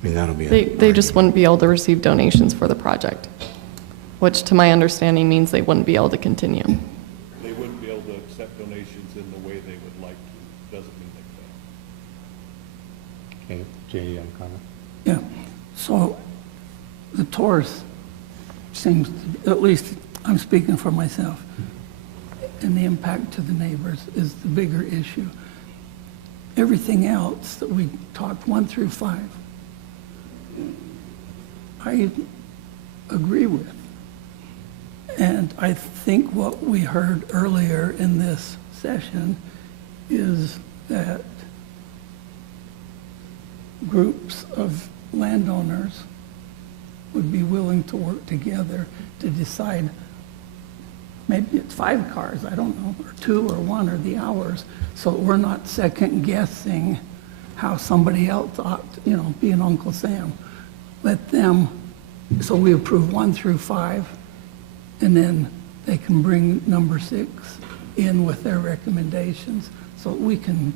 I mean, that'll be. They just wouldn't be able to receive donations for the project, which to my understanding means they wouldn't be able to continue. They wouldn't be able to accept donations in the way they would like to, doesn't mean they can. Okay, Jay, you have a comment? Yeah, so the tours seems, at least I'm speaking for myself, and the impact to the neighbors is the bigger issue. Everything else that we talked 1 through 5, I agree with. And I think what we heard earlier in this session is that groups of landowners would be willing to work together to decide, maybe it's 5 cars, I don't know, or 2 or 1 or the hours, so we're not second guessing how somebody else ought, being Uncle Sam. Let them, so we approve 1 through 5, and then they can bring number 6 in with their recommendations, so we can.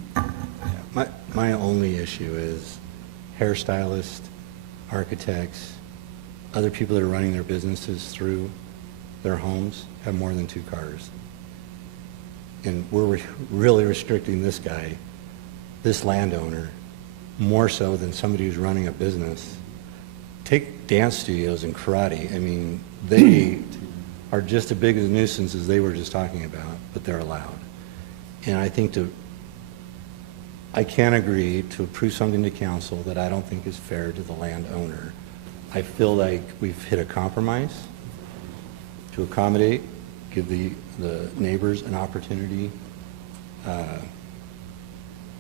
My only issue is hairstylists, architects, other people that are running their businesses through their homes have more than 2 cars. And we're really restricting this guy, this landowner, more so than somebody who's running a business. Take dance studios and karate. I mean, they are just as big a nuisance as they were just talking about, but they're allowed. And I think I can't agree to approve something to council that I don't think is fair to the landowner. I feel like we've hit a compromise to accommodate, give the neighbors an opportunity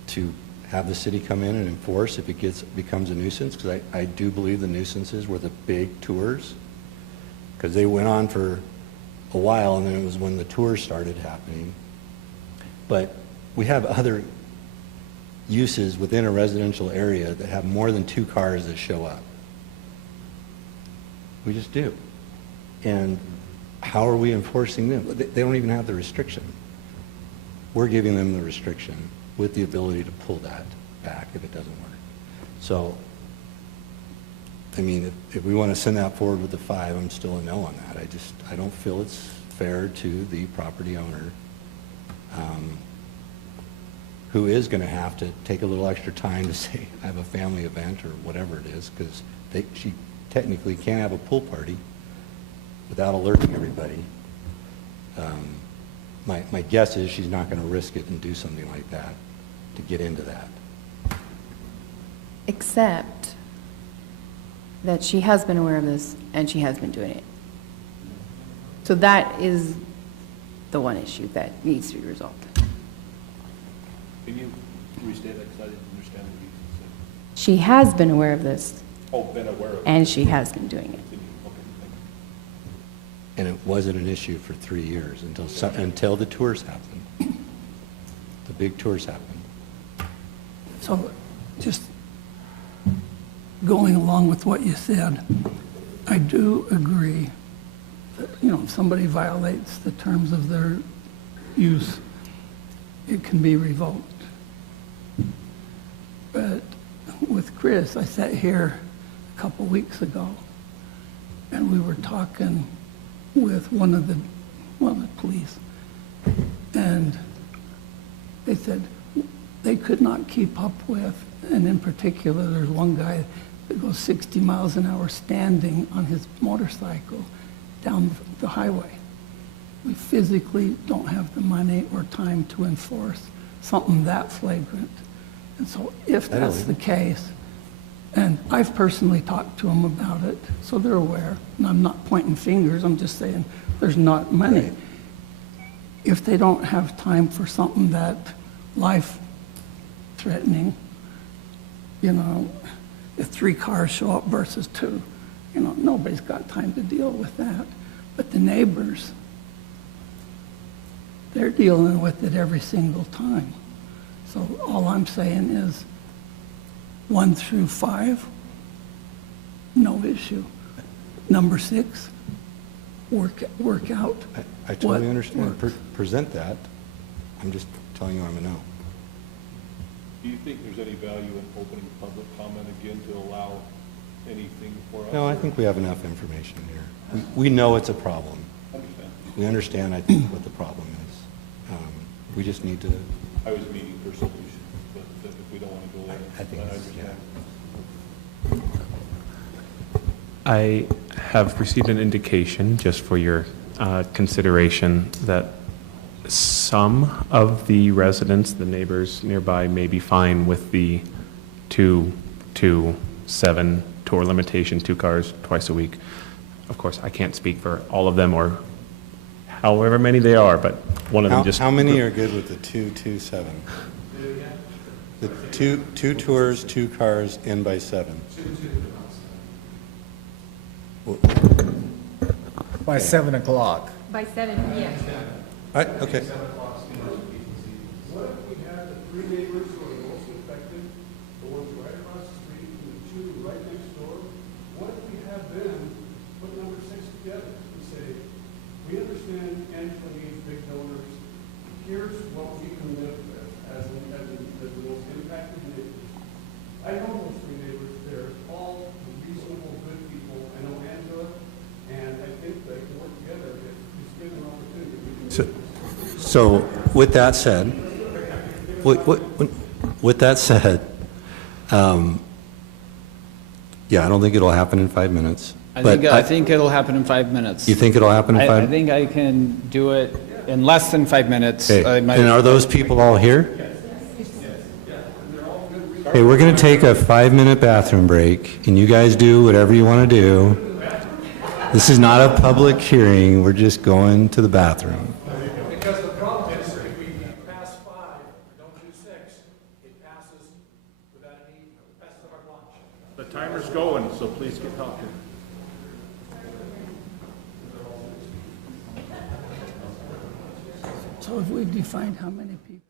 to have the city come in and enforce if it becomes a nuisance, because I do believe the nuisances were the big tours, because they went on for a while, and then it was when the tours started happening. But we have other uses within a residential area that have more than 2 cars that show up. We just do. And how are we enforcing them? They don't even have the restriction. We're giving them the restriction with the ability to pull that back if it doesn't work. So, I mean, if we want to send that forward with the 5, I'm still a no on that. I don't feel it's fair to the property owner, who is going to have to take a little extra time to say, I have a family event or whatever it is, because she technically can't have a pool party without alerting everybody. My guess is she's not going to risk it and do something like that to get into that. Except that she has been aware of this and she has been doing it. So that is the one issue that needs to be resolved. Can you restate that, because I didn't understand what you said? She has been aware of this. Oh, been aware of it. And she has been doing it. Okay, thank you. And it wasn't an issue for 3 years until the tours happened. The big tours happened. So just going along with what you said, I do agree that, if somebody violates the terms of their use, it can be revoked. But with Chris, I sat here a couple weeks ago, and we were talking with the police, and they said they could not keep up with, and in particular, there's one guy that goes 60 miles an hour standing on his motorcycle down the highway. We physically don't have the money or time to enforce something that flagrant. And so if that's the case, and I've personally talked to them about it, so they're aware, and I'm not pointing fingers, I'm just saying there's not money. If they don't have time for something that life-threatening, if 3 cars show up versus 2, nobody's got time to deal with that. But the neighbors, they're dealing with it every single time. So all I'm saying is 1 through 5, no issue. Number 6, work out. I totally understand. Present that. I'm just telling you I'm a no. Do you think there's any value in opening public comment again to allow anything for us? No, I think we have enough information here. We know it's a problem. We understand, I think, what the problem is. We just need to... I was meaning for solutions, but if we don't want to go there, I think I understand. I have received an indication, just for your consideration, that some of the residents, the neighbors nearby, may be fine with the 2 to 7 tour limitation, 2 cars twice a week. Of course, I can't speak for all of them or however many they are, but one of them just... How many are good with the 2-2-7? The two tours, 2 cars, in by 7. By 7 o'clock. By 7, yes. All right, okay. What if we had the 3 neighbors who are most affected, the ones right across the street and the 2 right next door? What if we have them put number 6 together and say, we understand Angela needs big donors. Here's what we can live with as the most impacted neighbors. I know those 3 neighbors. They're all reasonable, good people. I know Angela, and I think they can work together if it's given an opportunity. So with that said, yeah, I don't think it'll happen in 5 minutes. I think it'll happen in 5 minutes. You think it'll happen in 5 I think I can do it in less than 5 minutes. Okay. And are those people all here? Okay, we're going to take a 5-minute bathroom break, and you guys do whatever you want to do. This is not a public hearing. We're just going to the bathroom. Because the problem is, if we pass 5, don't do 6, it passes without any, passes our lunch. The timer's going, so please get talking. So if we've defined how many people,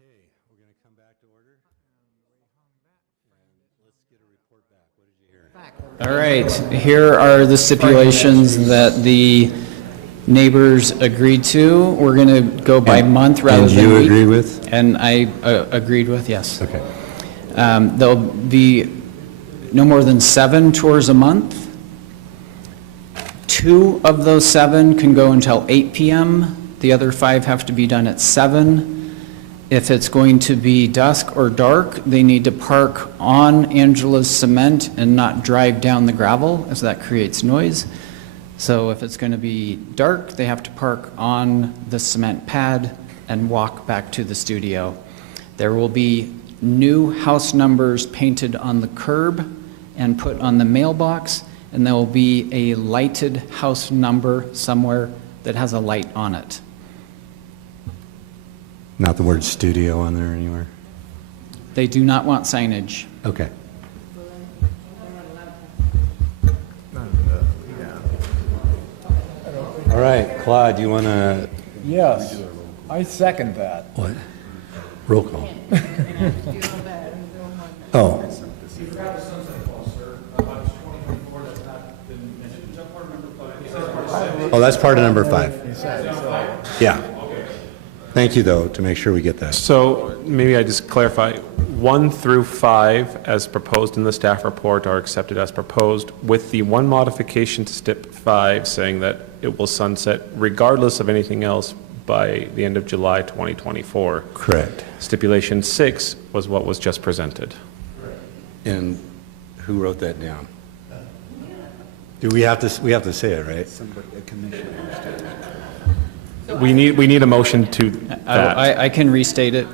Okay, we're going to come back to order. And let's get a report back. What did you hear? All right, here are the stipulations that the neighbors agreed to. We're going to go by month rather than And you week. agree with? And I agreed with, yes. Okay. There'll be no more than 7 tours a month. 2 of those 7 can go until 8 p.m. The other 5 have to be done at 7. If it's going to be dusk or dark, they need to park on Angela's cement and not drive down the gravel, as that creates noise. So if it's going to be dark, they have to park on the cement pad and walk back to the studio. There will be new house numbers painted on the curb and put on the mailbox, and there will be a lighted house number somewhere that has a light on it. Not the word studio on there anywhere? They do not want signage. Okay. All right, Claude, you want to, Yes, I second that. what? Roll call. Oh, oh, that's part of number 5. Yeah. Thank you, though, to make sure we get that. So maybe I just clarify, 1 through 5, as proposed in the staff report, are accepted as proposed, with the one modification to stip 5 saying that it will sunset regardless of anything else by the end of July 2024. Correct. Stipulation 6 was what was just presented. And who wrote that down? Do we have to say it, right? Somebody, a commissioner. We need a motion to that. I can restate it.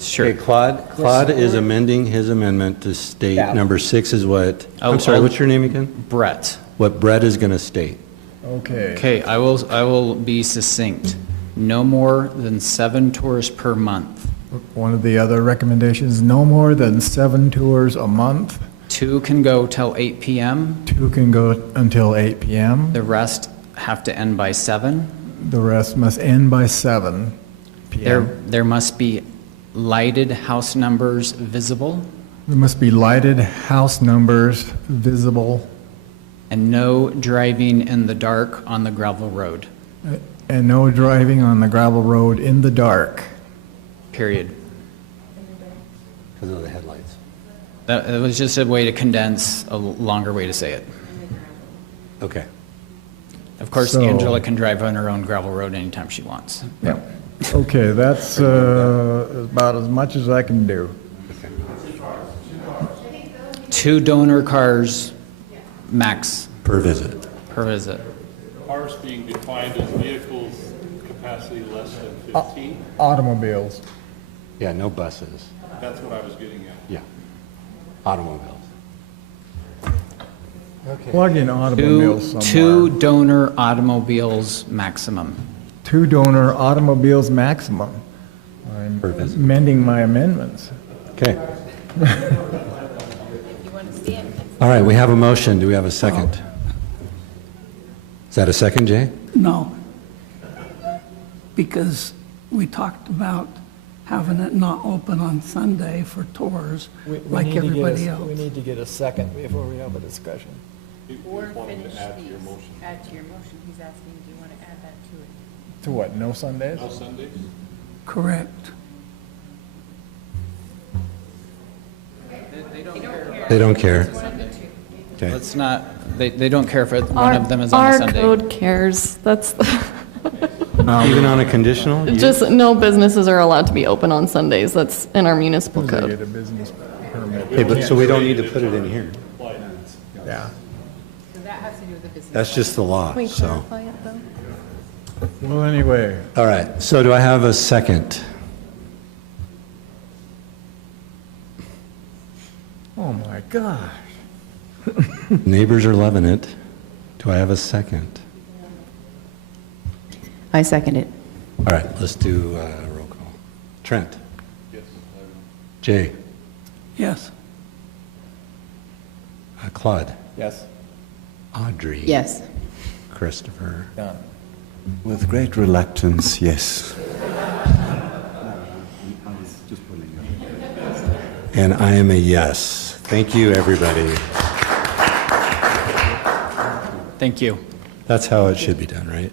Sure. Okay, Claude is amending his amendment to state number 6 is what, I'm sorry, what's your name again? Brett. What Brett is going to state. Okay. Okay, I will be succinct. No more than 7 tours per month. One of the other recommendations, no more than 7 tours a month. 2 can go till 8 p.m. 2 can go until 8 p.m. The rest have to end by 7. The rest must end by 7 p.m. There must be lighted house numbers visible. There must be lighted house numbers visible. And no driving in the dark on the gravel road. And no driving on the gravel road in the dark. Period. Because of the headlights. That was just a way to condense a longer way to say it. Okay. Of course, So- Angela can drive on her own gravel road anytime she wants. Yeah. Okay, that's about as much as I can do. 2 donor cars max Per visit. per visit. Cars being defined as vehicles capacity less than 15? Automobiles. Yeah, no buses. That's what I was getting at. Yeah. Automobiles. Okay. Plug in automobiles somewhere. 2 donor automobiles maximum. 2 donor automobiles maximum. I'm Per visit. amending my amendments. Okay. All right, we have a motion. Do we have a second? Is that a second, Jay? No. Because we talked about having it not open on Sunday for tours like everybody else. We need to get a second before we have a discussion. Or finish these, add to your motion. He's asking, do you want to add that to it? To what, no Sundays? No Sundays? Correct. They don't care. Okay. Let's not, they don't care if one of them is on a Our Sunday. code cares. That's Even on a conditional? use? just no businesses are allowed to be open on Sundays. That's in our municipal They code. get a business permit. Okay, but so we don't need to put it in here. Yeah. So that has to do with the business. That's just the law, Can we so. clarify it though? Well, anyway, All right, so do I have a second? oh my gosh. Neighbors are loving it. Do I have a second? I second it. All right, let's do roll call. Trent? Yes. Jay? Yes. Claude? Yes. Audrey? Yes. Christopher? Done. With great reluctance, yes. And I am a yes. Thank you, everybody. Thank you. That's how it should be done, right?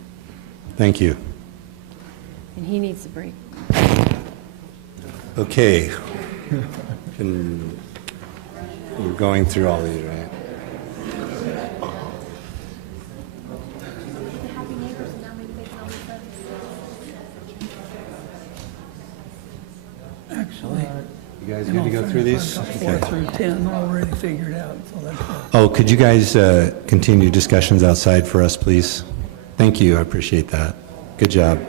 Thank you. And he needs a break. Okay. We're going through all these, right? Actually. You guys good to go through these? I've got 4 through 10 already figured out, so that's good. Oh, could you guys continue discussions outside for us, please? Thank you, I appreciate that. Good job.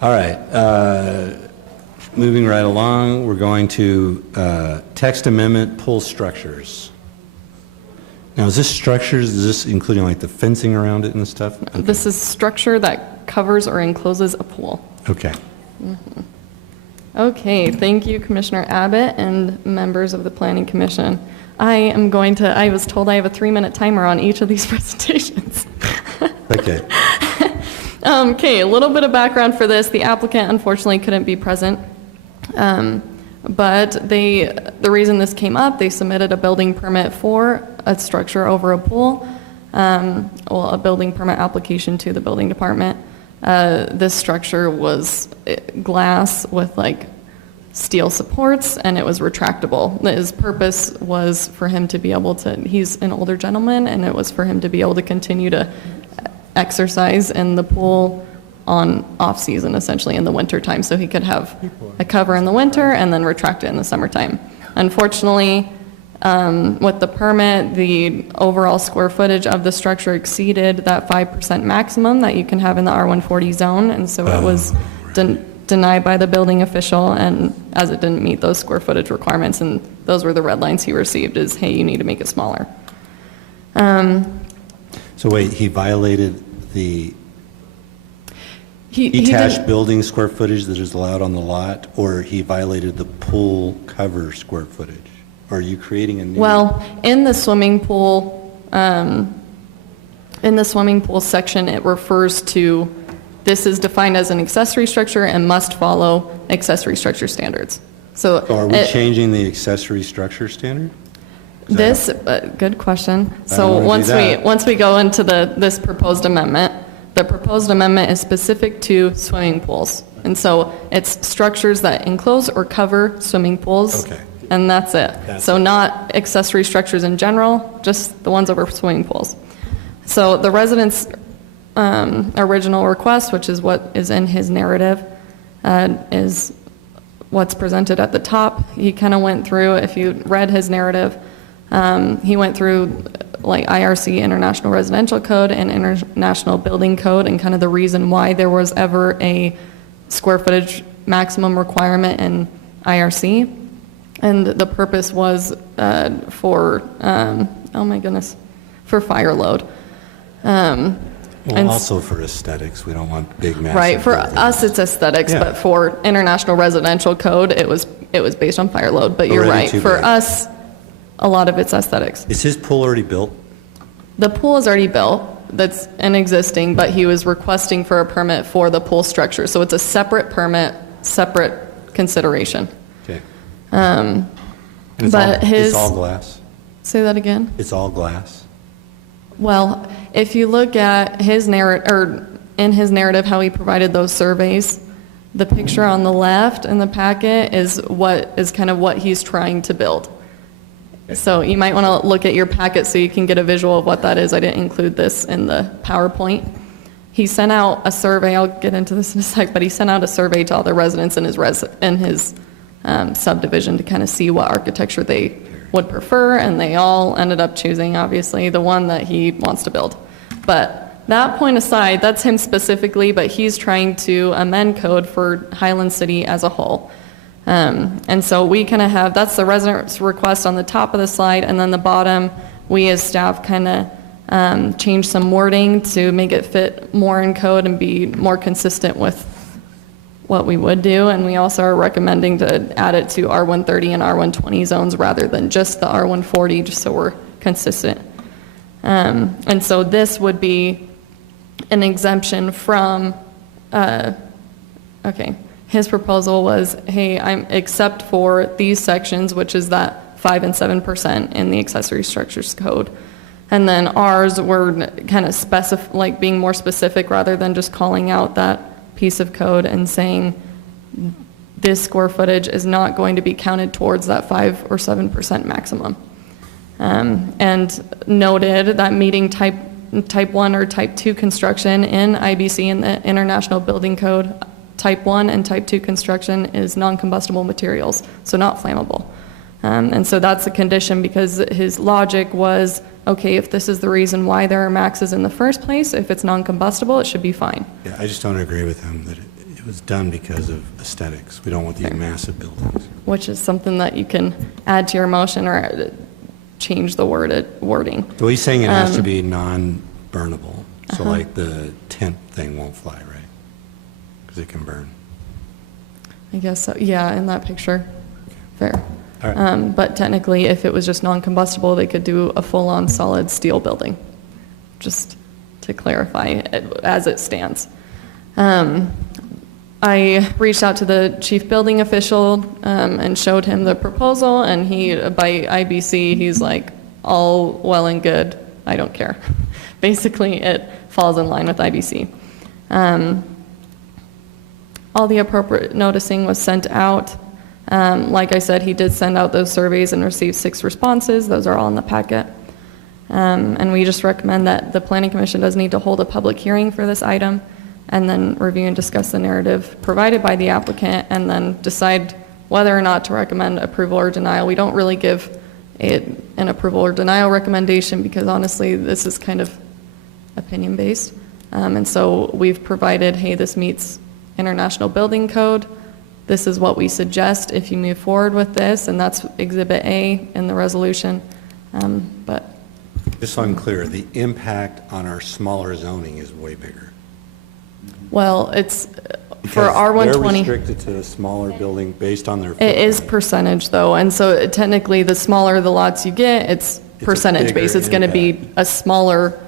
All right, moving right along, we're going to text amendment pool structures. Now, is this structures, is this including like the fencing around it and stuff? This is structure that covers or encloses a pool. Okay. Mhm. Okay, thank you, Commissioner Abbott and members of the Planning Commission. I was told I have a 3-minute timer on each of these presentations. Okay. Okay, a little bit of background for this. The applicant unfortunately couldn't be present, but the reason this came up, they submitted a building permit for a structure over a pool, a building permit application to the building department. This structure was glass with like steel supports, and it was retractable. His purpose was for him to be able to, he's an older gentleman, and it was for him to be able to continue to exercise in the pool on off-season, essentially in the winter time, so he could have a cover in the winter and then retract it in the summertime. Unfortunately, with the permit, the overall square footage of the structure exceeded that 5% maximum that you can have in the R140 zone, and so it was denied by the building official, and as it didn't meet those square footage requirements, and those were the red lines he received, is, hey, you need to make it smaller. So wait, he violated the detached building square footage that is allowed on the lot, or he violated the pool cover square footage? Or are you creating a new? Well, in the swimming pool section, it refers to, this is defined as an accessory structure and must follow accessory structure standards. So are we changing the accessory structure standard? This, good question. So once we go into this proposed amendment, the proposed amendment is specific to swimming pools. And so it's structures that enclose or cover swimming pools. Okay. And that's it. So not accessory structures in general, just the ones over swimming pools. So the resident's original request, which is what is in his narrative, is what's presented at the top. He kind of went through, if you read his narrative, he went through like IRC, International Residential Code, and International Building Code, and kind of the reason why there was ever a square footage maximum requirement in IRC. And the purpose was for, oh my goodness, for fire load. Well, also for aesthetics, we don't want big, massive. Right, for buildings. us it's aesthetics, Yeah. but for International Residential Code, it was based on fire load. But you're Already right, too for big. us, a lot of it's aesthetics. Is his pool already built? The pool is already built, that's an existing, but he was requesting for a permit for the pool structure. So it's a separate permit, separate consideration. Okay. But it's all glass? Say that again? It's all glass? Well, if you look at his narrative, or in his narrative, how he provided those surveys, the picture on the left in the packet is kind of what he's trying to build. So you might want to look at your packet so you can get a visual of what that is. I didn't include this in the PowerPoint. He sent out a survey, I'll get into this in a sec, but he sent out a survey to all the residents in his subdivision to kind of see what architecture they would prefer, and they all ended up choosing, obviously, the one that he wants to build. But that point aside, that's him specifically, but he's trying to amend code for Highland City as a whole. And so we kind of have, that's the resident's request on the top of the slide, and then the bottom, we as staff kind of change some wording to make it fit more in code and be more consistent with what we would do. And we also are recommending to add it to R130 and R120 zones rather than just the R140, just so we're consistent. And so this would be an exemption from, his proposal was, hey, except for these sections, which is that 5 and 7% in the accessory structures code. And then ours were kind of like being more specific rather than just calling out that piece of code and saying this square footage is not going to be counted towards that 5 or 7% maximum. And noted that meeting type 1 or type 2 construction in IBC in the International Building Code, type 1 and type 2 construction is non-combustible materials, so not flammable. And so that's a condition because his logic was, okay, if this is the reason why there are maxes in the first place, if it's non-combustible, it should be fine. Yeah, I just don't agree with him that it was done because of aesthetics. We don't want these massive buildings. Which is something that you can add to your motion or change the wording. So he's saying it has to be non-burnable. So like the tent thing won't fly, right? Because it can burn. I guess so, yeah, in that picture. Fair. All right. But technically, if it was just non-combustible, they could do a full-on solid steel building, just to clarify it, as it stands. I reached out to the chief building official and showed him the proposal, and by IBC, he's like, all well and good, I don't care. Basically, it falls in line with IBC. All the appropriate noticing was sent out. Like I said, he did send out those surveys and received 6 responses. Those are all in the packet. And we just recommend that the Planning Commission does need to hold a public hearing for this item and then review and discuss the narrative provided by the applicant and then decide whether or not to recommend approval or denial. We don't really give an approval or denial recommendation because honestly, this is kind of opinion-based. And so we've provided, hey, this meets International Building Code. This is what we suggest if you move forward with this, and that's Exhibit A in the resolution. But just so I'm clear, the impact on our smaller zoning is way bigger. Well, it's Because for R120. They're restricted to a smaller building based on their. It is percentage though, and so technically the smaller the lots you get, it's percentage based. It's going to be a smaller,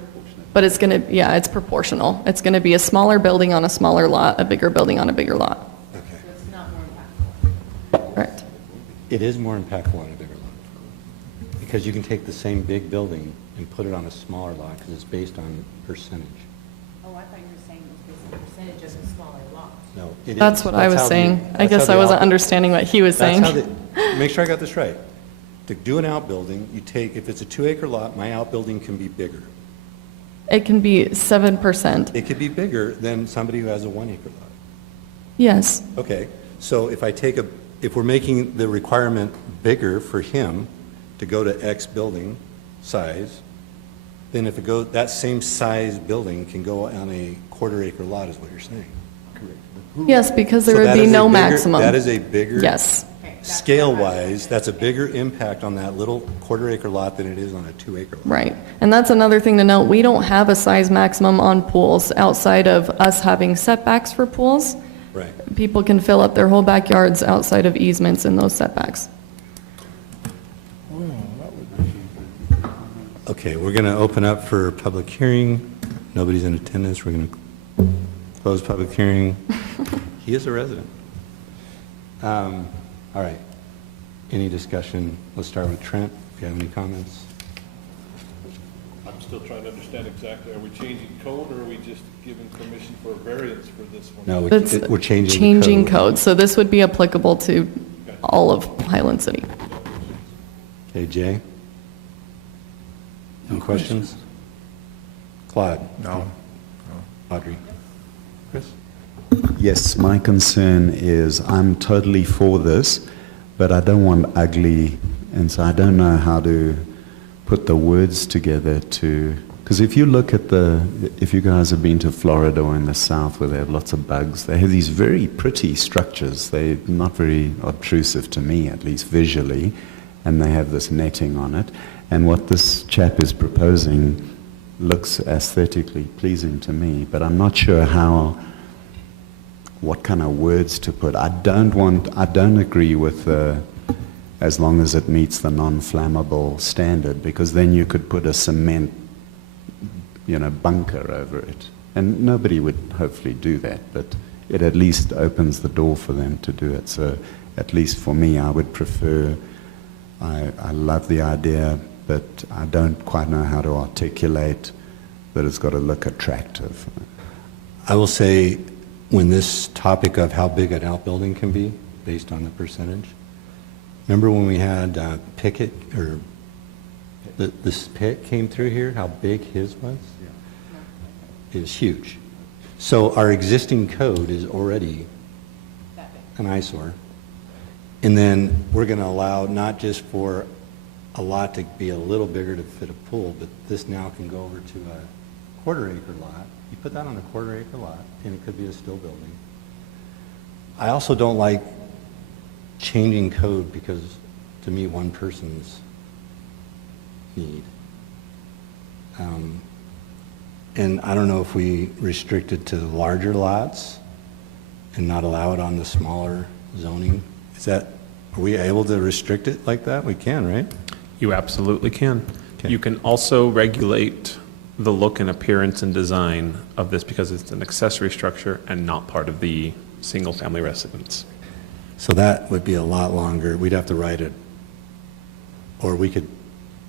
but it's going to, yeah, it's proportional. It's going to be a smaller building on a smaller lot, a bigger building on a bigger lot. Correct. It is more impactful on a bigger lot. Because you can take the same big building and put it on a smaller lot because it's based on percentage. Oh, I thought you were saying it was based on percentage of a smaller lot. No, it That's is. what I was how saying. I guess I wasn't understanding what he was saying. Make sure I got this right. To do an outbuilding, you take, if it's a 2-acre lot, my outbuilding can be bigger. It can be 7%. It could be bigger than somebody who has a 1-acre lot. Yes. Okay, so if we're making the requirement bigger for him to go to X building size, then if it goes, that same size building can go on a 1/4-acre lot is what you're saying. Correct. Yes, because there So would that be is no a bigger- maximum. That is a bigger. Yes. Scale-wise, that's a bigger impact on that little 1/4-acre lot than it is on a 2-acre lot. Right. And that's another thing to note. We don't have a size maximum on pools outside of us having setbacks for pools. Right. People can fill up their whole backyards outside of easements in those setbacks. Okay, we're going to open up for public hearing. Nobody's in attendance. We're going to close public hearing. He is a resident. All right. Any discussion? Let's start with Trent. If you have any comments. I'm still trying to understand exactly, are we changing code or are we just giving permission for a variance for this one? No, It's we're changing the code. code. So this would be applicable to all of Highland City. Okay, Jay? Any questions? Claude? No. Audrey? Chris? Yes, my concern is I'm totally for this, but I don't want ugly, and so I don't know how to put the words together to, because if you look at if you guys have been to Florida or in the South where they have lots of bugs, they have these very pretty structures. They're not very obtrusive to me, at least visually, and they have this netting on it. And what this chap is proposing looks aesthetically pleasing to me, but I'm not sure what kind of words to put. I don't agree with as long as it meets the non-flammable standard, because then you could put a cement, bunker over it. And nobody would hopefully do that, but it at least opens the door for them to do it. So at least for me, I would prefer, I love the idea, but I don't quite know how to articulate that it's got to look attractive. I will say, when this topic of how big an outbuilding can be, based on the percentage, remember when we had Pickett, or this pit came through here, how big his was? It was huge. So our existing code is already an eyesore. And then we're going to allow not just for a lot to be a little bigger to fit a pool, but this now can go over to a quarter-acre lot. You put that on a quarter-acre lot, and it could be a still building. I also don't like changing code because, to me, one person's need. And I don't know if we restrict it to the larger lots and not allow it on the smaller zoning. Are we able to restrict it like that? We can, right? You absolutely can. Okay. You can also regulate the look and appearance and design of this because it's an accessory structure and not part of the single-family residence. So that would be a lot longer. We'd have to write it, or we could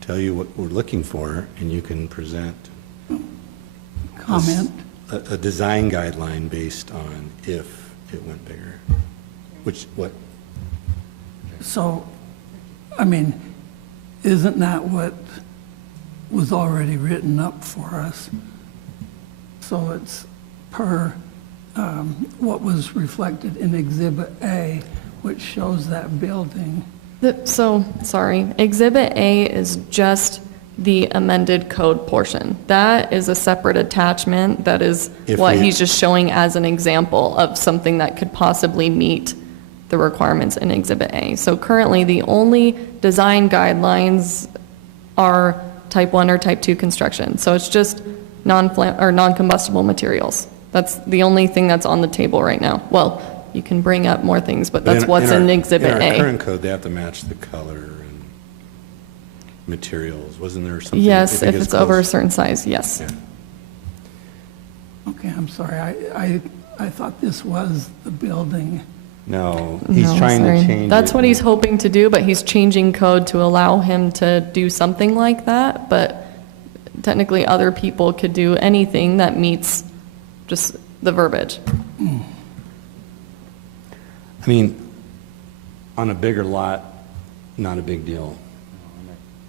tell you what we're looking for, and you can present Comment? a design guideline based on if it went bigger. What? So, I mean, isn't that what was already written up for us? So it's per what was reflected in Exhibit A, which shows that building. Sorry, Exhibit A is just the amended code portion. That is a separate attachment. That is he's just showing as an example of something that could possibly meet the requirements in Exhibit A. So currently, the only design guidelines are Type 1 or Type 2 construction. So it's just non-combustible materials. That's the only thing that's on the table right now. Well, you can bring up more things, but that's what's in Exhibit A. In our current code, they have to match the color and materials. Wasn't there something? Yes, if it's over a certain size, yes. Yeah. Okay, I'm sorry. I thought this was the building. No, he's trying to change That's it. what he's hoping to do, but he's changing code to allow him to do something like that. But technically, other people could do anything that meets just the verbiage. I mean, on a bigger lot, not a big deal.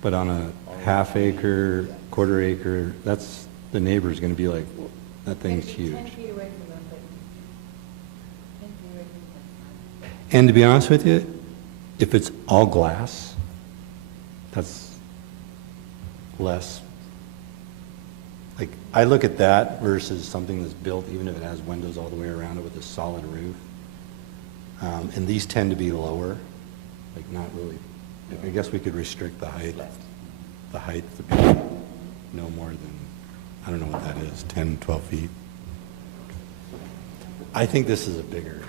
But on a half acre, quarter acre, that's, the neighbor's going to be like, that thing's huge. And to be honest with you, if it's all glass, that's less. Like, I look at that versus something that's built, even if it has windows all the way around it with a solid roof. And these tend to be lower, like not really. I guess we could restrict the height to be no more than, I don't know what that is, 10, 12 feet. I think this is a bigger,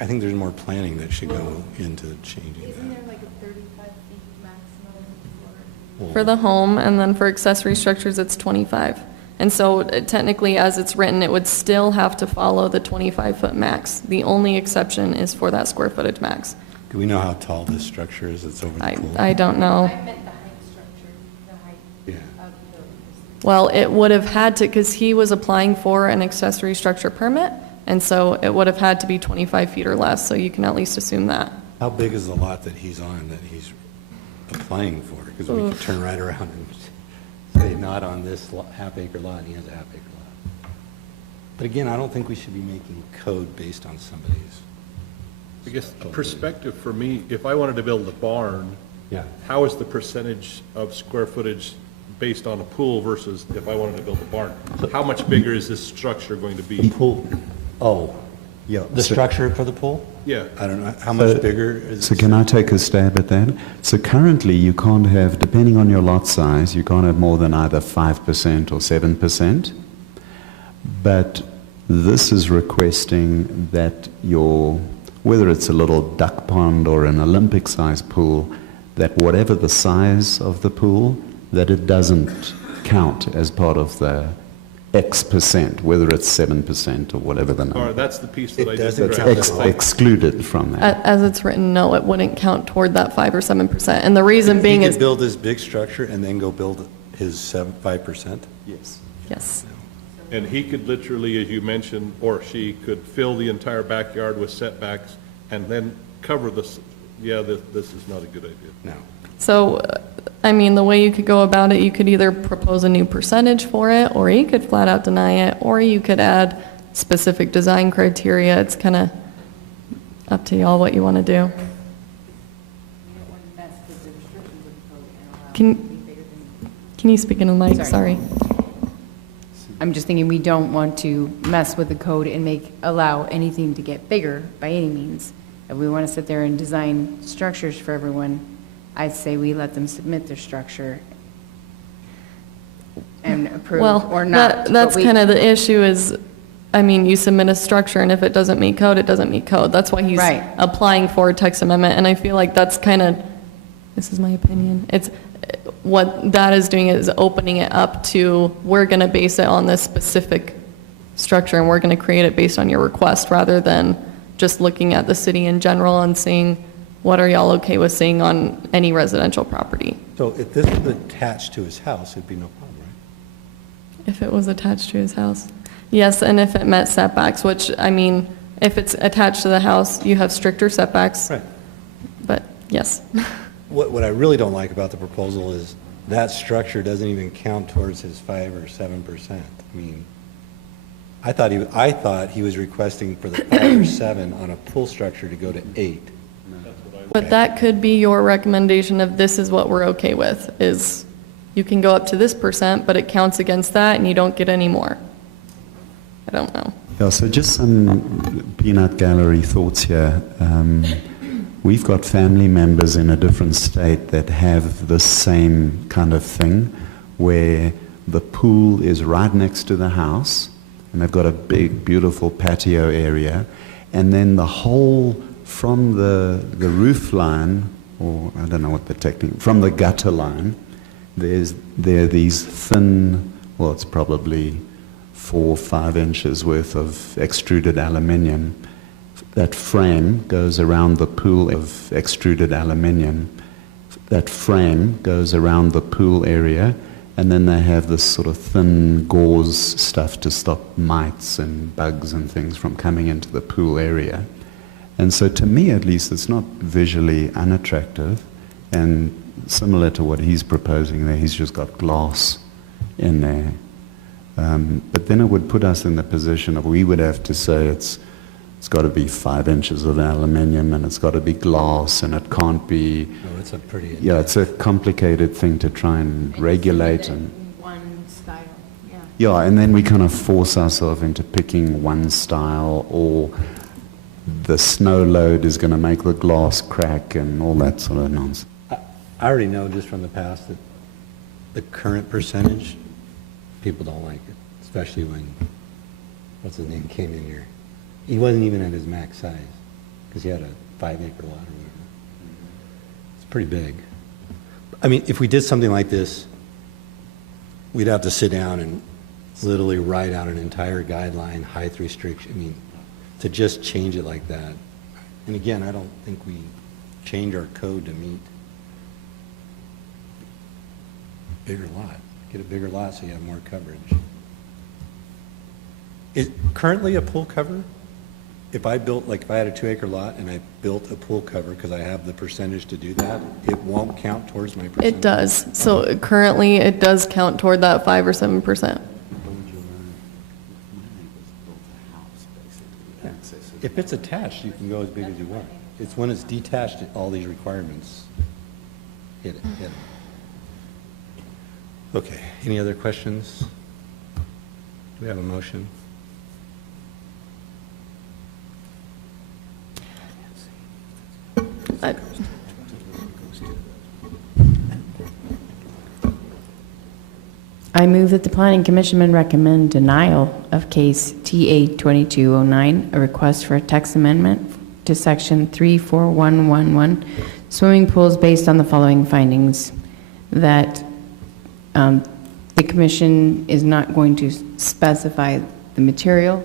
I think there's more planning that should go into changing Isn't that. there like a 35 feet maximum For the home, and then for accessory structures, it's 25. And so technically, as it's written, it would still have to follow the 25-foot max. The only exception is for that square footage max. Do we know how tall this structure is that's over the pool? I don't know. I meant the height structure, the height Yeah. of the building. Well, it would have had to, because he was applying for an accessory structure permit, and so it would have had to be 25 feet or less, so you can at least assume that. How big is the lot that he's on that he's applying for? Because we could turn right around and say not on this half-acre lot, and he has a half-acre lot. But again, I don't think we should be making code based on somebody's. I guess perspective for me, if I wanted to build a barn, Yeah. how is the percentage of square footage based on a pool versus if I wanted to build a barn? How much bigger is this structure going to The be? pool, yeah, the structure for the pool? Yeah. I don't know, how much bigger is So it? can I take a stab at that? So currently you can't have, depending on your lot size, you can't have more than either 5% or 7%. But this is requesting that whether it's a little duck pond or an Olympic-sized pool, that whatever the size of the pool, that it doesn't count as part of the X percent, whether it's 7% or whatever the All right, number. that's the piece that I doesn't didn't count grasp. as Excluded from that. As it's written, no, it wouldn't count toward that 5 or 7%. And the reason He being could is, build this big structure and then go build his 5%? Yes. yes. And he could literally, as you mentioned, or she could fill the entire backyard with setbacks and then cover this. Yeah, this is not a good idea. No. So, I mean, the way you could go about it, you could either propose a new percentage for it, or you could flat out deny it, or you could add specific design criteria. It's kind of up to y'all what you want to do. Can you speak into the mic? Sorry. I'm just thinking we don't want to mess with the code and allow anything to get bigger by any means. If we want to sit there and design structures for everyone, I'd say we let them submit their structure and approve or not. That's kind of the issue is, I mean, you submit a structure, and if it doesn't meet code, it doesn't meet code. That's why he's applying for a text amendment, and I feel like that's kind of, this is my opinion, it's, what that is doing is opening it up to, we're going to base it on this specific structure, and we're going to create it based on your request, rather than just looking at the city in general and seeing, what are y'all okay with seeing on any residential property? So if this was attached to his house, it'd be no problem, right? If it was attached to his house? Yes, and if it met setbacks, which, I mean, if it's attached to the house, you have stricter setbacks. Right. But, yes. What I really don't like about the proposal is that structure doesn't even count towards his 5 or 7%. I mean, I thought he was requesting for the 5 or 7 on a pool structure to go to 8. But that could be your recommendation of this is what we're okay with, is you can go up to this %, but it counts against that and you don't get any more. I don't know. Yeah, so just some peanut gallery thoughts here. We've got family members in a different state that have the same kind of thing, where the pool is right next to the house, and they've got a big, beautiful patio area, and then the whole, from the roof line, or I don't know what the technique, from the gutter line, there are these thin, well, it's probably 4 or 5 inches worth of extruded aluminium. That frame goes around the pool of extruded aluminium. That frame goes around the pool area, and then they have this sort of thin gauze stuff to stop mites and bugs and things from coming into the pool area. And so to me, at least, it's not visually unattractive, and similar to what he's proposing there, he's just got glass in there. But then it would put us in the position of, we would have to say it's got to be 5 inches of aluminium, and it's got to be glass, and it can't be. No, it's a pretty. Yeah, it's a complicated thing to try and regulate and. One style, yeah. Yeah, and then we kind of force ourselves into picking one style, or the snow load is going to make the glass crack and all that sort of nonsense. I already know just from the past that the current percentage, people don't like it, especially when, what's his name, came in here. He wasn't even at his max size, because he had a 5-acre lot or whatever. It's pretty big. I mean, if we did something like this, we'd have to sit down and literally write out an entire guideline, height restriction. I mean, to just change it like that. And again, I don't think we change our code to meet bigger lot. Get a bigger lot so you have more coverage. Is currently a pool cover? If I built, like if I had a 2-acre lot and I built a pool cover, because I have the percentage to do that, it won't count towards my percentage? It does. So currently, it does count toward that 5 or 7%. If it's attached, you can go as big as you want. It's when it's detached, all these requirements hit it. Okay, any other questions? Do we have a motion? I move that the Planning Commission recommend denial of case TA 2209, a request for a text amendment to section 34111, swimming pools, based on the following findings: that the the commission is not going to specify the material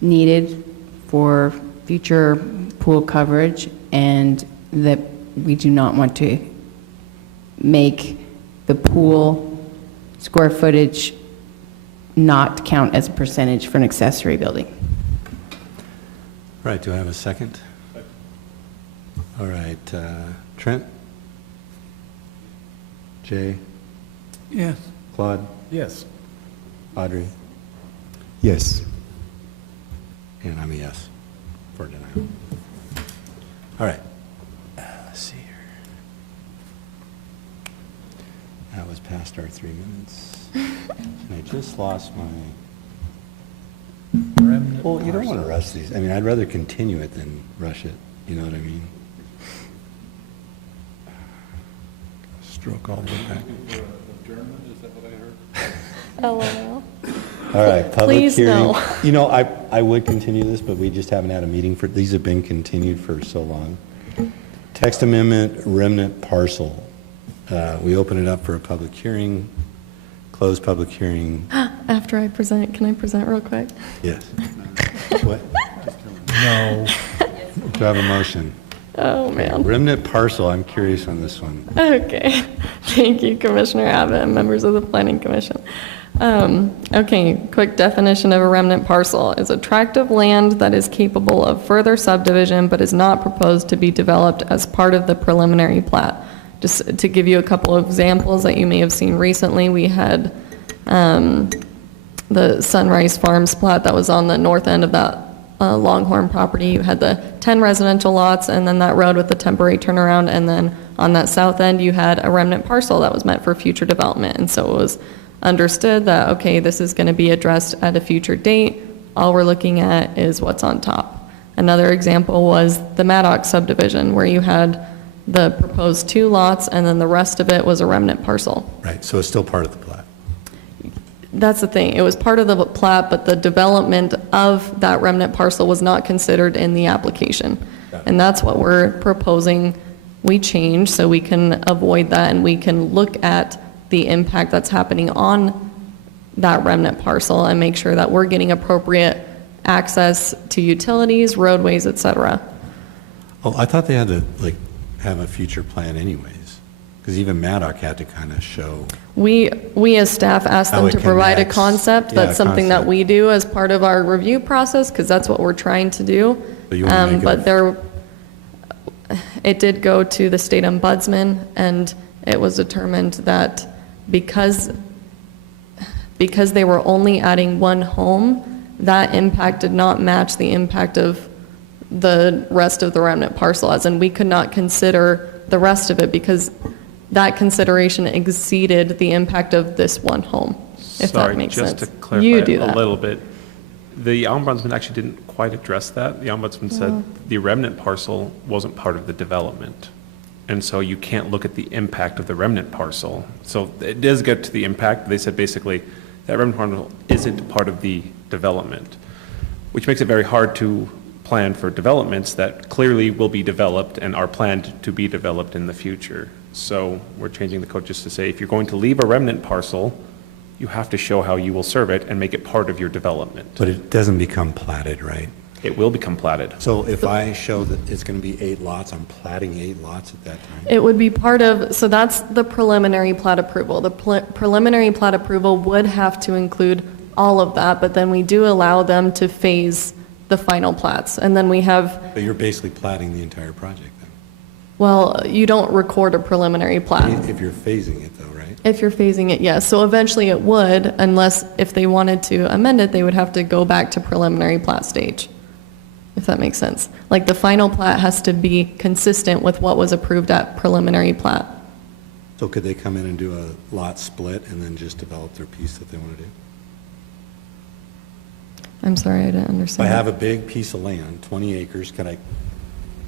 needed for future pool coverage, and that we do not want to make the pool square footage not count as a percentage for an accessory building. All right, do I have a second? All right, Trent? Jay? Yes. Claude? Yes. Audrey? Yes. And I'm a yes for denial. All right. Let's see here. That was past our 3 minutes. And I just lost my... Well, you don't want to rush these. I mean, I'd rather continue it than rush it. You know what I mean? Stroke all the way back. Adjournment, is that what I heard? LOL. All right, public Please hearing. no. You know, I would continue this, but we just haven't had a meeting for, these have been continued for so long. Text amendment, remnant parcel. We open it up for a public hearing, close public hearing. After I present, can I present real quick? Yes. What? No. Do I have a motion? Oh, man. Remnant parcel, I'm curious on this one. Okay. Thank you, Commissioner Abbott and members of the Planning Commission. Okay, quick definition of a remnant parcel is a tract of land that is capable of further subdivision but is not proposed to be developed as part of the preliminary plat. Just to give you a couple of examples that you may have seen recently, we had the Sunrise Farms plat that was on the north end of that Longhorn property. You had the 10 residential lots and then that road with the temporary turnaround, and then on that south end you had a remnant parcel that was meant for future development. And so it was understood that, okay, this is going to be addressed at a future date. All we're looking at is what's on top. Another example was the Maddox subdivision, where you had the proposed 2 lots and then the rest of it was a remnant parcel. Right, so it's still part of the plat. That's the thing. It was part of the plat, but the development of that remnant parcel was not considered in the application. And that's what we're proposing we change so we can avoid that and we can look at the impact that's happening on that remnant parcel and make sure that we're getting appropriate access to utilities, roadways, et cetera. Oh, I thought they had to, like, have a future plan anyways, because even Maddox had to kind of show. We as staff asked How them it to provide a connects. concept. Yeah, That's something that concept. we do as part of our review process, because that's what we're trying to do. But you wanna make it It did go to the state ombudsman, and it was determined that because they were only adding 1 home, that impact did not match the impact of the rest of the remnant parcel, as in we could not consider the rest of it because that consideration exceeded the impact of this 1 home, if that makes sense. Sorry, just to clarify You do a that. little bit. The ombudsman actually didn't quite address that. The ombudsman said the remnant parcel wasn't part of the development. And so you can't look at the impact of the remnant parcel. So it does get to the impact. They said basically that remnant parcel isn't part of the development, which makes it very hard to plan for developments that clearly will be developed and are planned to be developed in the future. So we're changing the code just to say if you're going to leave a remnant parcel, you have to show how you will serve it and make it part of your development. But it doesn't become platted, right? It will become platted. So if I show that it's going to be 8 lots, I'm platting 8 lots at that time? It would be part of, so that's the preliminary plat approval. The preliminary plat approval would have to include all of that, but then we do allow them to phase the final plats. And then we have, But you're basically platting the entire project then? well, you don't record a preliminary plat. If you're phasing it though, right? If you're phasing it, yes. So eventually it would, unless if they wanted to amend it, they would have to go back to preliminary plat stage, if that makes sense. Like the final plat has to be consistent with what was approved at preliminary plat. So could they come in and do a lot split and then just develop their piece that they want to do? I'm sorry, I didn't If I understand. have a big piece of land, 20 acres, could I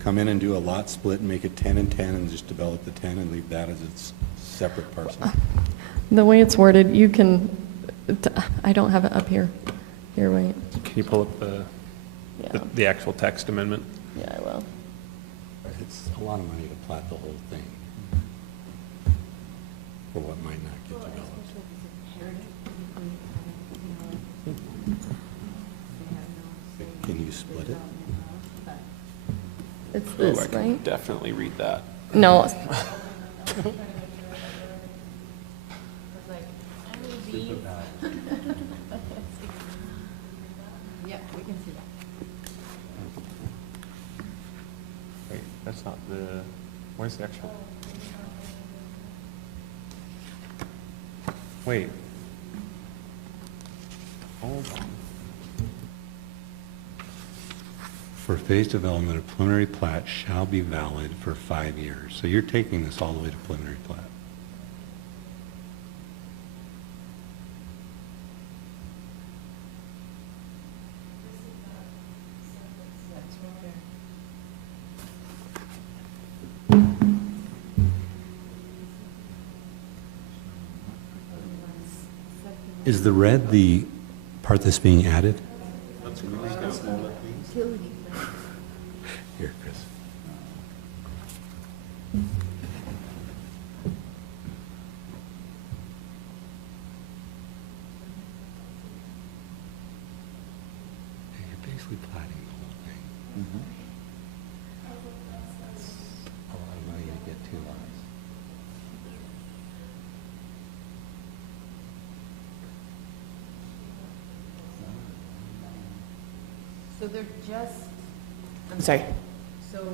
come in and do a lot split and make it 10 and 10 and just develop the 10 and leave that as its separate parcel? The way it's worded, you can, I don't have it up here. Here, wait. Can you pull up the actual text amendment? Yeah, I will. It's a lot of money to plat the whole thing for what might not get developed. split it? It's Oh, this, I can right? definitely read that. No. Yeah, we can see that. Wait, that's not the, where's the actual? Wait. Hold on. For phase development, a preliminary plat shall be valid for 5 years. So you're taking this all the way to preliminary plat. Is the red the part that's being added? Here, Chris. You're basically plating the whole thing. A lot of money to get 2 lots. So they're just, I'm sorry. So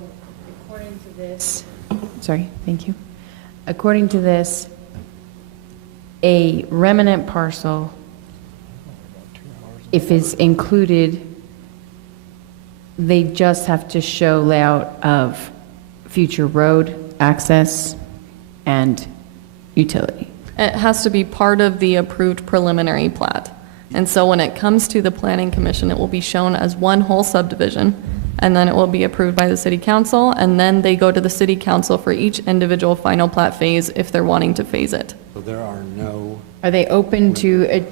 according to this, sorry, thank you. According to this, a remnant parcel, if it's included, they just have to show layout of future road access and utility. It has to be part of the approved preliminary plat. And so when it comes to the planning commission, it will be shown as one whole subdivision, and then it will be approved by the city council, and then they go to the city council for each individual final plat phase if they're wanting to phase it. So there are no... Are they open to,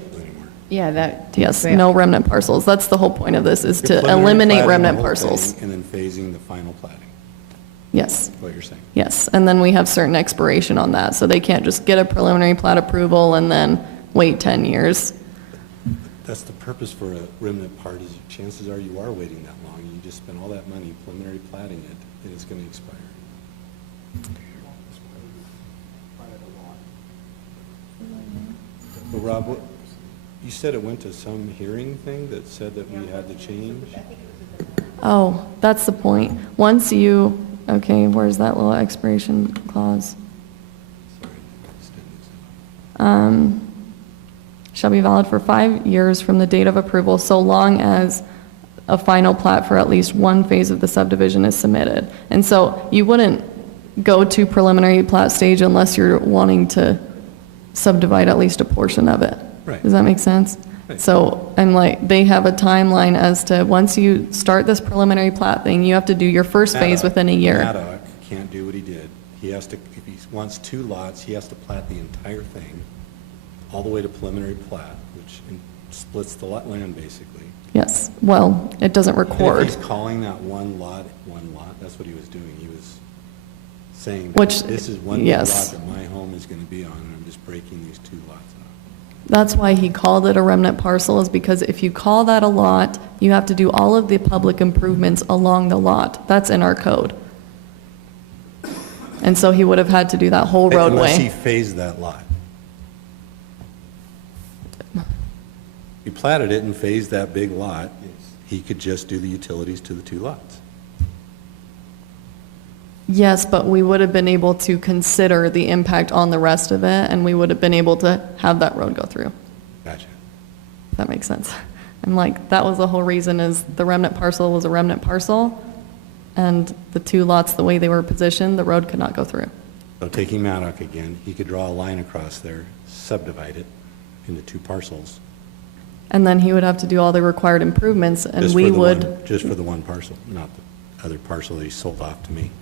yeah, that. Yes, no remnant parcels. That's the whole point of this, is to You're preliminary eliminate platting the remnant whole parcels. thing And then phasing the final plating, Yes. is what you're saying. Yes, and then we have certain expiration on that, so they can't just get a preliminary plat approval and then wait 10 years. That's the purpose for a remnant part, is chances are you are waiting that long. You just spent all that money preliminary platting it, and it's going to expire. Well, Rob, you said it went to some hearing thing that said that we had to change? Oh, that's the point. Once you, okay, where's that little expiration clause? Shall be valid for 5 years from the date of approval, so long as a final plat for at least one phase of the subdivision is submitted. And so you wouldn't go to preliminary plat stage unless you're wanting to subdivide at least a portion of it. Right. Does that make sense? Right. So I'm like, they have a timeline as to once you start this preliminary plat thing, you have to do your first phase within a year. Maddock can't do what he did. He has to, if he wants 2 lots, he has to plat the entire thing all the way to preliminary plat, which splits the land basically. Yes, well, it doesn't And record. if he's calling that one lot, that's what he was doing. He was saying, Which- this is one lot yes. that my home is going to be on, and I'm just breaking these 2 lots up. That's why he called it a remnant parcel, is because if you call that a lot, you have to do all of the public improvements along the lot. That's in our code. And so he would have had to do that whole Unless he roadway. phased that lot. He platted it and phased that big lot, he could just do the utilities to the 2 lots. Yes, but we would have been able to consider the impact on the rest of it, and we would have been able to have that road go through. Gotcha. If that makes sense. I'm like, that was the whole reason, is the remnant parcel was a remnant parcel, and the 2 lots, the way they were positioned, the road could not go through. So taking Maddock again, he could draw a line across there, subdivide it into 2 parcels. And then he would have to do all the required improvements, and Just we for the would, one- Just for the one parcel, not the other parcel that he sold off to me.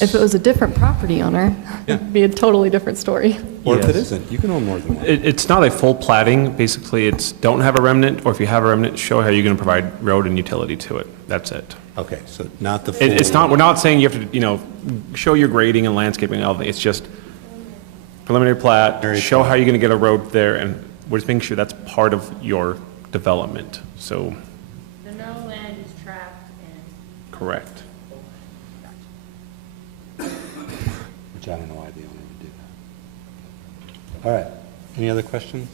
if it was a different property owner, it'd be a totally different story. Or if it Yes. isn't, you can own more than one. It's not a full plating. Basically, it's don't have a remnant, or if you have a remnant, show how you're going to provide road and utility to it. That's it. Okay, so not the full... It's not, we're not saying you have to, show your grading and landscaping and all that. It's just preliminary plat, show how you're going to get a road there, and we're just making sure that's part of your development. So, The no land is trapped and. Correct. Which I don't know why the owner would do that. All right, any other questions?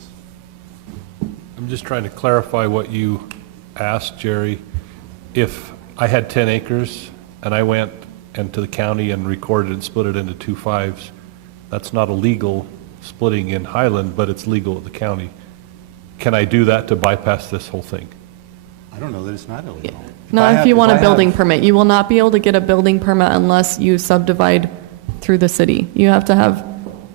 I'm just trying to clarify what you asked, Jerry. If I had 10 acres and I went into the county and recorded and split it into 2 5s, that's not illegal splitting in Highland, but it's legal at the county. Can I do that to bypass this whole thing? I don't know that it's not illegal. Not if you want a building permit. You will not be able to get a building permit unless you subdivide through the city. You have to have.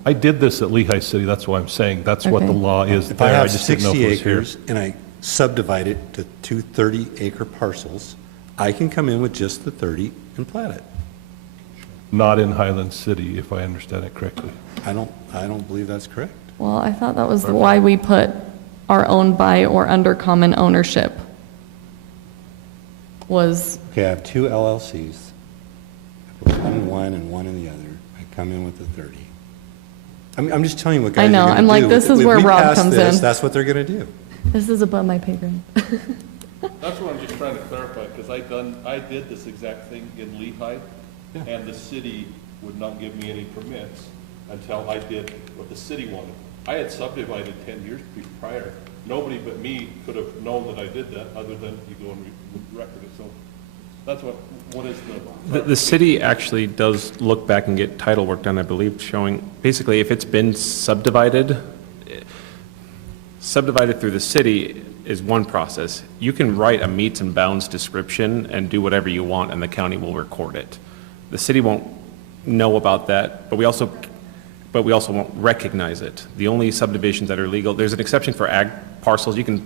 I did this at Lehigh City, that's why I'm saying that's what the law is If I there. have just didn't know if 60 it was here. acres and I subdivide it to 2 30-acre parcels, I can come in with just the 30 and plat it. Not in Highland City, if I understand it correctly. I don't believe that's correct. Well, I thought that was why we put are owned by or under common ownership. Was. Okay, I have 2 LLCs. I put one in one and one in the other. I come in with the 30. I'm just telling you what guys I know. are going to do. I'm like, this is If where we Rob pass comes this, in. That's what they're going to do. This is above my pay grade. That's what I'm just trying to clarify, because I did this exact thing in Lehigh, and the city would not give me any permits until I did what the city wanted. I had subdivided 10 years prior. Nobody but me could have known that I did that, other than you go and record it. So that's what is The city actually does look back and get title work done, I believe, showing, basically, if it's been subdivided through the city is one process. You can write a meets and bounds description and do whatever you want, and the county will record it. The city won't know about that, but we also won't recognize it. The only subdivisions that are legal, there's an exception for ag parcels. You can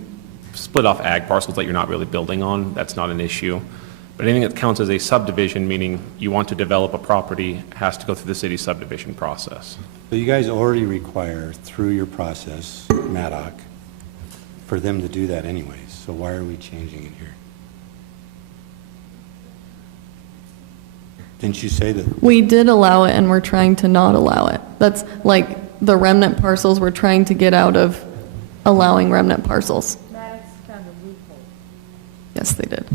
split off ag parcels that you're not really building on. That's not an issue. But anything that counts as a subdivision, meaning you want to develop a property, has to go through the city subdivision process. So you guys already require, through your process, MADOC, for them to do that anyways. So why are we changing it here? Didn't you say that? We did allow it, and we're trying to not allow it. That's like the remnant parcels, we're trying to get out of allowing remnant parcels. Maddox found a loophole. Yes, they did.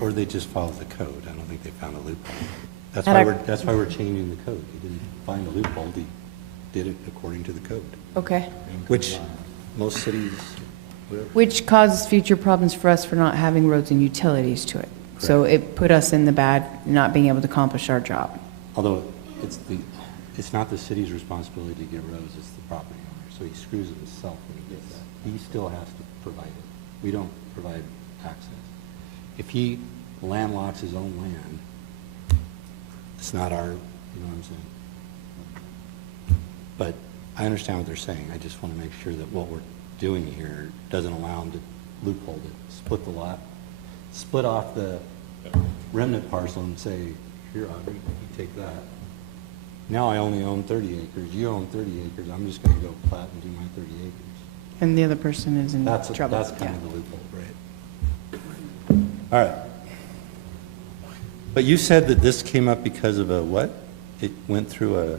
Or they just followed the code. I don't think they found a loophole. That's And why we're changing the code. He didn't find a loophole. He did it according to the code. Okay. Which most cities, Which causes future problems for us for not having roads and utilities to it. So it put us in the bad, not being able to accomplish our job. although it's not the city's responsibility to get roads, it's the property owner. So he screws it himself when he gets that. He still has to provide it. We don't provide access. If he landlocks his own land, it's not our, you know what I'm saying? But I understand what they're saying. I just want to make sure that what we're doing here doesn't allow them to loophole it, split the lot, split off the remnant parcel and say, here, Audrey, you take that. Now I only own 30 acres. You own 30 acres. I'm just going to go plat and do my 30 acres. And the other person is in trouble. That's kind of the loophole, right? All right. But you said that this came up because of a what? It went through a...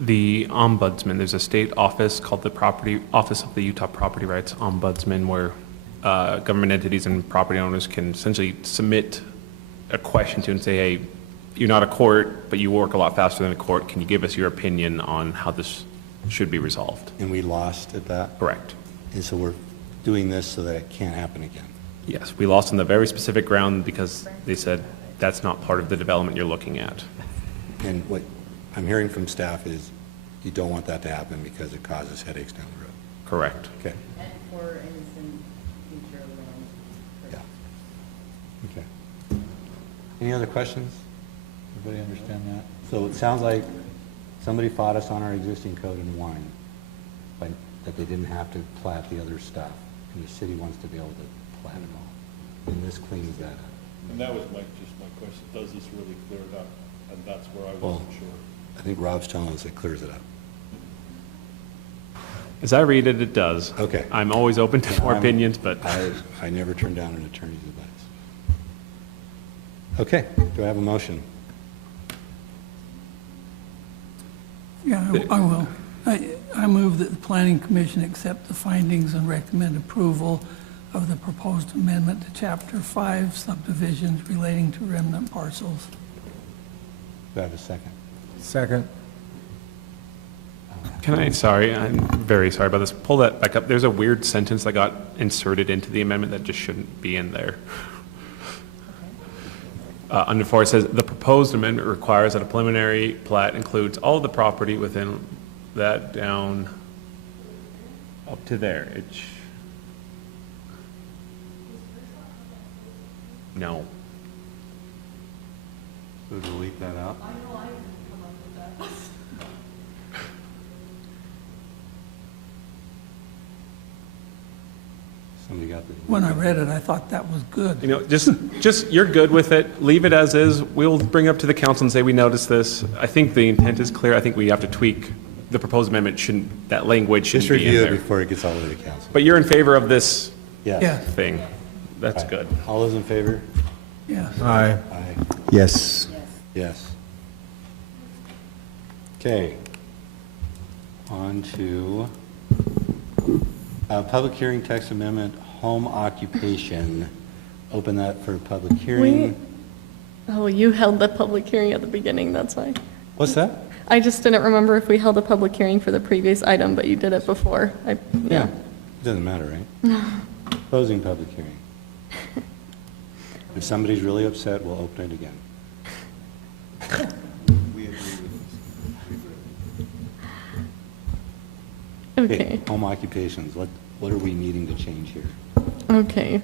The ombudsman, there's a state office called the Office of the Utah Property Rights Ombudsman, where government entities and property owners can essentially submit a question to and say, hey, you're not a court, but you work a lot faster than a court. Can you give us your opinion on how this should be resolved? And we lost at that? Correct. And so we're doing this so that it can't happen again? Yes, we lost on the very specific ground because they said that's not part of the development you're looking at. And what I'm hearing from staff is you don't want that to happen because it causes headaches down the road. Correct. Okay. And for innocent future land. Yeah. Okay. Any other questions? Everybody understand that? So it sounds like somebody fought us on our existing code and won, but that they didn't have to plat the other stuff, and the city wants to be able to plat it all. And this cleans that up. And that was just my question, does this really clear it up? And that's where I Well, wasn't sure. I think Rob's telling us it clears it up. As I read it, it does. Okay. I'm always open to more I'm- opinions, but I never turn down an attorney's advice. Okay, do I have a motion? Yeah, I will. I move that the Planning Commission accept the findings and recommend approval of the proposed amendment to Chapter 5 subdivisions relating to remnant parcels. Do I have a second? Second. Can I, sorry, I'm very sorry about this. Pull that back up. There's a weird sentence that got inserted into the amendment that just shouldn't be in there. Under 4, it says, the proposed amendment requires that a preliminary plat includes all of the property within that down up to there. No. So delete that out? I know I didn't come up with that. Somebody got the. When I read it, I thought that was good. You know, just, you're good with it. Leave it as is. We'll bring it up to the council and say, we noticed this. I think the intent is clear. I think we have to tweak. The proposed amendment shouldn't, that language shouldn't Just be in review there. it before it gets all the way to council. But you're in favor of this Yes. Yeah. thing. That's Right. good. All those in favor? Yes. Aye. Aye. Yes. Yes. Okay. On to public hearing text amendment, home occupation. Open that for public hearing. Oh, you held the public hearing at the beginning, that's why. What's that? I just didn't remember if we held a public hearing for the previous item, but you did it before. Yeah. It doesn't matter, right? Closing public hearing. If somebody's really upset, we'll open it again. Okay. Home occupations, what are we needing to change here? Okay.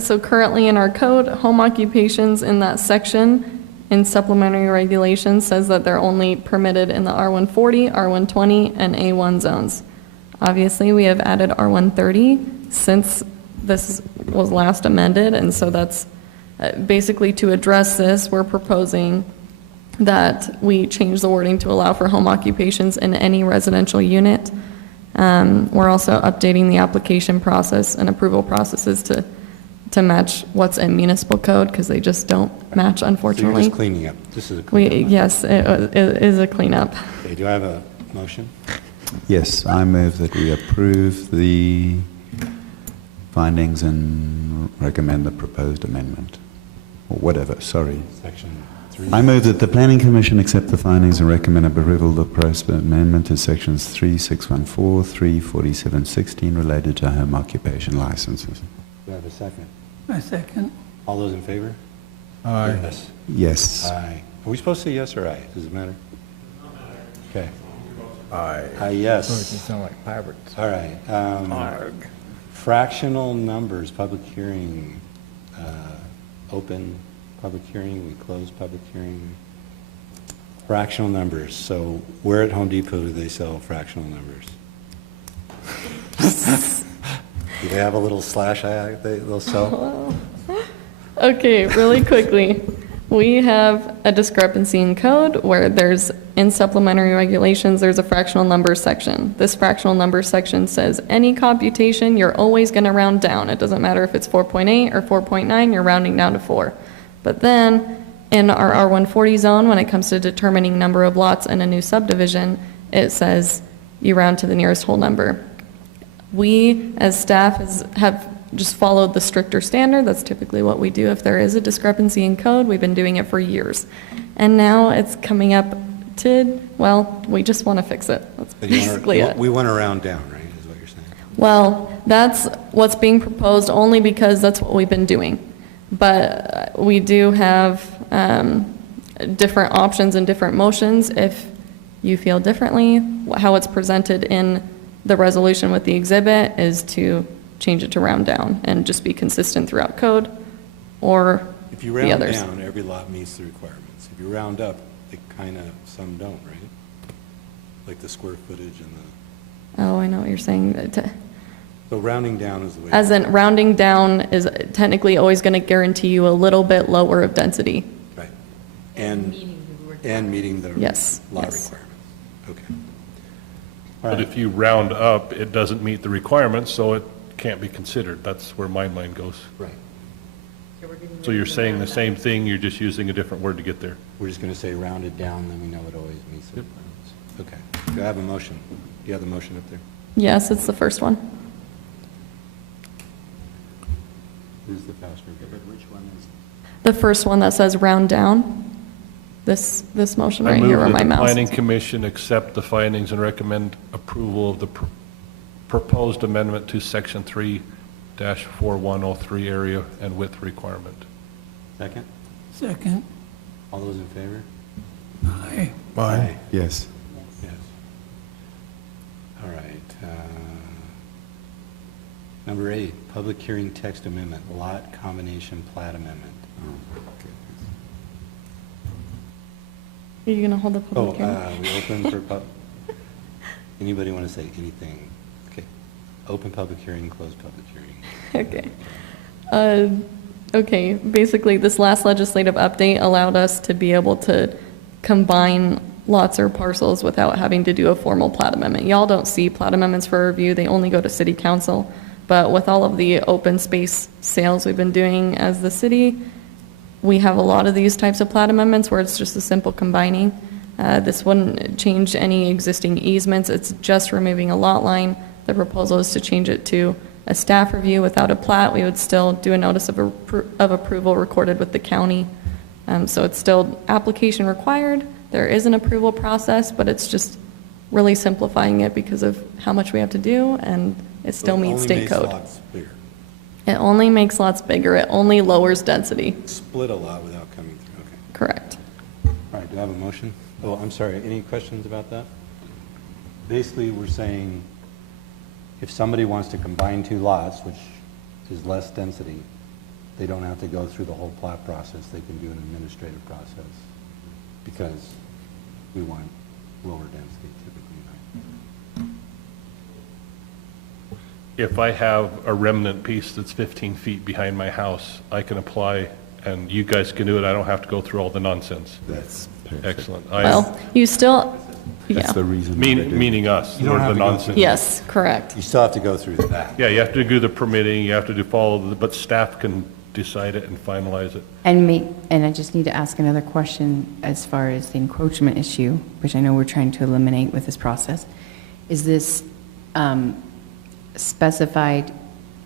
So currently in our code, home occupations in that section in supplementary regulations says that they're only permitted in the R140, R120, and A1 zones. Obviously, we have added R130 since this was last amended, and so that's basically to address this, we're proposing that we change the wording to allow for home occupations in any residential unit. We're also updating the application process and approval processes to match what's in municipal code, because they just don't match, So you're unfortunately. just cleaning up. This is a cleanup. Yes, it is a cleanup. Okay, do I have a motion? Yes, I move that we approve the findings and recommend the proposed amendment. Or whatever, sorry. Section 3. I move that the Planning Commission accept the findings and recommend approval of the proposed amendment to sections 3614, 34716 related to home occupation licenses. Do I have a second? I second. All those in favor? Aye. Yes. Yes. Aye. Are we supposed to say yes or aye? Does it matter? Okay. Aye. Aye, yes. Oh, it can sound like pirates. All right. Arg. Fractional numbers, public hearing, open public hearing, we close public hearing. Fractional numbers, so where at Home Depot do they sell fractional numbers? Do they have a little slash they'll sell? Okay, really quickly. We have a discrepancy in code where there's, in supplementary regulations, there's a fractional number section. This fractional number section says any computation, you're always going to round down. It doesn't matter if it's 4.8 or 4.9, you're rounding down to 4. But then in our R140 zone, when it comes to determining number of lots in a new subdivision, it says you round to the nearest whole number. We, as staff, have just followed the stricter standard. That's typically what we do if there is a discrepancy in code. We've been doing it for years. And now it's coming up to, well, we just want to fix it. That's basically it. We went around down, right, is what you're saying? Well, that's what's being proposed only because that's what we've been doing. But we do have different options and different motions if you feel differently. How it's presented in the resolution with the exhibit is to change it to round down and just be consistent throughout code or If you the round others. down, every lot meets the requirements. If you round up, they kind of, some don't, right? Like the square footage and the, Oh, I know what you're saying. so rounding down is the way. As in, rounding down is technically always going to guarantee you a little bit lower of density. Right. And meeting the Yes, lot yes. requirements. Okay. But if you round up, it doesn't meet the requirements, so it can't be considered. That's where my mind goes. Right. So you're saying the same thing, you're just using a different word to get there. We're just going to say rounded down, then we know it always meets the requirements. Okay. Do I have a motion? Do you have the motion up there? Yes, it's the first one. Who's the faster bidder? Which one is? The first one that says round down, this motion right here where my I move that the mouse planning is. commission accept the findings and recommend approval of the proposed amendment to section 3-4103 area and width requirement. Second? Second. All those in favor? Aye. Aye. Yes. Yes. All right. Number 8, public hearing text amendment, lot combination plat amendment. Are you going to hold the Oh, public hearing? we open for anybody want to say anything? Okay. Open public hearing, close public hearing. Okay. Okay, basically, this last legislative update allowed us to be able to combine lots or parcels without having to do a formal plat amendment. Y'all don't see plat amendments for review, they only go to city council. But with all of the open space sales we've been doing as the city, we have a lot of these types of plat amendments where it's just a simple combining. This wouldn't change any existing easements, it's just removing a lot line. The proposal is to change it to a staff review without a plat. We would still do a notice of approval recorded with the county. So it's still application required. There is an approval process, but it's just really simplifying it because of how much we have to do, and it still meets state code. It only makes lots bigger. It only makes lots bigger. It only lowers density. Split a lot without coming through, okay. Correct. All right, do I have a motion? Oh, I'm sorry, any questions about that? Basically, we're saying if somebody wants to combine 2 lots, which is less density, they don't have to go through the whole plat process. They can do an administrative process because we want lower density typically. If I have a remnant piece that's 15 feet behind my house, I can apply and you guys can do it. I don't have to go through all the nonsense. That's perfect. Excellent. Well, you still, That's yeah. the reason. why they do it. Meaning us, You don't we're have the to go nonsense. Yes, correct. You still have to go through that. Yeah, you have to do the permitting, you have to do but staff can decide it and finalize it. And I just need to ask another question as far as the encroachment issue, which I know we're trying to eliminate with this process. Is this specified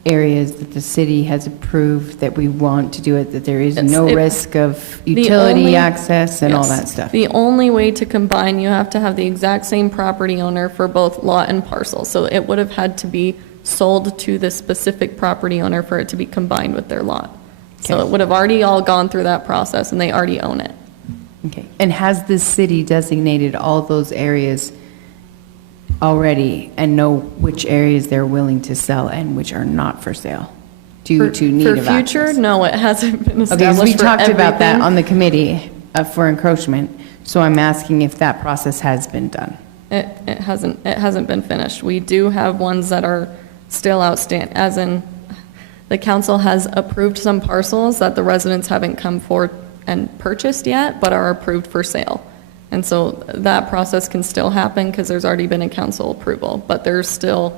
areas that the city has approved that we want to do it, that there is no risk of utility access and all that stuff? The only way to combine, you have to have the exact same property owner for both lot and parcel. So it would have had to be sold to the specific property owner for it to be combined with their lot. So it would have already all gone through that process and they already own it. Okay. And has the city designated all those areas already and know which areas they're willing to sell and which are not for sale due to need of access? For future, no, it hasn't been established. Okay, 'cause we for talked about that everything. on the committee for encroachment, so I'm asking if that process has been done. It hasn't been finished. We do have ones that are still outstanding, as in, the council has approved some parcels that the residents haven't come forward and purchased yet, but are approved for sale. And so that process can still happen because there's already been a council approval, but there's still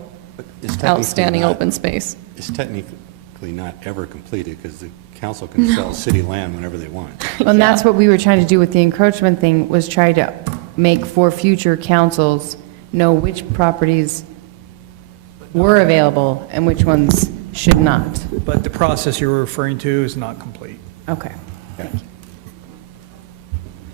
outstanding open space. It's technically not ever completed because the council can sell city land whenever they want. Well, and that's what we were trying to do with the encroachment thing, was try to make for future councils know which properties were available and which ones should not. But the process you're referring to is not complete. Okay.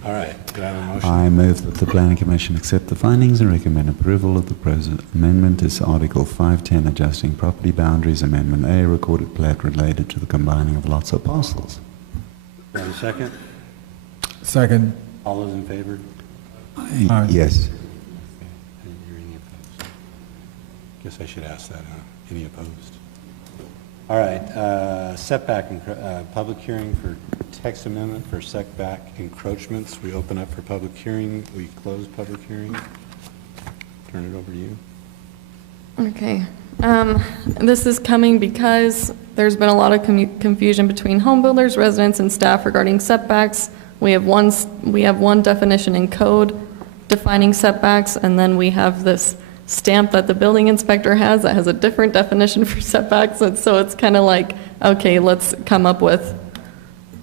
All right, do I have a motion? I move that the Planning Commission accept the findings and recommend approval of the present amendment is Article 510, adjusting property boundaries, Amendment A, recorded plat related to the combining of lots or parcels. Do I have a second? Second. All those in favor? Aye. Yes. I didn't hear any opposed. Guess I should ask that, huh? Any opposed? All right, setback, public hearing for text amendment for setback encroachments. We open up for public hearing, we close public hearing. Turn it over to you. Okay. This is coming because there's been a lot of confusion between home builders, residents, and staff regarding setbacks. We have one definition in code defining setbacks, and then we have this stamp that the building inspector has that has a different definition for setbacks. And so it's kind of like, okay, let's come up with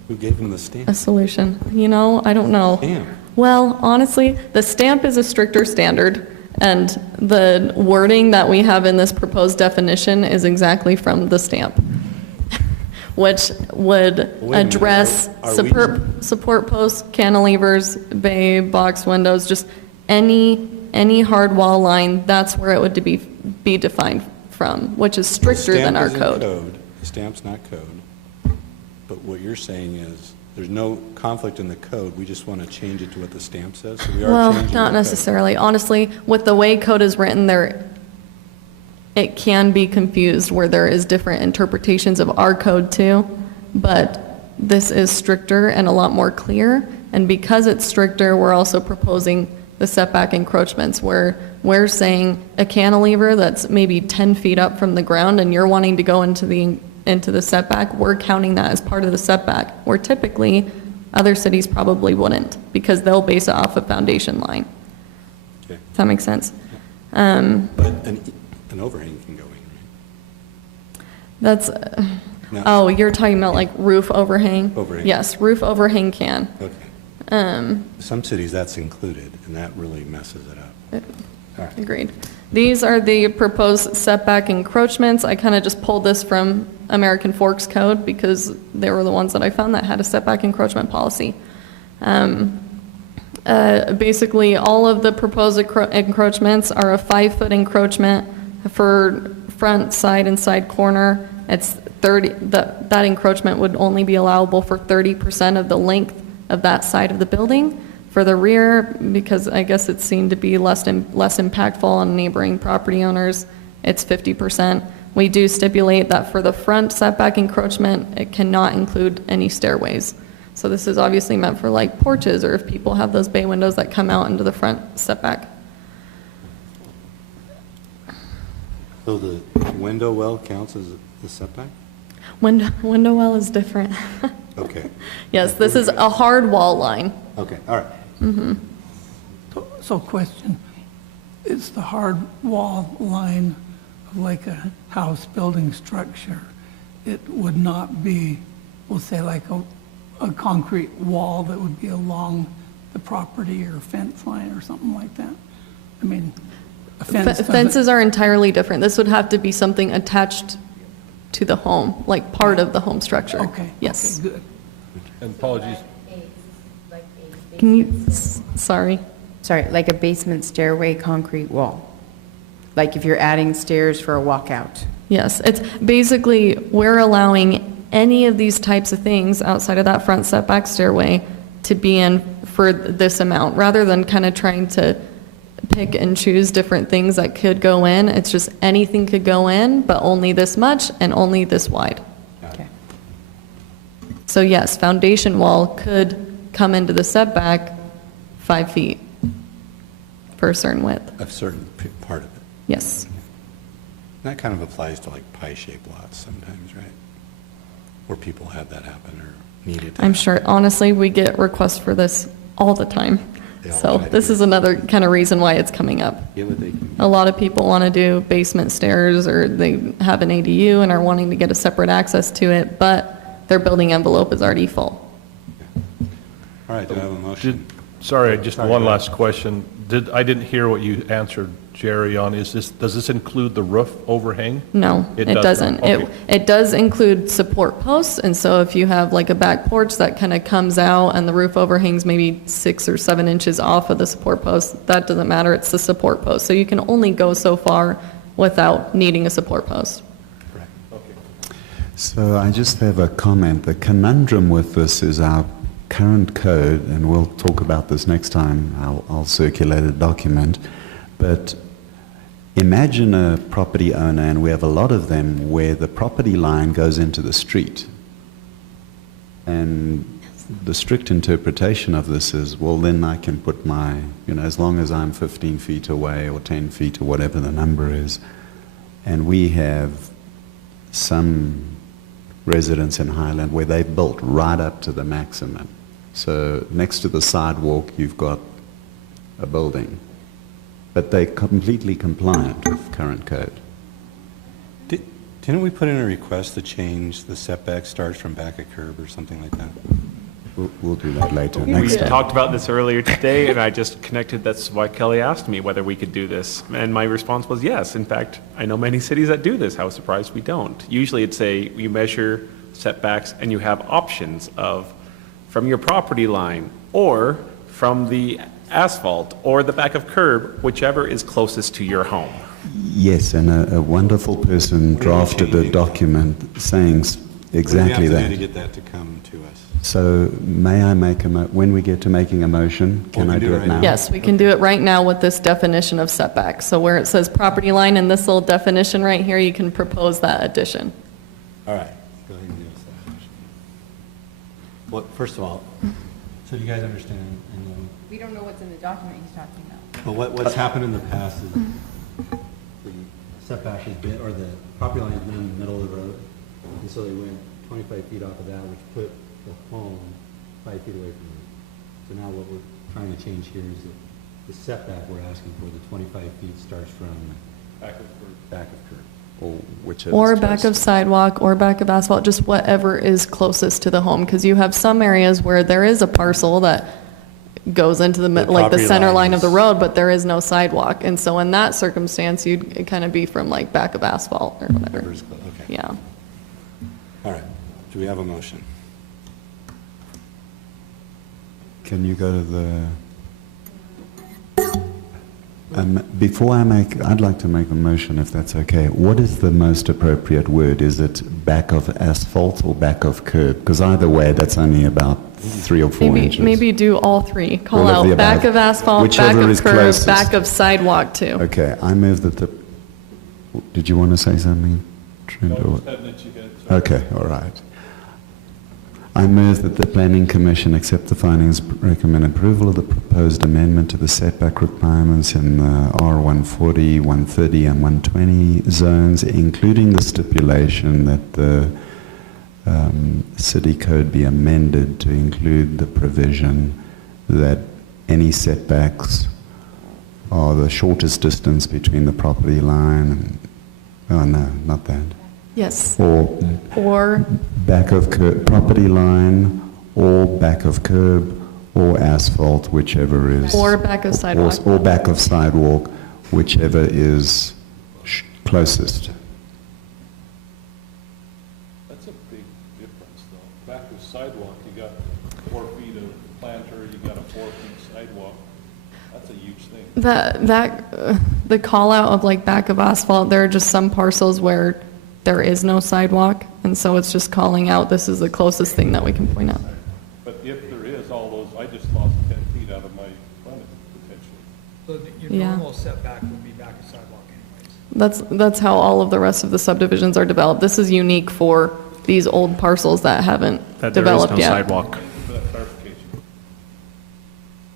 Who gave him the stamp? a solution. You know, I don't know. Stamp. Well, honestly, the stamp is a stricter standard, and the wording that we have in this proposed definition is exactly from the stamp. which would Wait a minute, address are we support posts, cantilevers, bay, box windows, just any hard wall line, that's where it would be defined from, which is stricter than our code. The stamp's not code, but what you're saying is, there's no conflict in the code, we just want to change it to what the stamp says, so we are Well, changing not the code. necessarily. Honestly, with the way code is written there, it can be confused where there is different interpretations of our code too, but this is stricter and a lot more clear, and because it's stricter, we're also proposing the setback encroachments where we're saying a cantilever that's maybe 10 feet up from the ground and you're wanting to go into the setback, we're counting that as part of the setback, where typically other cities probably wouldn't because they'll base it off a foundation line. Okay. Does that make sense? But an overhang can go in, right? That's, No. oh, you're talking about like roof overhang? Overhang. Yes, roof overhang can. Okay. Some cities, that's included, and that really messes it up. All right. Agreed. These are the proposed setback encroachments. I kind of just pulled this from American Forks Code because they were the ones that I found that had a setback encroachment policy. Basically, all of the proposed encroachments are a 5-foot encroachment for front, side, and side corner. It's 30. That encroachment would only be allowable for 30% of the length of that side of the building. For the rear, because I guess it seemed to be less impactful on neighboring property owners, it's 50%. We do stipulate that for the front setback encroachment, it cannot include any stairways. So this is obviously meant for like porches or if people have those bay windows that come out into the front setback. So the window well counts as the setback? Window well is different. Okay. Yes, this is a hard wall line. Okay, all right. Mm-hmm. So question, is the hard wall line of like a house building structure, it would not be, we'll say like a concrete wall that would be along the property or fence line or something like that? I mean, a fence Fences are entirely different. This would have to be something attached to the home, like part of the home structure. Okay. Yes. Okay, good. And apologies. Can you, sorry. Sorry, like a basement stairway concrete wall? Like if you're adding stairs for a walkout? Yes, it's basically, we're allowing any of these types of things outside of that front setback stairway to be in for this amount, rather than kind of trying to pick and choose different things that could go in. It's just anything could go in, but only this much and only this wide. Okay. So yes, foundation wall could come into the setback 5 feet for a certain width. A certain part of it. Yes. That kind of applies to like pie-shaped lots sometimes, right? Where people had that happen or needed to. I'm sure, honestly, we get requests for this all the time. So this is another kind of reason why it's coming up. Get what they can. A lot of people want to do basement stairs, or they have an ADU and are wanting to get a separate access to it, but their building envelope is already full. All right, do I have a motion? Sorry, just one last question. I didn't hear what you answered, Jerry, on, does this include the roof overhang? No, it doesn't. Okay. It does include support posts, and so if you have like a back porch that kind of comes out and the roof overhangs maybe 6 or 7 inches off of the support post, that doesn't matter, it's the support post. So you can only go so far without needing a support post. So I just have a comment. The conundrum with this is our current code, and we'll talk about this next time, I'll circulate a document, but imagine a property owner, and we have a lot of them, where the property line goes into the street. And the strict interpretation of this is, well, then I can put my, as long as I'm 15 feet away or 10 feet or whatever the number is. And we have some residents in Highland where they built right up to the maximum. So next to the sidewalk, you've got a building. But they're completely compliant with current code. Didn't we put in a request to change the setback starts from back of curb or something like that? We'll do that later. We talked about this earlier today, and I just connected. That's why Kelly asked me whether we could do this. And my response was yes. In fact, I know many cities that do this. How surprised we don't. Usually it's you measure setbacks, and you have options of from your property line, or from the asphalt, or the back of curb, whichever is closest to your home. Yes, and a wonderful person drafted a document saying exactly What do we have to do that. to get that to come to us? So may I make when we get to making a motion, can I do it now? Yes, we can do it right now with this definition of setback. So where it says property line in this little definition right here, you can propose that addition. All right, go ahead and give us that. Well, first of all, so do you guys understand? We don't know what's in the document he's talking about. Well, what's happened in the past is the setback has been, or the property line has been in the middle of the road, and so they went 25 feet off of that, which put the home 5 feet away from it. So now what we're trying to change here is that the setback we're asking for, the 25 feet starts from back of curb. Or whichever. Or back of sidewalk, or back of asphalt, just whatever is closest to the home. Because you have some areas where there is a parcel that goes into like the property center line line of is- the road, but there is no sidewalk. And so in that circumstance, you'd kind of be from like back of asphalt or whatever. Whatever's close, okay. Yeah. All right, do we have a motion? Can you go to the... before I'd like to make a motion, if that's okay. What is the most appropriate word? Is it back of asphalt or back of curb? Because either way, that's only about 3 or 4 inches. Maybe do all three. Call All of the out back above. of asphalt, Whichever back of is curb, closest. back of sidewalk too. Okay, I move that the... Did you want to say something, Trent? or- Okay, all right. I move that the Planning Commission accept the findings, recommend approval of the proposed amendment to the setback requirements in the R140, 130, and 120 zones, including the stipulation that the city code be amended to include the provision that any setbacks are the shortest distance between the property line and, oh no, not that. Yes. Or back of property line, or back of curb, or asphalt, whichever is. Or back of sidewalk. Or back of sidewalk, whichever is closest. That's a big difference, though. Back of sidewalk, you got 4 feet of planter, you got a 4 feet sidewalk. That's a huge thing. The call out of like back of asphalt, there are just some parcels where there is no sidewalk, and so it's just calling out, this is the closest thing that we can point out. But if there is all those, I just lost 10 feet out of my frontage potentially. So your Yeah. normal setback would be back of sidewalk anyways. That's how all of the rest of the subdivisions are developed. This is unique for these old parcels that haven't That there is developed no yet. sidewalk. For that clarification.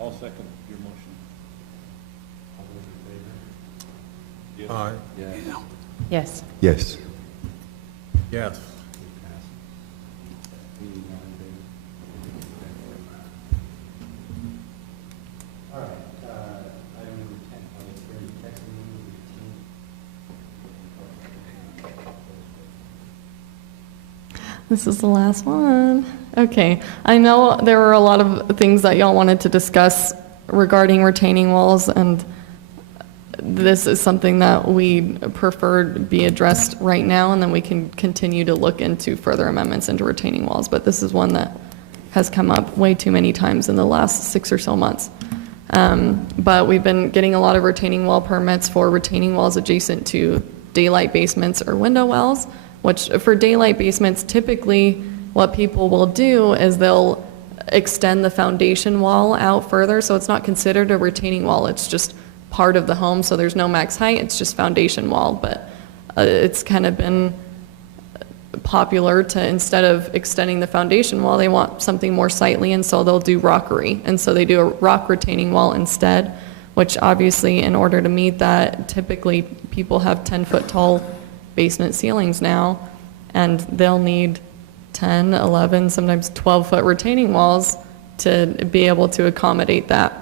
I'll second your motion. Yes. Yes. Yes. All right, item number 10, public hearing, text amendment This is the last one. Okay, I know there were a lot of things that y'all wanted to discuss regarding retaining walls, and this is something that we prefer be addressed right now, and then we can continue to look into further amendments into retaining walls. But this is one that has come up way too many times in the last 6 or so months. But we've been getting a lot of retaining wall permits for retaining walls adjacent to daylight basements or window wells, which for daylight basements, typically what people will do is they'll extend the foundation wall out further, so it's not considered a retaining wall, it's just part of the home, so there's no max height, it's just foundation wall. But it's kind of been popular to, instead of extending the foundation wall, they want something more sightly, and so they'll do rockery, and so they do a rock retaining wall instead, which obviously in order to meet that, typically people have 10-foot tall basement ceilings now, and they'll need 10, 11, sometimes 12-foot retaining walls to be able to accommodate that.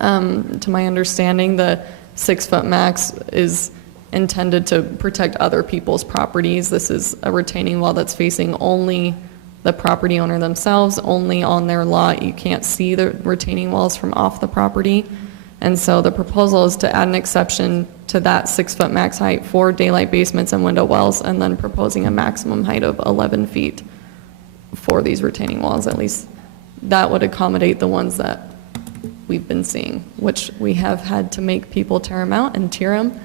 To my understanding, the 6-foot max is intended to protect other people's properties. This is a retaining wall that's facing only the property owner themselves, only on their lot. You can't see the retaining walls from off the property. And so the proposal is to add an exception to that 6-foot max height for daylight basements and window wells, and then proposing a maximum height of 11 feet for these retaining walls. At least that would accommodate the ones that we've been seeing, which we have had to make people tear them out and tier them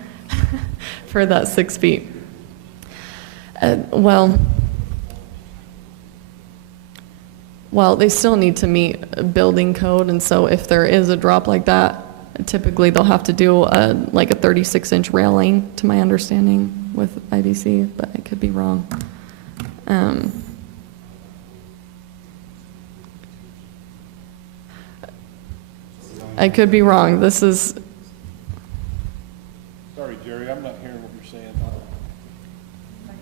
for that 6 feet. Well, they still need to meet building code, and so if there is a drop like that, typically they'll have to do like a 36-inch railing, to my understanding, with IBC, but I could be wrong. I could be wrong. This is... Sorry, Jerry, I'm not hearing what you're saying.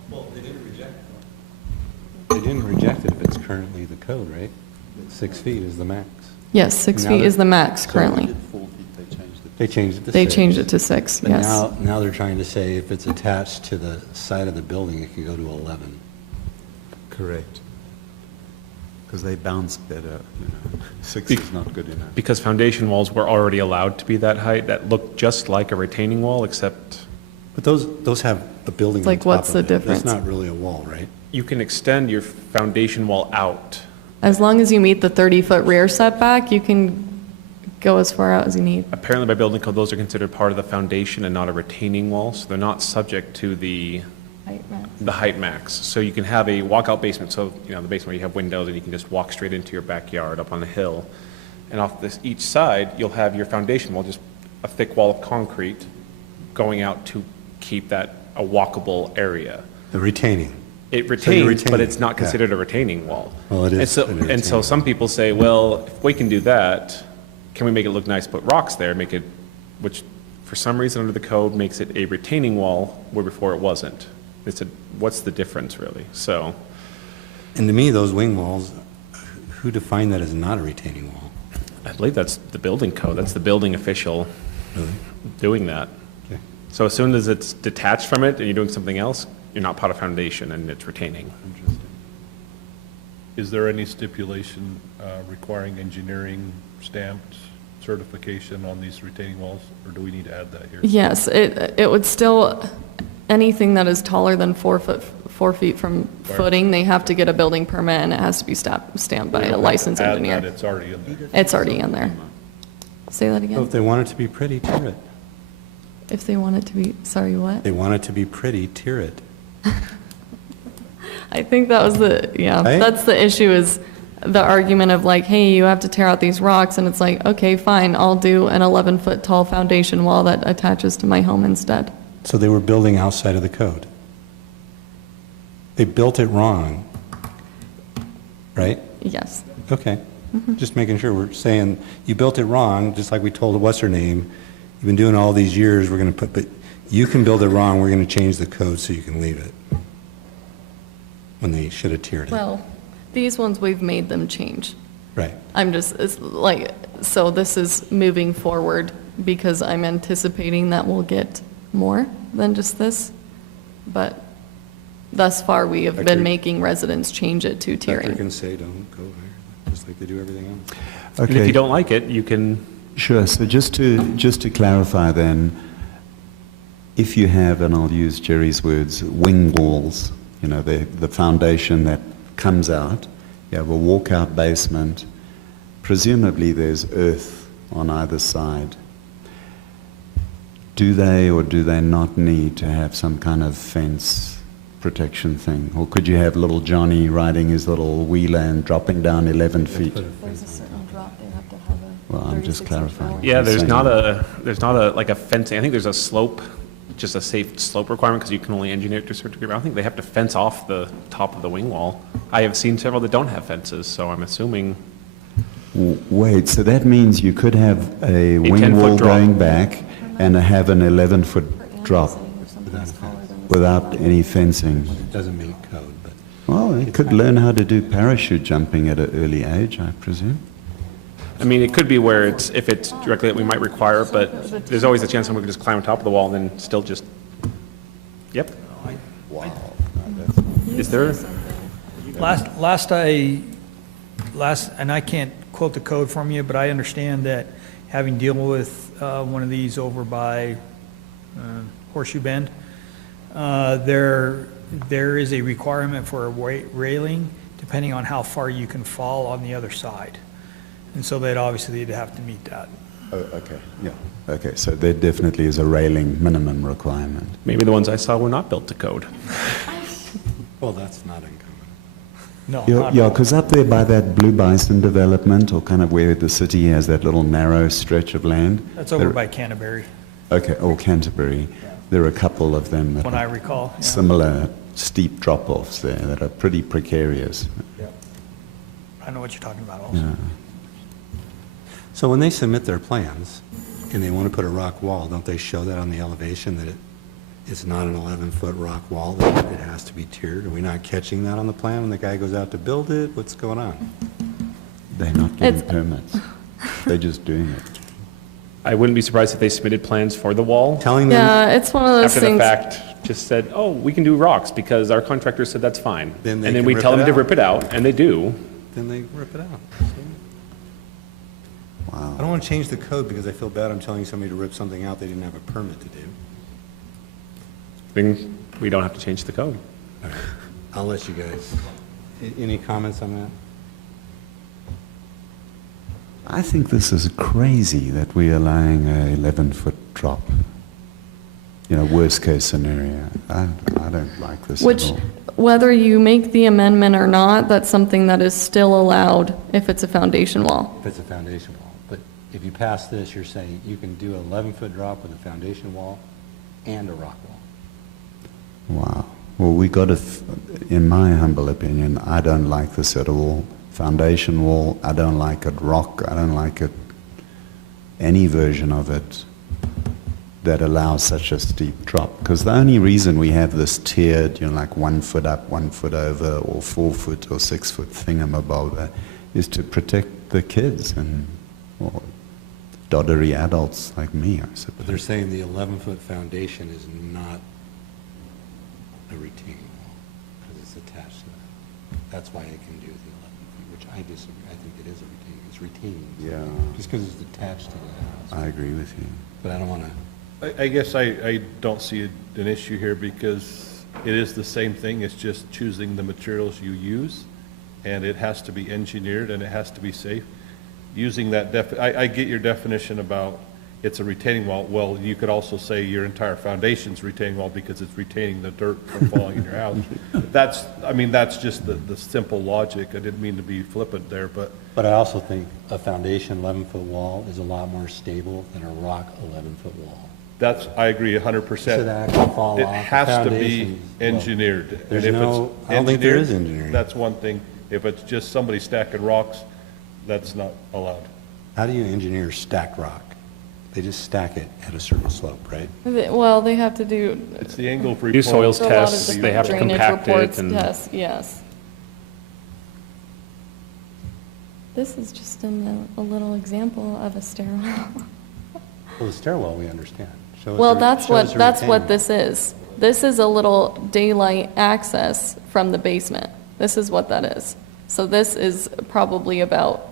Well, they didn't reject it. They didn't reject it if it's currently the code, right? 6 feet is the max. Yes, 6 feet is the max currently. They changed it to 6. They changed it to 6, But yes. now they're trying to say if it's attached to the side of the building, it can go to 11. Correct. Because they bounce better, 6 is not good enough. Because foundation walls were already allowed to be that height, that looked just like a retaining wall, except... But those have a building on Like, top what's of the it. difference? That's not really a wall, right? You can extend your foundation wall out. As long as you meet the 30-foot rear setback, you can go as far out as you need. Apparently by building code, those are considered part of the foundation and not a retaining wall, so they're not subject to the height max. So you can have a walkout basement, so the basement where you have windows and you can just walk straight into your backyard up on the hill. And off each side, you'll have your foundation wall, just a thick wall of concrete going out to keep that a walkable area. The retaining. It So you're retains, but retaining, it's not considered a retaining wall. Well, it is. And so some people say, well, if we can do that, can we make it look nice, put rocks there, which for some reason under the code makes it a retaining wall where before it wasn't. What's the difference really? So. And to me, those wing walls, who defined that as not a retaining wall? I believe that's the building code. That's the building official doing that. Okay. So as soon as it's detached from it and you're doing something else, you're not part of foundation and it's retaining. Interesting. Is there any stipulation requiring engineering stamped certification on these retaining walls, or do we need to add that here? Yes, it would still, anything that is taller than 4 feet from footing, they have to get a building permit, and it has to be stamped by a licensed engineer. It's already in there. It's already in there. Say that So again. if they want it to be pretty, tier it. If they want it to be, sorry, what? They want it to be pretty, tier it. I think that was Right? that's the issue, is the argument of like, hey, you have to tear out these rocks, and it's like, okay, fine, I'll do an 11-foot tall foundation wall that attaches to my home instead. So they were building outside of the code. They built it wrong, right? Yes. Okay. Just making sure. We're saying you built it wrong, just like we told what's her name. You've been doing all these years, we're going to but you can build it wrong, we're going to change the code so you can leave it. When they should have tiered it. Well, these ones, we've made them change. Right. it's like, so this is moving forward because I'm anticipating that we'll get more than just this. But thus far, we have been making residents change it to Doctor tiering. can say don't go higher, just like they do everything else. And if you don't like it, you can. Sure. So just to clarify then, if you have, and I'll use Jerry's words, wing walls, the foundation that comes out, you have a walkout basement, presumably there's earth on either side. Do they or do they not need to have some kind of fence protection thing? Or could you have little Johnny riding his little wheeler and dropping down 11 feet? There's a certain drop, they have to have a. Well, I'm just clarifying. Yeah, there's not a like a fencing. I think there's a slope, just a safe slope requirement, because you can only engineer it to a certain degree. But I don't think they have to fence off the top of the wing wall. I have seen several that don't have fences, so I'm assuming. Wait, so that means you could have a wing 10-foot wall drop. going back and have an 11-foot drop without any fencing. It doesn't meet code, but. Well, they could learn how to do parachute jumping at an early age, I presume. I mean, it could be where if it's directly that we might require it, but there's always a chance someone could just climb on top of the wall and then still just. Yep. Wow. Is there? And I can't quote the code from you, but I understand that having dealt with one of these over by Horseshoe Bend, there is a requirement for a railing to depending on how far you can fall on the other side. And so they'd obviously have to meet that. Oh, okay, yeah. Okay, so there definitely is a railing minimum requirement. Maybe the ones I saw were not built to code. Well, that's not uncommon. No, Yeah, because up there by that Blue Bison development, or kind of where the city has that little narrow stretch of land. that's over by Canterbury, Okay, or Canterbury. There are a couple of them that when I are recall. Yeah. similar steep drop-offs there that are pretty precarious. I know what you're talking about also. Yeah. So when they submit their plans and they want to put a rock wall, don't they show that on the elevation that it's not an 11-foot rock wall, that it has to be tiered? Are we not catching that on the plan when the guy goes out to build it? What's going on? They're not getting permits. They're just doing it. I wouldn't be surprised if they submitted plans for the wall. Telling them Yeah, it's one of those after the things. fact, just said, oh, we can do rocks because our contractor said that's fine. Then they and then can we rip tell it them to out. rip it out, and they do. then they rip it out. Wow. I don't want to change the code because I feel bad I'm telling somebody to rip something out they didn't have a permit to do. Then we don't have to change the code. All right. I'll let you guys. Any comments on that? I think this is crazy that we're allowing a 11-foot drop. You know, worst case scenario. I don't like this Which, at all. whether you make the amendment or not, that's something that is still allowed if it's a foundation wall. If it's a foundation wall. But if you pass this, you're saying you can do an 11-foot drop with a foundation wall and a rock wall. Wow. Well, we got to, in my humble opinion, I don't like this at all. Foundation wall, I don't like it. Rock, I don't like it. Any version of it that allows such a steep drop. Because the only reason we have this tiered, you know, like 1 foot up, 1 foot over, or 4 foot or 6 foot thingamabobber, is to protect the kids and or doddery adults like me, I suppose. But they're saying the 11-foot foundation is not a retaining wall because it's attached to that. That's why it can do the 11 feet, which I disagree. I think it is a retaining. It's retaining. Yeah. Just because it's attached to the house. I agree with you. But I don't want to. I guess I don't see an issue here because it is the same thing. It's just choosing the materials you use, and it has to be engineered and it has to be safe. Using that I get your definition about it's a retaining wall. Well, you could also say your entire foundation's retaining wall because it's retaining the dirt from falling in your house. That's just the simple logic. I didn't mean to be flippant there, but But I also think a foundation 11-foot wall is a lot more stable than a rock 11-foot wall. I agree 100%. Should actually fall It off. The has to be foundation's- engineered. Well, And there's if no- it's I don't think there is engineered, engineering. That's one thing. If it's just somebody stacking rocks, that's not allowed. How do you engineer stacked rock? They just stack it at a certain slope, right? Well, they have to do. It's the angle of Do soils a lot of tests, different they have to drainage compact it reports, and. Yes, yes. This is just a little example of a stairwell. Well, the stairwell, we understand. Show us Well, a- that's show us a what retaining this is. This is a little daylight access from the basement. This is what that is. So this is probably about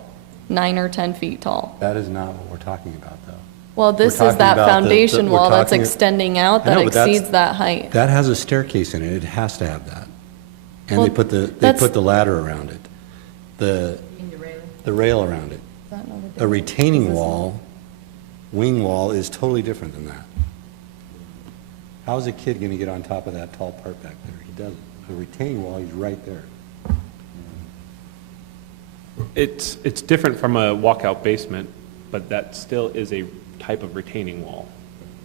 9 or 10 feet tall. That is not what we're talking about, though. Well, this is talking that about the- foundation we're wall that's talking- extending out I know, that but that's- exceeds that height. That has a staircase in it. It has to have that. And Well, they put the ladder around it. The rail around it. A retaining wall, wing wall, is totally different than that. How is a kid going to get on top of that tall part back there? He doesn't. A retaining wall, he's right there. It's different from a walkout basement, but that still is a type of retaining wall,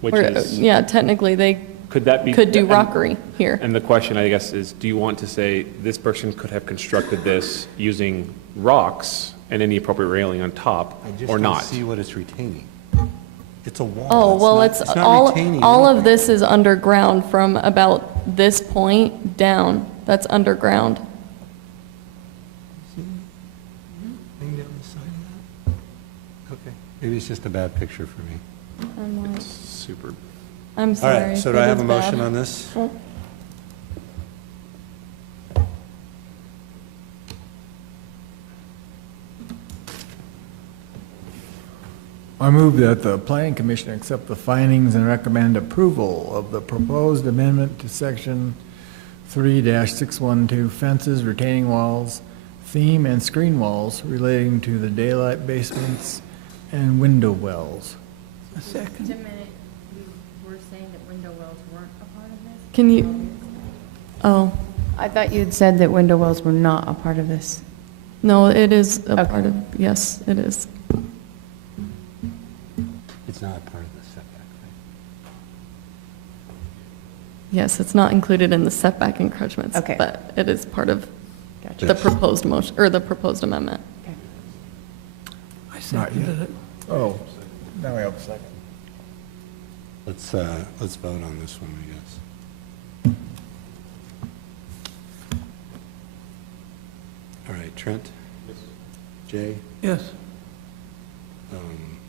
which Or, is. yeah, technically, they Could that be? could do and- rockery here. And the question, I guess, is do you want to say this person could have constructed this using rocks and any appropriate railing on top, I just or don't not? see what it's retaining. It's a wall. Oh, well, not- it's not retaining all of anything. this is underground from about this point down. That's underground. Thing down the side of that? Okay. Maybe it's just a bad picture for me. I'm It's super. I'm sorry. All right, so if do I it have is a motion bad. on this? Well, I move that the planning commission accept the findings and recommend approval of the proposed amendment to section 3-612 fences, retaining walls, theme and screen walls relating to the daylight basements and window wells. A second. Wait a minute, we were saying that window wells weren't a part of this? Can you, oh, I thought you'd said that window wells were not a part of this. no, it is a part of, yes, it is. It's not a part of the setback, Yes, it's not included in the setback encroachments. Okay. But it is part of Gotcha. the proposed motion, or the proposed amendment. I seconded it. Oh, now we have a second. Let's vote on this one, I guess. All right, Trent? Yes. Jay? Yes.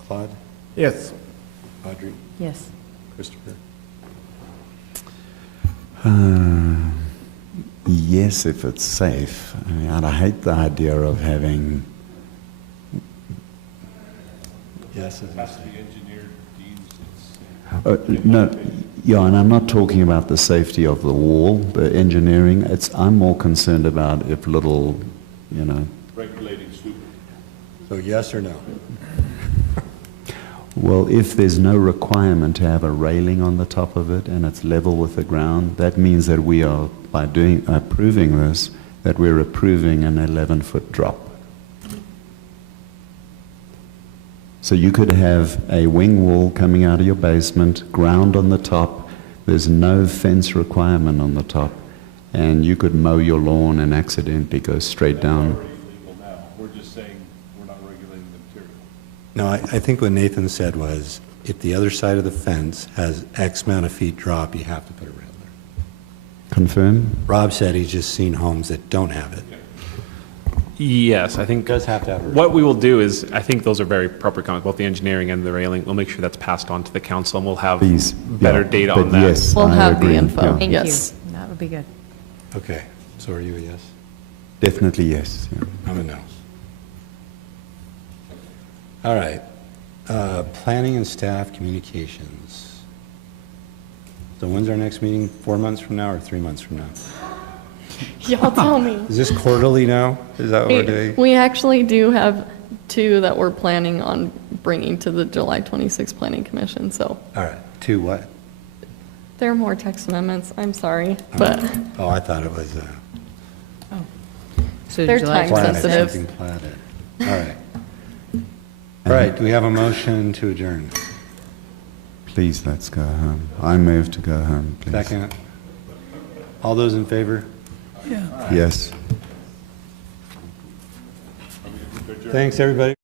Claude? Yes. Audrey? Yes. Christopher? Yes, if it's safe. I mean, I hate the idea of having. Yes, it Has is. to be engineered, deems it's. No, yeah, and I'm not talking about the safety of the wall, the engineering. I'm more concerned about if little, Regulating stupid. So yes or no? Well, if there's no requirement to have a railing on the top of it and it's level with the ground, that means that we are, by approving this, that we're approving an 11-foot drop. So you could have a wing wall coming out of your basement, ground on the top, there's no fence requirement on the top, and you could mow your lawn and accidentally go straight down. Already legal now. We're just saying we're not regulating the material. No, I think what Nathan said was, if the other side of the fence has X amount of feet drop, you have to put a rail there. Confirm? Rob said he's just seen homes that don't have it. Yes, I think. Does have to have a What we will do is, I think those are very proper comments, both the engineering and the railing. We'll make sure that's passed on to the council, and we'll have Please, better yeah, data but on that. yes, We'll I have the agree, info. yeah. Thank Yes. you. That would be good. Okay, so are you a yes? Definitely yes. Yeah. I'm a no. All right. Planning and staff communications. So when's our next meeting? 4 months from now or 3 months from now? Y'all tell me. Is this quarterly now? Is that what we're doing? We actually do have two that we're planning on bringing to the July 26th Planning Commission, so All right, 2 what? there are more text amendments, I'm sorry, but Oh, I thought it was So They're July time platted, 26th. sensitive. something platted. All right. All right, do we have a motion to adjourn? Please, let's go home. I move to go home, please. Second. All those in favor? Yeah. Yes. Thanks, everybody.